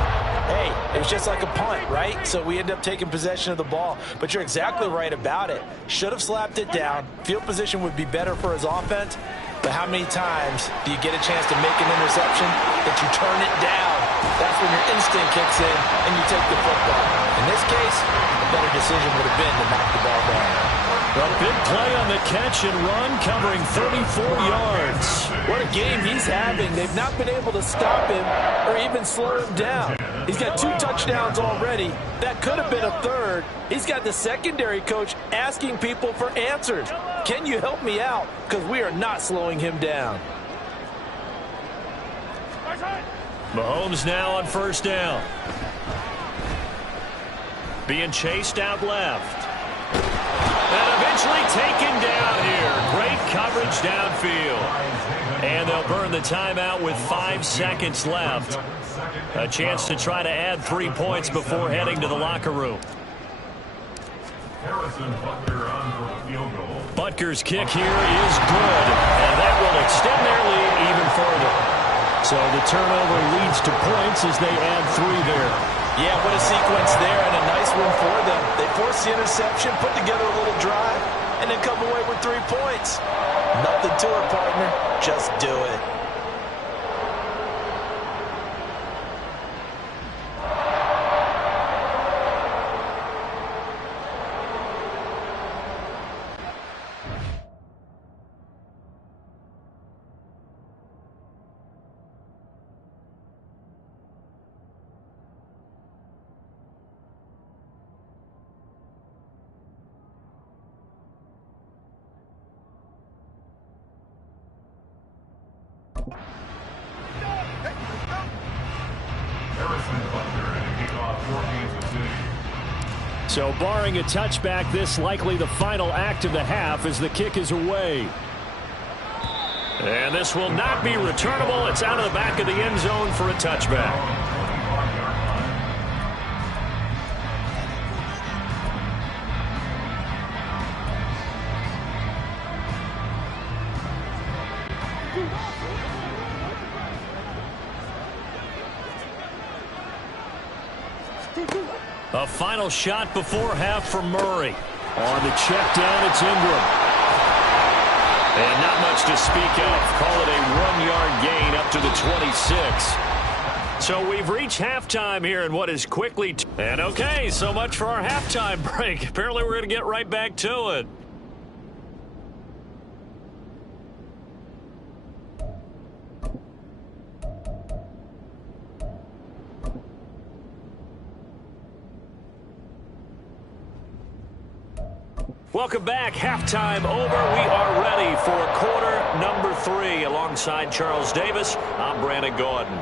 hey, it was just like a punt, right? So we end up taking possession of the ball. But you're exactly right about it. Should have slapped it down. Field position would be better for his offense. But how many times do you get a chance to make an interception that you turn it down? That's when your instinct kicks in and you take the football. In this case, a better decision would have been to knock the ball down. A big play on the catch and run, covering 34 yards. What a game he's having. They've not been able to stop him or even slow him down. He's got 2 touchdowns already. That could have been a 3rd. He's got the secondary coach asking people for answers. Can you help me out? Because we are not slowing him down. Mahomes now on 1st down. Being chased out left. And eventually taken down here. Great coverage downfield. And they'll burn the timeout with 5 seconds left. A chance to try to add 3 points before heading to the locker room. Butker's kick here is good. And that will extend their lead even further. So the turnover leads to points as they add 3 there. Yeah, what a sequence there, and a nice one for them. They force the interception, put together a little drive, and then come away with 3 points. Nothing to it, partner. Just do it. So barring a touchback, this likely the final act of the half as the kick is away. And this will not be returnable. It's out of the back of the end zone for a touchback. A final shot before half for Murray. On the check down, it's Ingram. And not much to speak of. Call it a 1-yard gain up to the 26. So we've reached halftime here in what is quickly. And okay, so much for our halftime break. Apparently we're going to get right back to it. Welcome back. Halftime over. We are ready for quarter number 3. Alongside Charles Davis, I'm Brandon Gordon.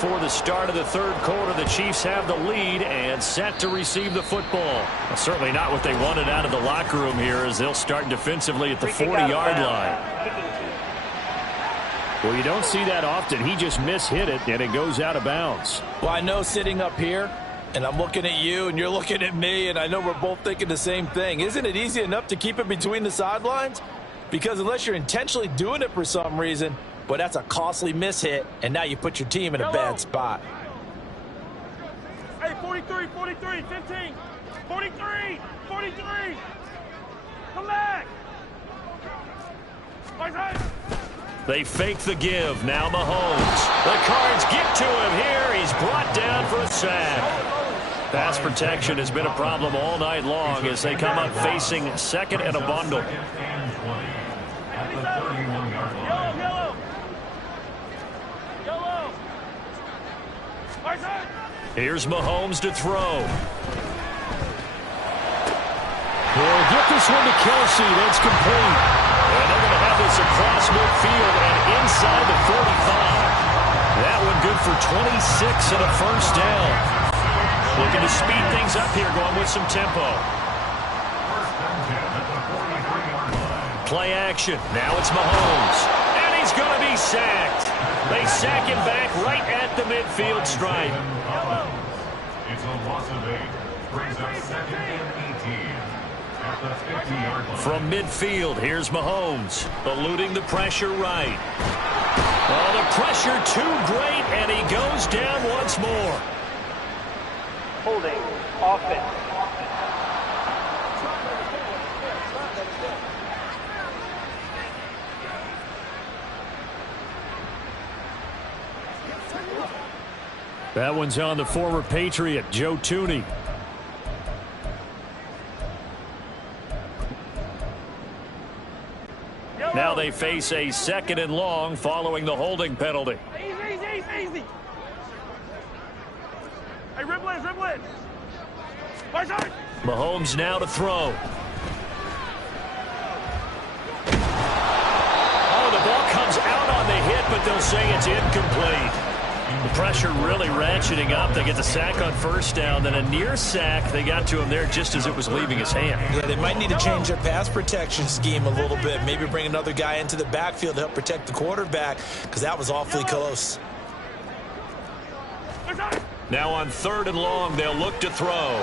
For the start of the third quarter, the Chiefs have the lead and set to receive the football. Well, certainly not what they wanted out of the locker room here, as they'll start defensively at the 40-yard line. Well, you don't see that often. He just mishit it, and it goes out of bounds. Well, I know sitting up here, and I'm looking at you, and you're looking at me, and I know we're both thinking the same thing. Isn't it easy enough to keep it between the sidelines? Because unless you're intentionally doing it for some reason, but that's a costly mishit, and now you put your team in a bad spot. Hey, 43, 43, 15, 43, 43. Come back. They fake the give. Now Mahomes. The Cards get to him here. He's brought down for a sack. Pass protection has been a problem all night long as they come up facing second and a bundle. Here's Mahomes to throw. He'll get this one to Kelsey. That's complete. And they're going to have this across midfield and inside the 45. That one good for 26 and a first down. Looking to speed things up here, going with some tempo. Play action. Now it's Mahomes. And he's going to be sacked. They sack him back right at the midfield stripe. It's a loss of 8. Brings up second and 18. At the 50-yard line. From midfield, here's Mahomes. Eluding the pressure right. Oh, the pressure too great, and he goes down once more. Holding offense. That one's on the former Patriot, Joe Thuney. Now they face a second and long following the holding penalty. Easy. Hey, rib blitz. Mahomes now to throw. Oh, the ball comes out on the hit, but they'll say it's incomplete. The pressure really ratcheting up. They get the sack on first down, then a near sack. They got to him there just as it was leaving his hand. Yeah, they might need to change their pass protection scheme a little bit. Maybe bring another guy into the backfield to help protect the quarterback, because that was awfully close. Now on third and long, they'll look to throw.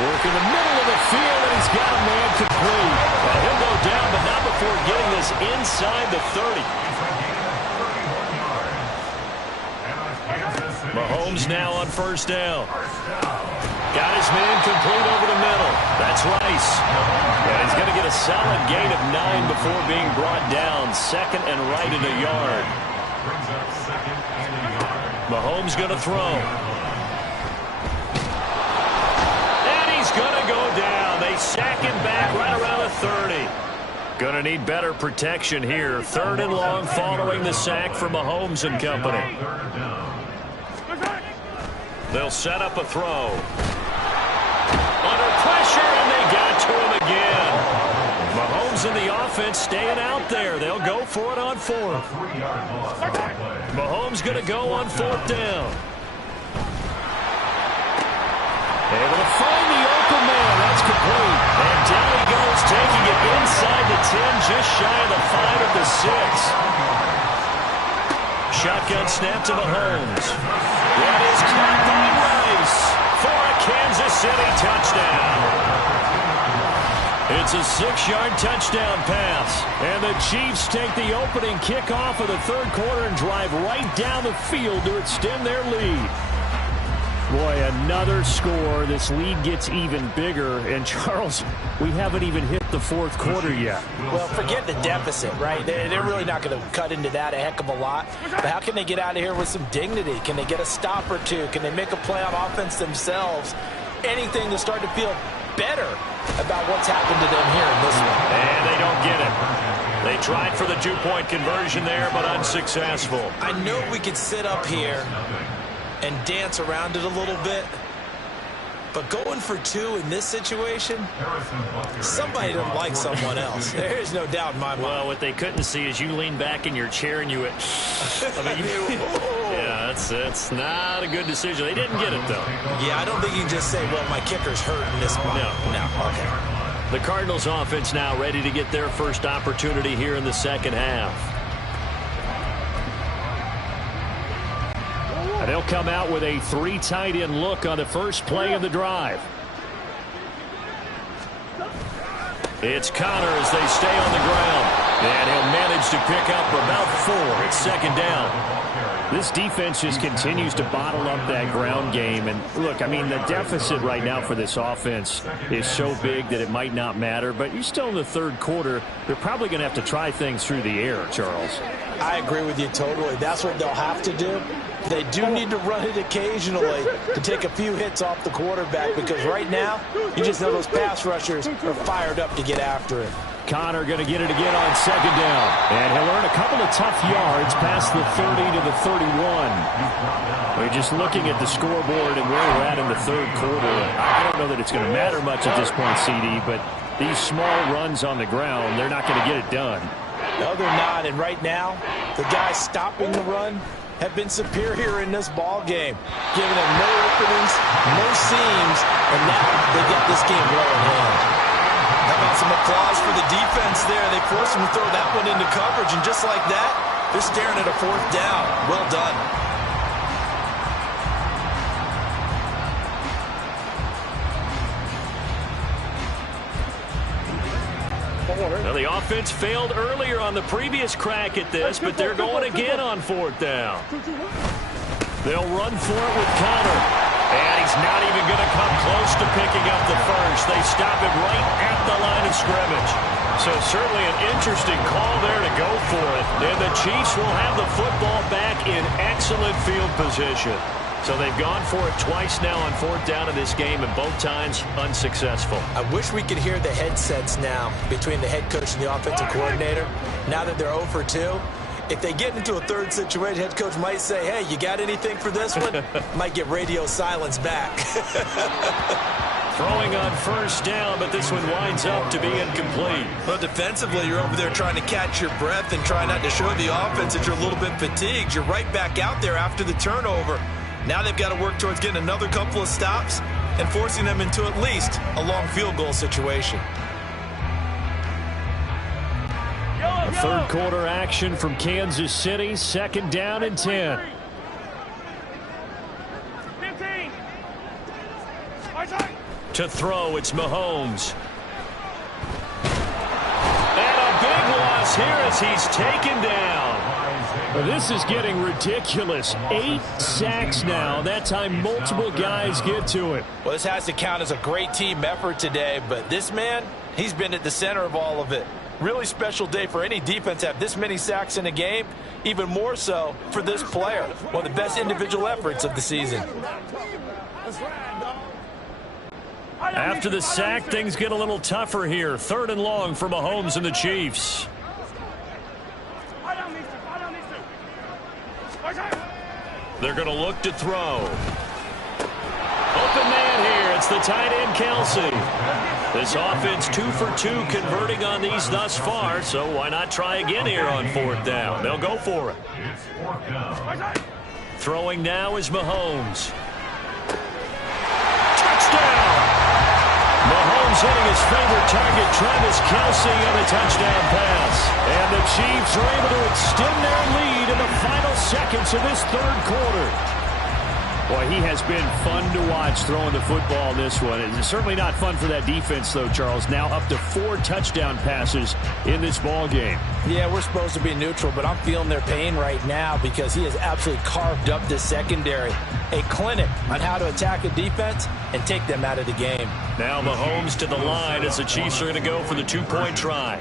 Work in the middle of the field, and he's got a man complete. Well, he'll go down, but not before getting this inside the 30. Mahomes now on first down. Got his man complete over the middle. That's Rice. And he's going to get a solid gain of 9 before being brought down. Second and right in a yard. Mahomes going to throw. And he's going to go down. They sack him back right around the 30. Going to need better protection here. Third and long following the sack for Mahomes and company. They'll set up a throw. Under pressure, and they got to him again. Mahomes offense staying out there. They'll go for it on fourth. Mahomes going to go on fourth down. Able to find the open man. That's complete. And down he goes, taking it inside the 10, just shy of the 5 at the 6. Shotgun snap to Mahomes. That is caught by Rice for a Kansas City touchdown. It's a 6-yard touchdown pass. And the Chiefs take the opening kickoff of the third quarter and drive right down the field to extend their lead. Boy, another score. This lead gets even bigger. And, Charles, we haven't even hit the fourth quarter yet. Well, forget the deficit, right? They're really not going to cut into that a heck of a lot. But how can they get out of here with some dignity? Can they get a stop or two? Can they make a play on offense themselves? Anything to start to feel better about what's happened to them here in this one. And they don't get it. They tried for the two-point conversion there, but unsuccessful. I know we could sit up here and dance around it a little bit, but going for two in this situation, somebody doesn't like someone else. There's no doubt in my mind. Well, what they couldn't see is you lean back in your chair and you went, yeah, that's not a good decision. They didn't get it, though. Yeah, I don't think you can just say, well, my kicker's hurt in this one. No, okay. The Cardinals offense now ready to get their first opportunity here in the second half. They'll come out with a 3 tight end look on the first play of the drive. It's Connor as they stay on the ground. And he'll manage to pick up about 4. It's second down. This defense just continues to bottle up that ground game. And, look, I mean, the deficit right now for this offense is so big that it might not matter. But you're still in the third quarter. They're probably going to have to try things through the air, Charles. I agree with you totally. That's what they'll have to do. They do need to run it occasionally to take a few hits off the quarterback, because right now, you just know those pass rushers are fired up to get after it. Connor going to get it again on second down. And he'll earn a couple of tough yards past the 30 to the 31. We're just looking at the scoreboard and where we're at in the third quarter. I don't know that it's going to matter much at this point, CD, but these small runs on the ground, they're not going to get it done. No, they're not. And right now, the guys stopping the run have been superior in this ball game, giving them no openings, no seams, and now they got this game well in hand. How about some applause for the defense there? They forced them to throw that one into coverage, and just like that, they're staring at a fourth down. Well done. Now, the offense failed earlier on the previous crack at this, but they're going again on fourth down. They'll run for it with Connor. And he's not even going to come close to picking up the first. They stop him right at the line of scrimmage. So certainly an interesting call there to go for it. And the Chiefs will have the football back in excellent field position. So they've gone for it twice now on fourth down in this game, and both times unsuccessful. I wish we could hear the headsets now between the head coach and the offensive coordinator. Now that they're 0 for 2, if they get into a third situation, head coach might say, hey, you got anything for this one? Might get radio silence back. Throwing on first down, but this one winds up to be incomplete. Well, defensively, you're over there trying to catch your breath and try not to show the offense that you're a little bit fatigued. You're right back out there after the turnover. Now they've got to work towards getting another couple of stops and forcing them into at least a long field goal situation. A third quarter action from Kansas City, second down and 10. 15. To throw, it's Mahomes. And a big loss here as he's taken down. Well, this is getting ridiculous. 8 sacks now. That time multiple guys get to it. Well, this has to count as a great team effort today, but this man, he's been at the center of all of it. Really special day for any defense to have this many sacks in a game, even more so for this player. One of the best individual efforts of the season. After the sack, things get a little tougher here. Third and long for Mahomes and the Chiefs. They're going to look to throw. Open man here. It's the tight end, Kelsey. This offense 2 for 2 converting on these thus far, so why not try again here on 4th down? They'll go for it. It's 4th down. Throwing now is Mahomes. Touchdown! Mahomes hitting his favorite target, Travis Kelce, on a touchdown pass. And the Chiefs are able to extend their lead in the final seconds of this 3rd quarter. Boy, he has been fun to watch throwing the football in this one. It's certainly not fun for that defense, though, Charles. Now up to 4 touchdown passes in this ball game. Yeah, we're supposed to be neutral, but I'm feeling their pain right now because he has absolutely carved up the secondary. A clinic on how to attack a defense and take them out of the game. Now Mahomes to the line as the Chiefs are going to go for the 2-point try.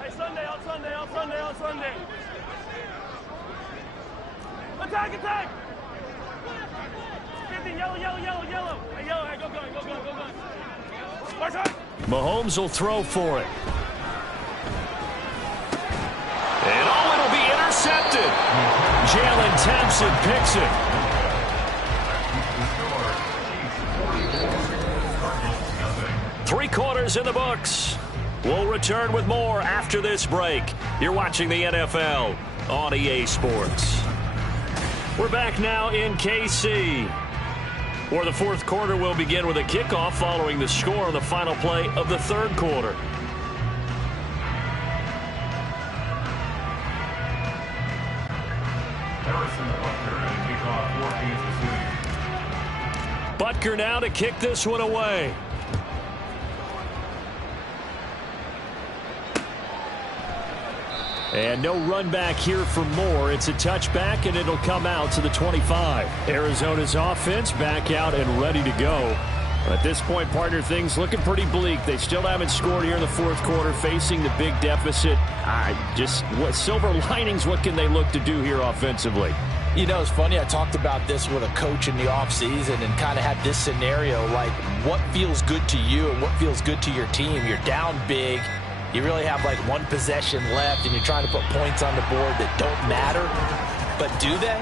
Hey, Sunday, on Sunday, on Sunday, on Sunday. Attack, attack! 50, yellow, yellow, yellow, yellow. Hey, yellow, hey, go, go. March on! Mahomes will throw for it. And it'll be intercepted. Jalen Thompson picks it. 3 quarters in the books. We'll return with more after this break. You're watching the NFL on EA Sports. We're back now in KC, where the 4th quarter will begin with a kickoff following the score on the final play of the 3rd quarter. Butker now to kick this one away. And no run back here for Moore. It's a touchback, and it'll come out to the 25. Arizona's offense back out and ready to go. At this point, partner, things looking pretty bleak. They still haven't scored here in the 4th quarter, facing the big deficit. What silver linings, what can they look to do here offensively? You know, it's funny. I talked about this with a coach in the offseason and kind of had this scenario, like what feels good to you and what feels good to your team. You're down big. You really have like 1 possession left, and you're trying to put points on the board that don't matter. But do they?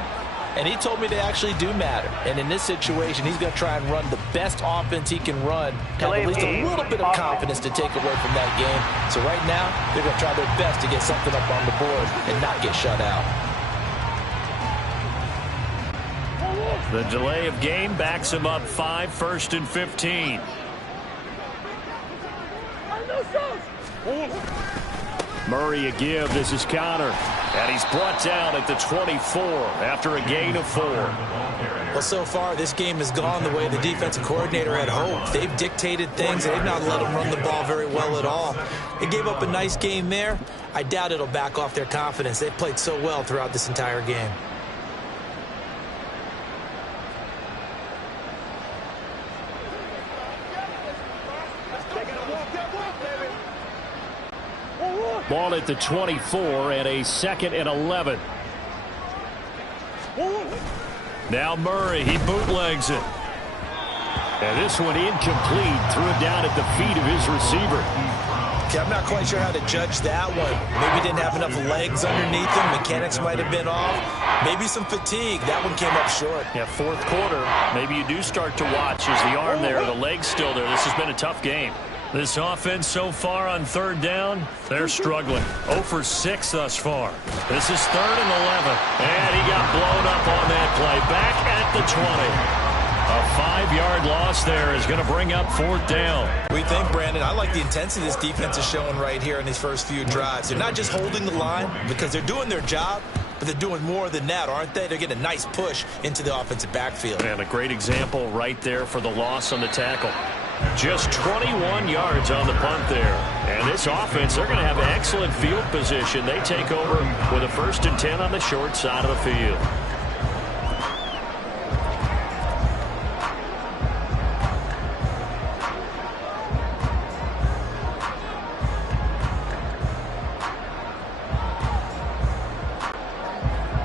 And he told me they actually do matter. And in this situation, he's going to try and run the best offense he can run to have at least a little bit of confidence to take away from that game. So right now, they're going to try their best to get something up on the board and not get shut out. The delay of game backs him up 5, 1st and 15. Murray a give. This is Connor. And he's brought down at the 24 after a gain of 4. Well, so far, this game has gone the way the defensive coordinator had hoped. They've dictated things. They've not let them run the ball very well at all. They gave up a nice game there. I doubt it'll back off their confidence. They've played so well throughout this entire game. Ball at the 24 and a 2nd and 11. Now Murray, he bootlegs it. And this one incomplete. Threw it down at the feet of his receiver. Okay, I'm not quite sure how to judge that one. Maybe didn't have enough legs underneath him. Mechanics might have been off. Maybe some fatigue. That one came up short. Yeah, 4th quarter. Maybe you do start to watch as the arm there, the leg's still there. This has been a tough game. This offense so far on 3rd down, they're struggling. 0 for 6 thus far. This is 3rd and 11. And he got blown up on that play. Back at the 20. A 5-yard loss there is going to bring up 4th down. We think, Brandon, I like the intensity this defense is showing right here in these first few drives. They're not just holding the line because they're doing their job, but they're doing more than that, aren't they? They're getting a nice push into the offensive backfield. And a great example right there for the loss on the tackle. Just 21 yards on the punt there. And this offense, they're going to have excellent field position. They take over with a 1st and 10 on the short side of the field.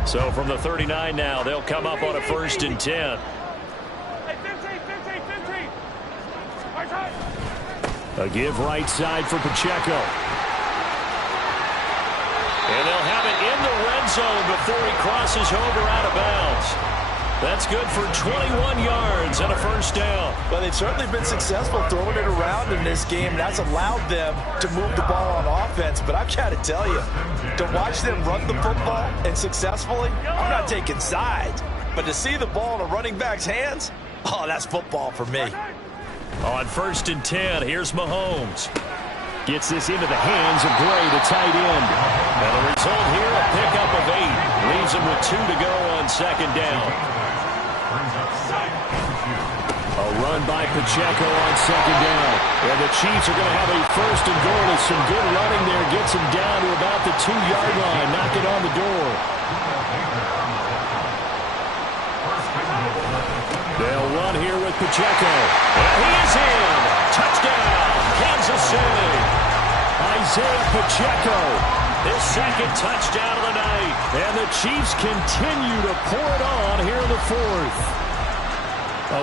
So from the 39 now, they'll come up on a 1st and 10. A give right side for Pacheco. And they'll have it in the red zone before he crosses over out of bounds. That's good for 21 yards and a first down. Well, they've certainly been successful throwing it around in this game, and that's allowed them to move the ball on offense. But I've got to tell you, to watch them run the football and successfully, I'm not taking sides. But to see the ball in a running back's hands, oh, that's football for me. On 1st and 10, here's Mahomes. Gets this into the hands of Gray, the tight end. And the result here, a pickup of 8. Leaves him with 2 to go on 2nd down. A run by Pacheco on 2nd down. And the Chiefs are going to have a 1st and goal as some good running there. Gets him down to about the 2-yard line. Knocking on the door. They'll run here with Pacheco. And he is in. Touchdown, Kansas City. Isaiah Pacheco, his 2nd touchdown of the night. And the Chiefs continue to pour it on here in the 4th.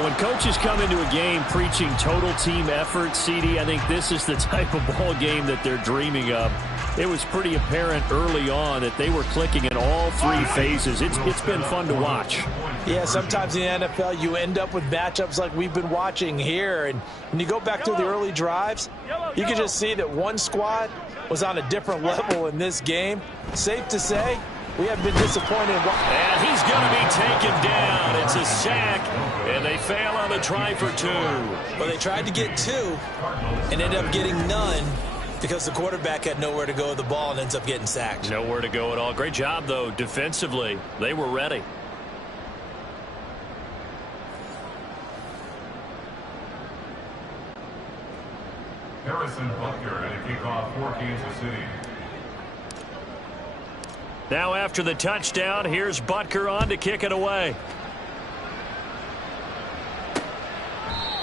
When coaches come into a game preaching total team effort, CD, I think this is the type of ball game that they're dreaming of. It was pretty apparent early on that they were clicking in all 3 phases. It's been fun to watch. Yeah, sometimes in the NFL you end up with matchups like we've been watching here. And when you go back to the early drives, you can just see that one squad was on a different level in this game. Safe to say, we haven't been disappointed. And he's going to be taken down. It's a sack, and they fail on the try for 2. Well, they tried to get 2 and ended up getting none because the quarterback had nowhere to go with the ball and ends up getting sacked. Nowhere to go at all. Great job, though, defensively. They were ready. Harrison Butker at a kickoff for Kansas City. Now after the touchdown, here's Butker on to kick it away.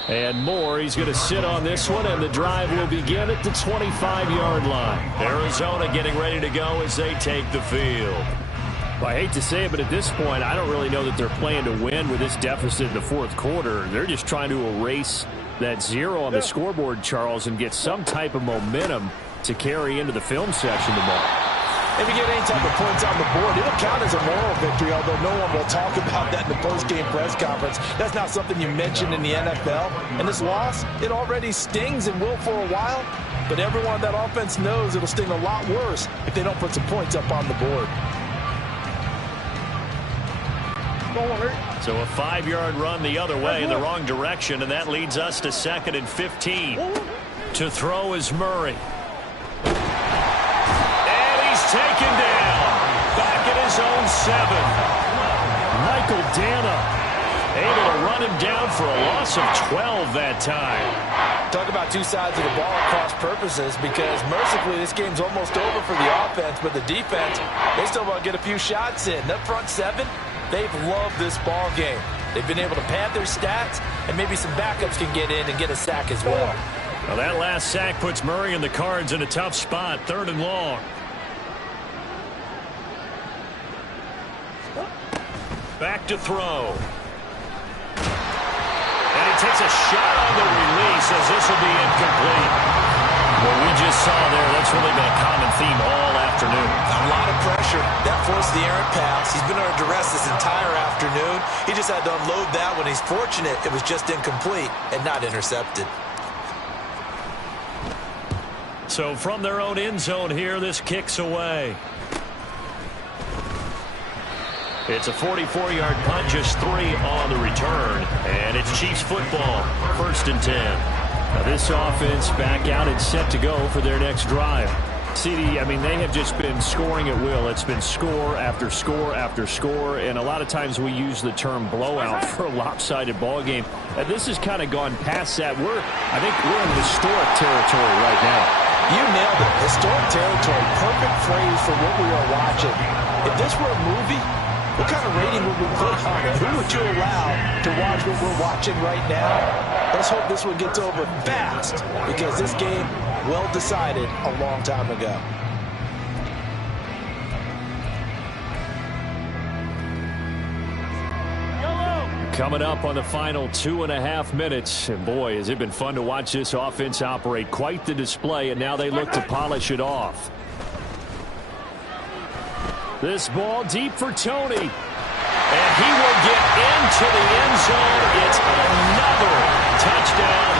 And Moore, he's going to sit on this one, and the drive will begin at the 25-yard line. Arizona getting ready to go as they take the field. Well, I hate to say it, but at this point, I don't really know that they're playing to win with this deficit in the 4th quarter. They're just trying to erase that 0 on the scoreboard, Charles, and get some type of momentum to carry into the film section tomorrow. If you get any type of points on the board, it'll count as a moral victory, although no one will talk about that in the post-game press conference. That's not something you mention in the NFL. And this loss, it already stings and will for a while, but everyone on that offense knows it'll sting a lot worse if they don't put some points up on the board. So a 5-yard run the other way in the wrong direction, and that leads us to 2nd and 15. To throw is Murray. Taken down, back at his own 7. Michael Dana able to run him down for a loss of 12 that time. Talk about 2 sides of the ball at cross purposes, because mercifully this game's almost over for the offense, but the defense, they still want to get a few shots in. That front 7, they've loved this ball game. They've been able to pad their stats, and maybe some backups can get in and get a sack as well. Well, that last sack puts Murray and the Cards in a tough spot, 3rd and long. Back to throw. And he takes a shot on the release as this will be incomplete. What we just saw there, that's really been a common theme all afternoon. A lot of pressure. That forced the errant pass. He's been under duress this entire afternoon. He just had to unload that one. He's fortunate it was just incomplete and not intercepted. So from their own end zone here, this kicks away. It's a 44-yard punt, just 3 on the return. And it's Chiefs football, 1st and 10. Now this offense back out and set to go for their next drive. CD, I mean, they have just been scoring at will. It's been score after score after score. And a lot of times we use the term blowout for a lopsided ball game. This has kind of gone past that. I think we're in historic territory right now. You nailed it. Historic territory. Perfect phrase for what we are watching. If this were a movie, what kind of rating would we put on it? Who would you allow to watch what we're watching right now? Let's hope this one gets over fast, because this game, well decided a long time ago. Coming up on the final 2.5 minutes. And boy, has it been fun to watch this offense operate. Quite the display, and now they look to polish it off. This ball deep for Tony. And he will get into the end zone. It's another touchdown.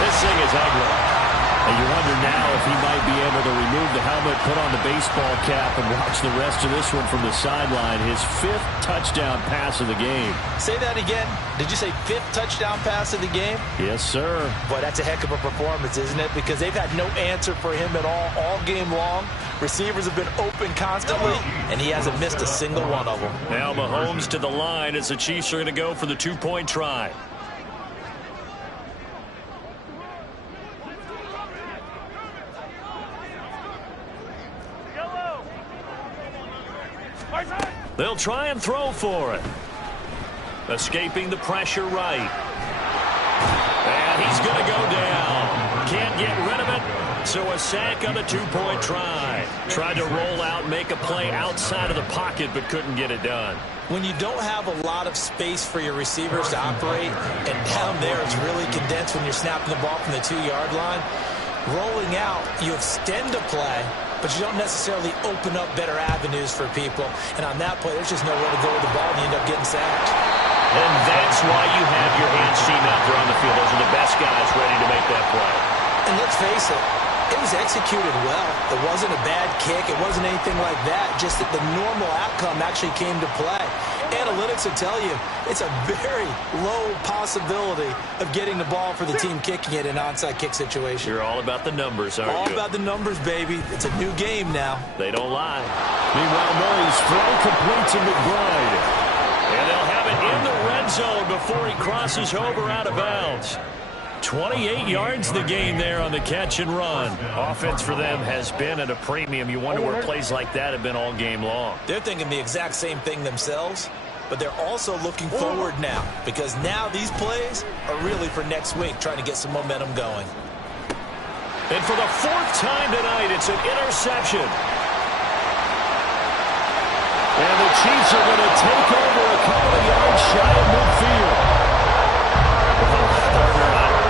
This thing is ugly. And you wonder now if he might be able to remove the helmet, put on the baseball cap, and watch the rest of this one from the sideline. His 5th touchdown pass of the game. Say that again. Did you say 5th touchdown pass of the game? Yes, sir. Boy, that's a heck of a performance, isn't it? Because they've had no answer for him at all game long. Receivers have been open constantly, and he hasn't missed a single one of them. Now Mahomes to the line as the Chiefs are going to go for the 2-point try. They'll try and throw for it. Escaping the pressure right. And he's going to go down. Can't get rid of it. So a sack on the 2-point try. Tried to roll out, make a play outside of the pocket, but couldn't get it done. When you don't have a lot of space for your receivers to operate, and down there it's really condensed when you're snapping the ball from the 2-yard line, rolling out, you extend a play, but you don't necessarily open up better avenues for people. And on that play, there's just nowhere to go with the ball, and you end up getting sacked. And that's why you have your hands team out there on the field. Those are the best guys ready to make that play. And let's face it, it was executed well. It wasn't a bad kick. It wasn't anything like that. Just that the normal outcome actually came to play. Analytics will tell you it's a very low possibility of getting the ball for the team kicking it in an onside kick situation. You're all about the numbers, aren't you? All about the numbers, baby. It's a new game now. They don't lie. Meanwhile, Murray's throw complete to McBride. And they'll have it in the red zone before he crosses over out of bounds. 28 yards the gain there on the catch and run. Offense for them has been at a premium. You wonder where plays like that have been all game long. They're thinking the exact same thing themselves, but they're also looking forward now, because now these plays are really for next week, trying to get some momentum going. And for the 4th time tonight, it's an interception. And the Chiefs are going to take over a couple of yards shy of midfield.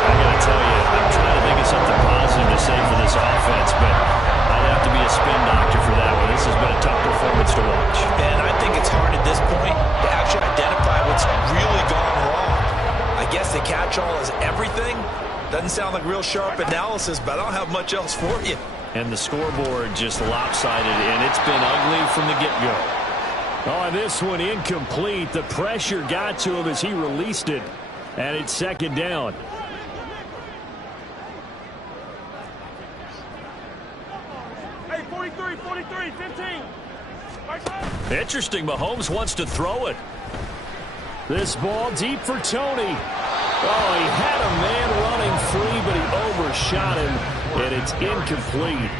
I got to tell you, I'm trying to think of something positive to say for this offense, but I'd have to be a spin doctor for that one. This has been a tough performance to watch. And I think it's hard at this point to actually identify what's really gone wrong. I guess the catch-all is everything. Doesn't sound like real sharp analysis, but I don't have much else for you. And the scoreboard just lopsided, and it's been ugly from the get-go. On this one, incomplete. The pressure got to him as he released it, and it's 2nd down. Hey, 43, 43, 15. Interesting. Mahomes wants to throw it. This ball deep for Tony. Oh, he had a man running free, but he overshot him, and it's incomplete.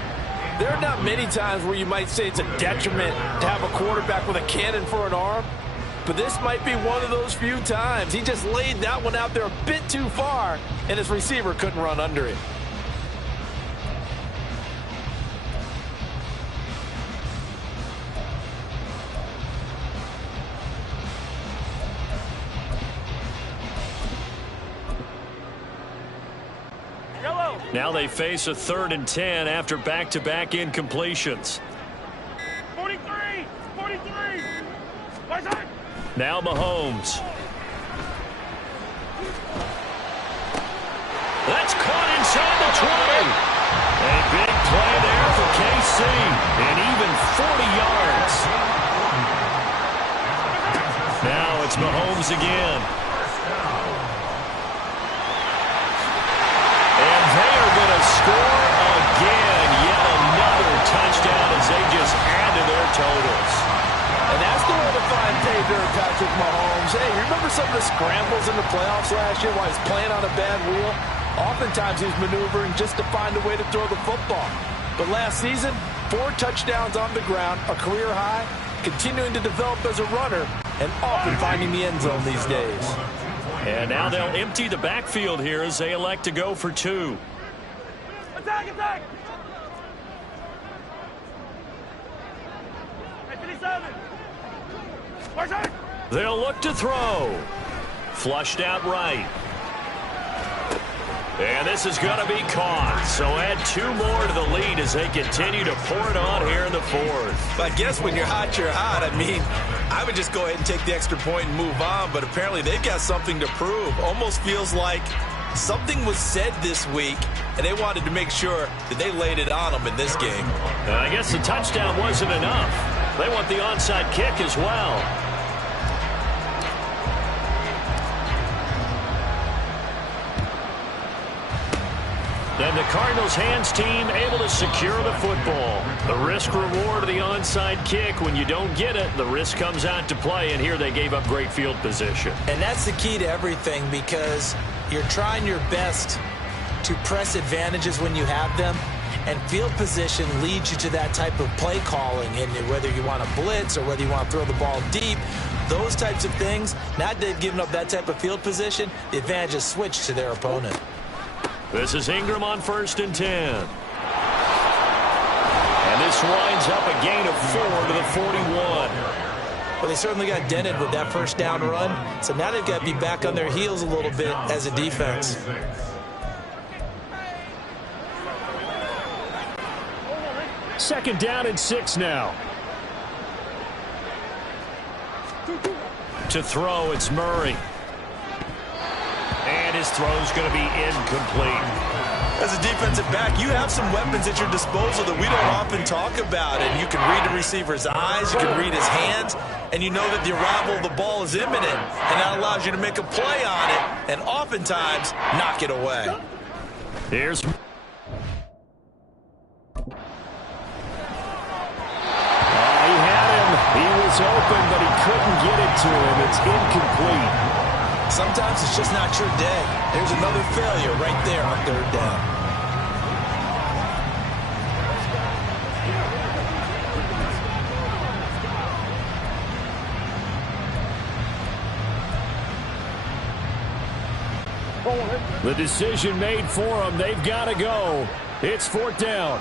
There are not many times where you might say it's a detriment to have a quarterback with a cannon for an arm, but this might be one of those few times. He just laid that one out there a bit too far, and his receiver couldn't run under it. Now they face a 3rd and 10 after back-to-back incompletions. 43, 43. Now Mahomes. That's caught inside the 20. A big play there for KC, and even 40 yards. Now it's Mahomes again. And they are going to score again. Yet another touchdown as they just add to their totals. And that's the way to find pay there, Patrick Mahomes. Hey, you remember some of the scrambles in the playoffs last year while he's playing on a bad wheel? Oftentimes he's maneuvering just to find a way to throw the football. But last season, 4 touchdowns on the ground, a career high, continuing to develop as a runner, and often finding the end zone these days. And now they'll empty the backfield here as they elect to go for 2. Attack, attack. Hey, 57. They'll look to throw. Flushed out right. And this is going to be caught. So add 2 more to the lead as they continue to pour it on here in the 4th. But I guess when you're hot, you're hot. I mean, I would just go ahead and take the extra point and move on, but apparently they've got something to prove. Almost feels like something was said this week, and they wanted to make sure that they laid it on them in this game. I guess the touchdown wasn't enough. They want the onside kick as well. And the Cardinals' hands team able to secure the football. The risk-reward of the onside kick. When you don't get it, the risk comes out to play, and here they gave up great field position. And that's the key to everything, because you're trying your best to press advantages when you have them, and field position leads you to that type of play calling. And whether you want to blitz or whether you want to throw the ball deep, those types of things, now that they've given up that type of field position, the advantage is switched to their opponent. This is Ingram on 1st and 10. And this winds up a gain of 4 to the 41. Well, they certainly got dented with that first down run, so now they've got to be back on their heels a little bit as a defense. Second down and 6 now. To throw, it's Murray. And his throw's going to be incomplete. As a defensive back, you have some weapons at your disposal that we don't often talk about. And you can read the receiver's eyes, you can read his hands, and you know that the arrival of the ball is imminent. And that allows you to make a play on it and oftentimes knock it away. Here's... he had him. He was open, but he couldn't get it to him. It's incomplete. Sometimes it's just not your day. There's another failure right there on 3rd down. The decision made for them. They've got to go. It's 4th down.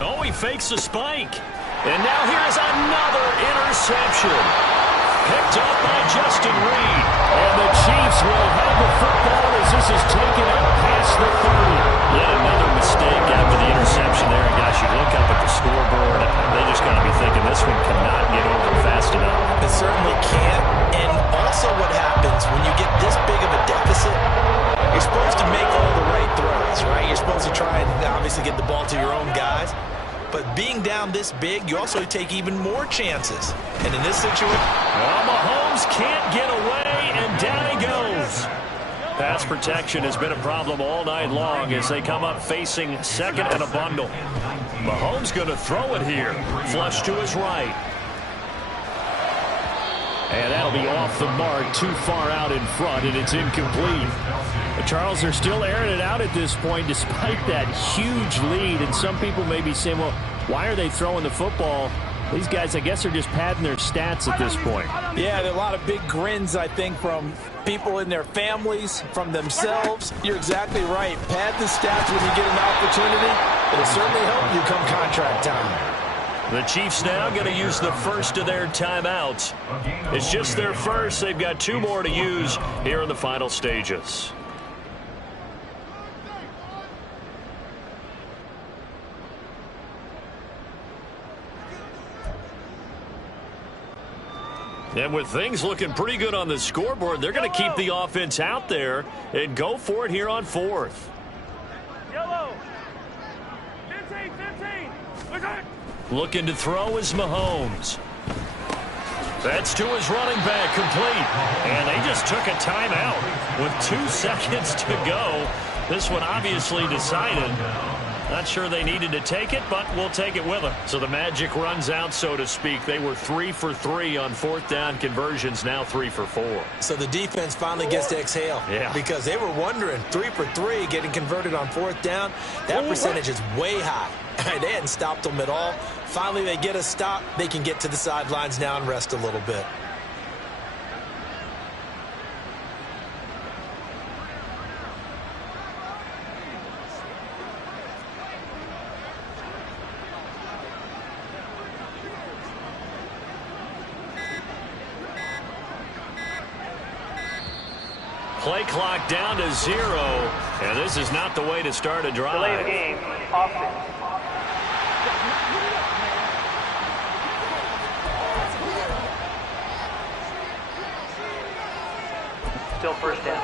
Oh, he fakes a spike. And now here's another interception. Picked up by Justin Reed. And the Chiefs will have the football as this is taken out past the 30. Yet another mistake after the interception there. And guys, you look up at the scoreboard, they just got to be thinking this one cannot get over fast enough. It certainly can't. And also what happens when you get this big of a deficit, you're supposed to make all the right throws, right? You're supposed to try and obviously get the ball to your own guys. But being down this big, you also take even more chances. And in this situation... well, Mahomes can't get away, and down he goes. Pass protection has been a problem all night long as they come up facing 2nd and a bundle. Mahomes going to throw it here. Flush to his right. And that'll be off the mark, too far out in front, and it's incomplete. But Charles, they're still airing it out at this point despite that huge lead. And some people may be saying, well, why are they throwing the football? These guys, I guess, are just padding their stats at this point. Yeah, there are a lot of big grins, I think, from people in their families, from themselves. You're exactly right. Pad the stats when you get an opportunity. It'll certainly help you come contract time. The Chiefs now going to use the first of their timeouts. It's just their first. They've got 2 more to use here in the final stages. And with things looking pretty good on the scoreboard, they're going to keep the offense out there and go for it here on 4th. Yellow. 15, 15. Look at it. Looking to throw is Mahomes. That's to his running back, complete. And they just took a timeout with 2 seconds to go. This one obviously decided. Not sure they needed to take it, but we'll take it with them. So the magic runs out, so to speak. They were 3 for 3 on 4th down conversions, now 3 for 4. So the defense finally gets to exhale. Yeah. Because they were wondering, 3 for 3 getting converted on 4th down. That percentage is way high. They hadn't stopped them at all. Finally, they get a stop. They can get to the sidelines now and rest a little bit. Play clock down to 0, and this is not the way to start a drive. Delay the game. Offense. Still first down.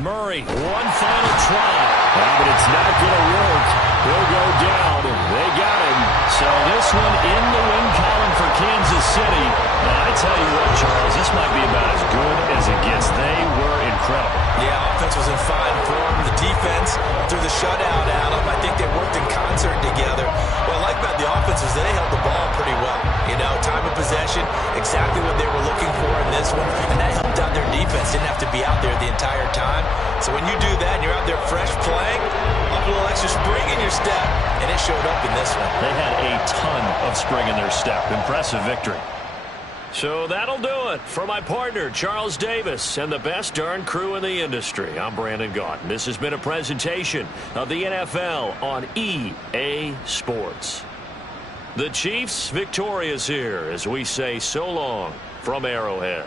Murray, one final try. But it's not going to work. He'll go down, and they got him. So this one in the win column for Kansas City. And I tell you what, Charles, this might be about as good as it gets. They were incredible. Yeah, offense was in fine form. The defense threw the shutout at them. I think they worked in concert together. What I like about the offense is they held the ball pretty well. You know, time of possession, exactly what they were looking for in this one, and that helped out their defense. Didn't have to be out there the entire time. So when you do that and you're out there fresh playing, a little extra spring in your step, and it showed up in this one. They had a ton of spring in their step. Impressive victory. So that'll do it for my partner, Charles Davis, and the best darn crew in the industry. I'm Brandon Gaunt. This has been a presentation of the NFL on EA Sports. The Chiefs victorious here as we say so long from Arrowhead.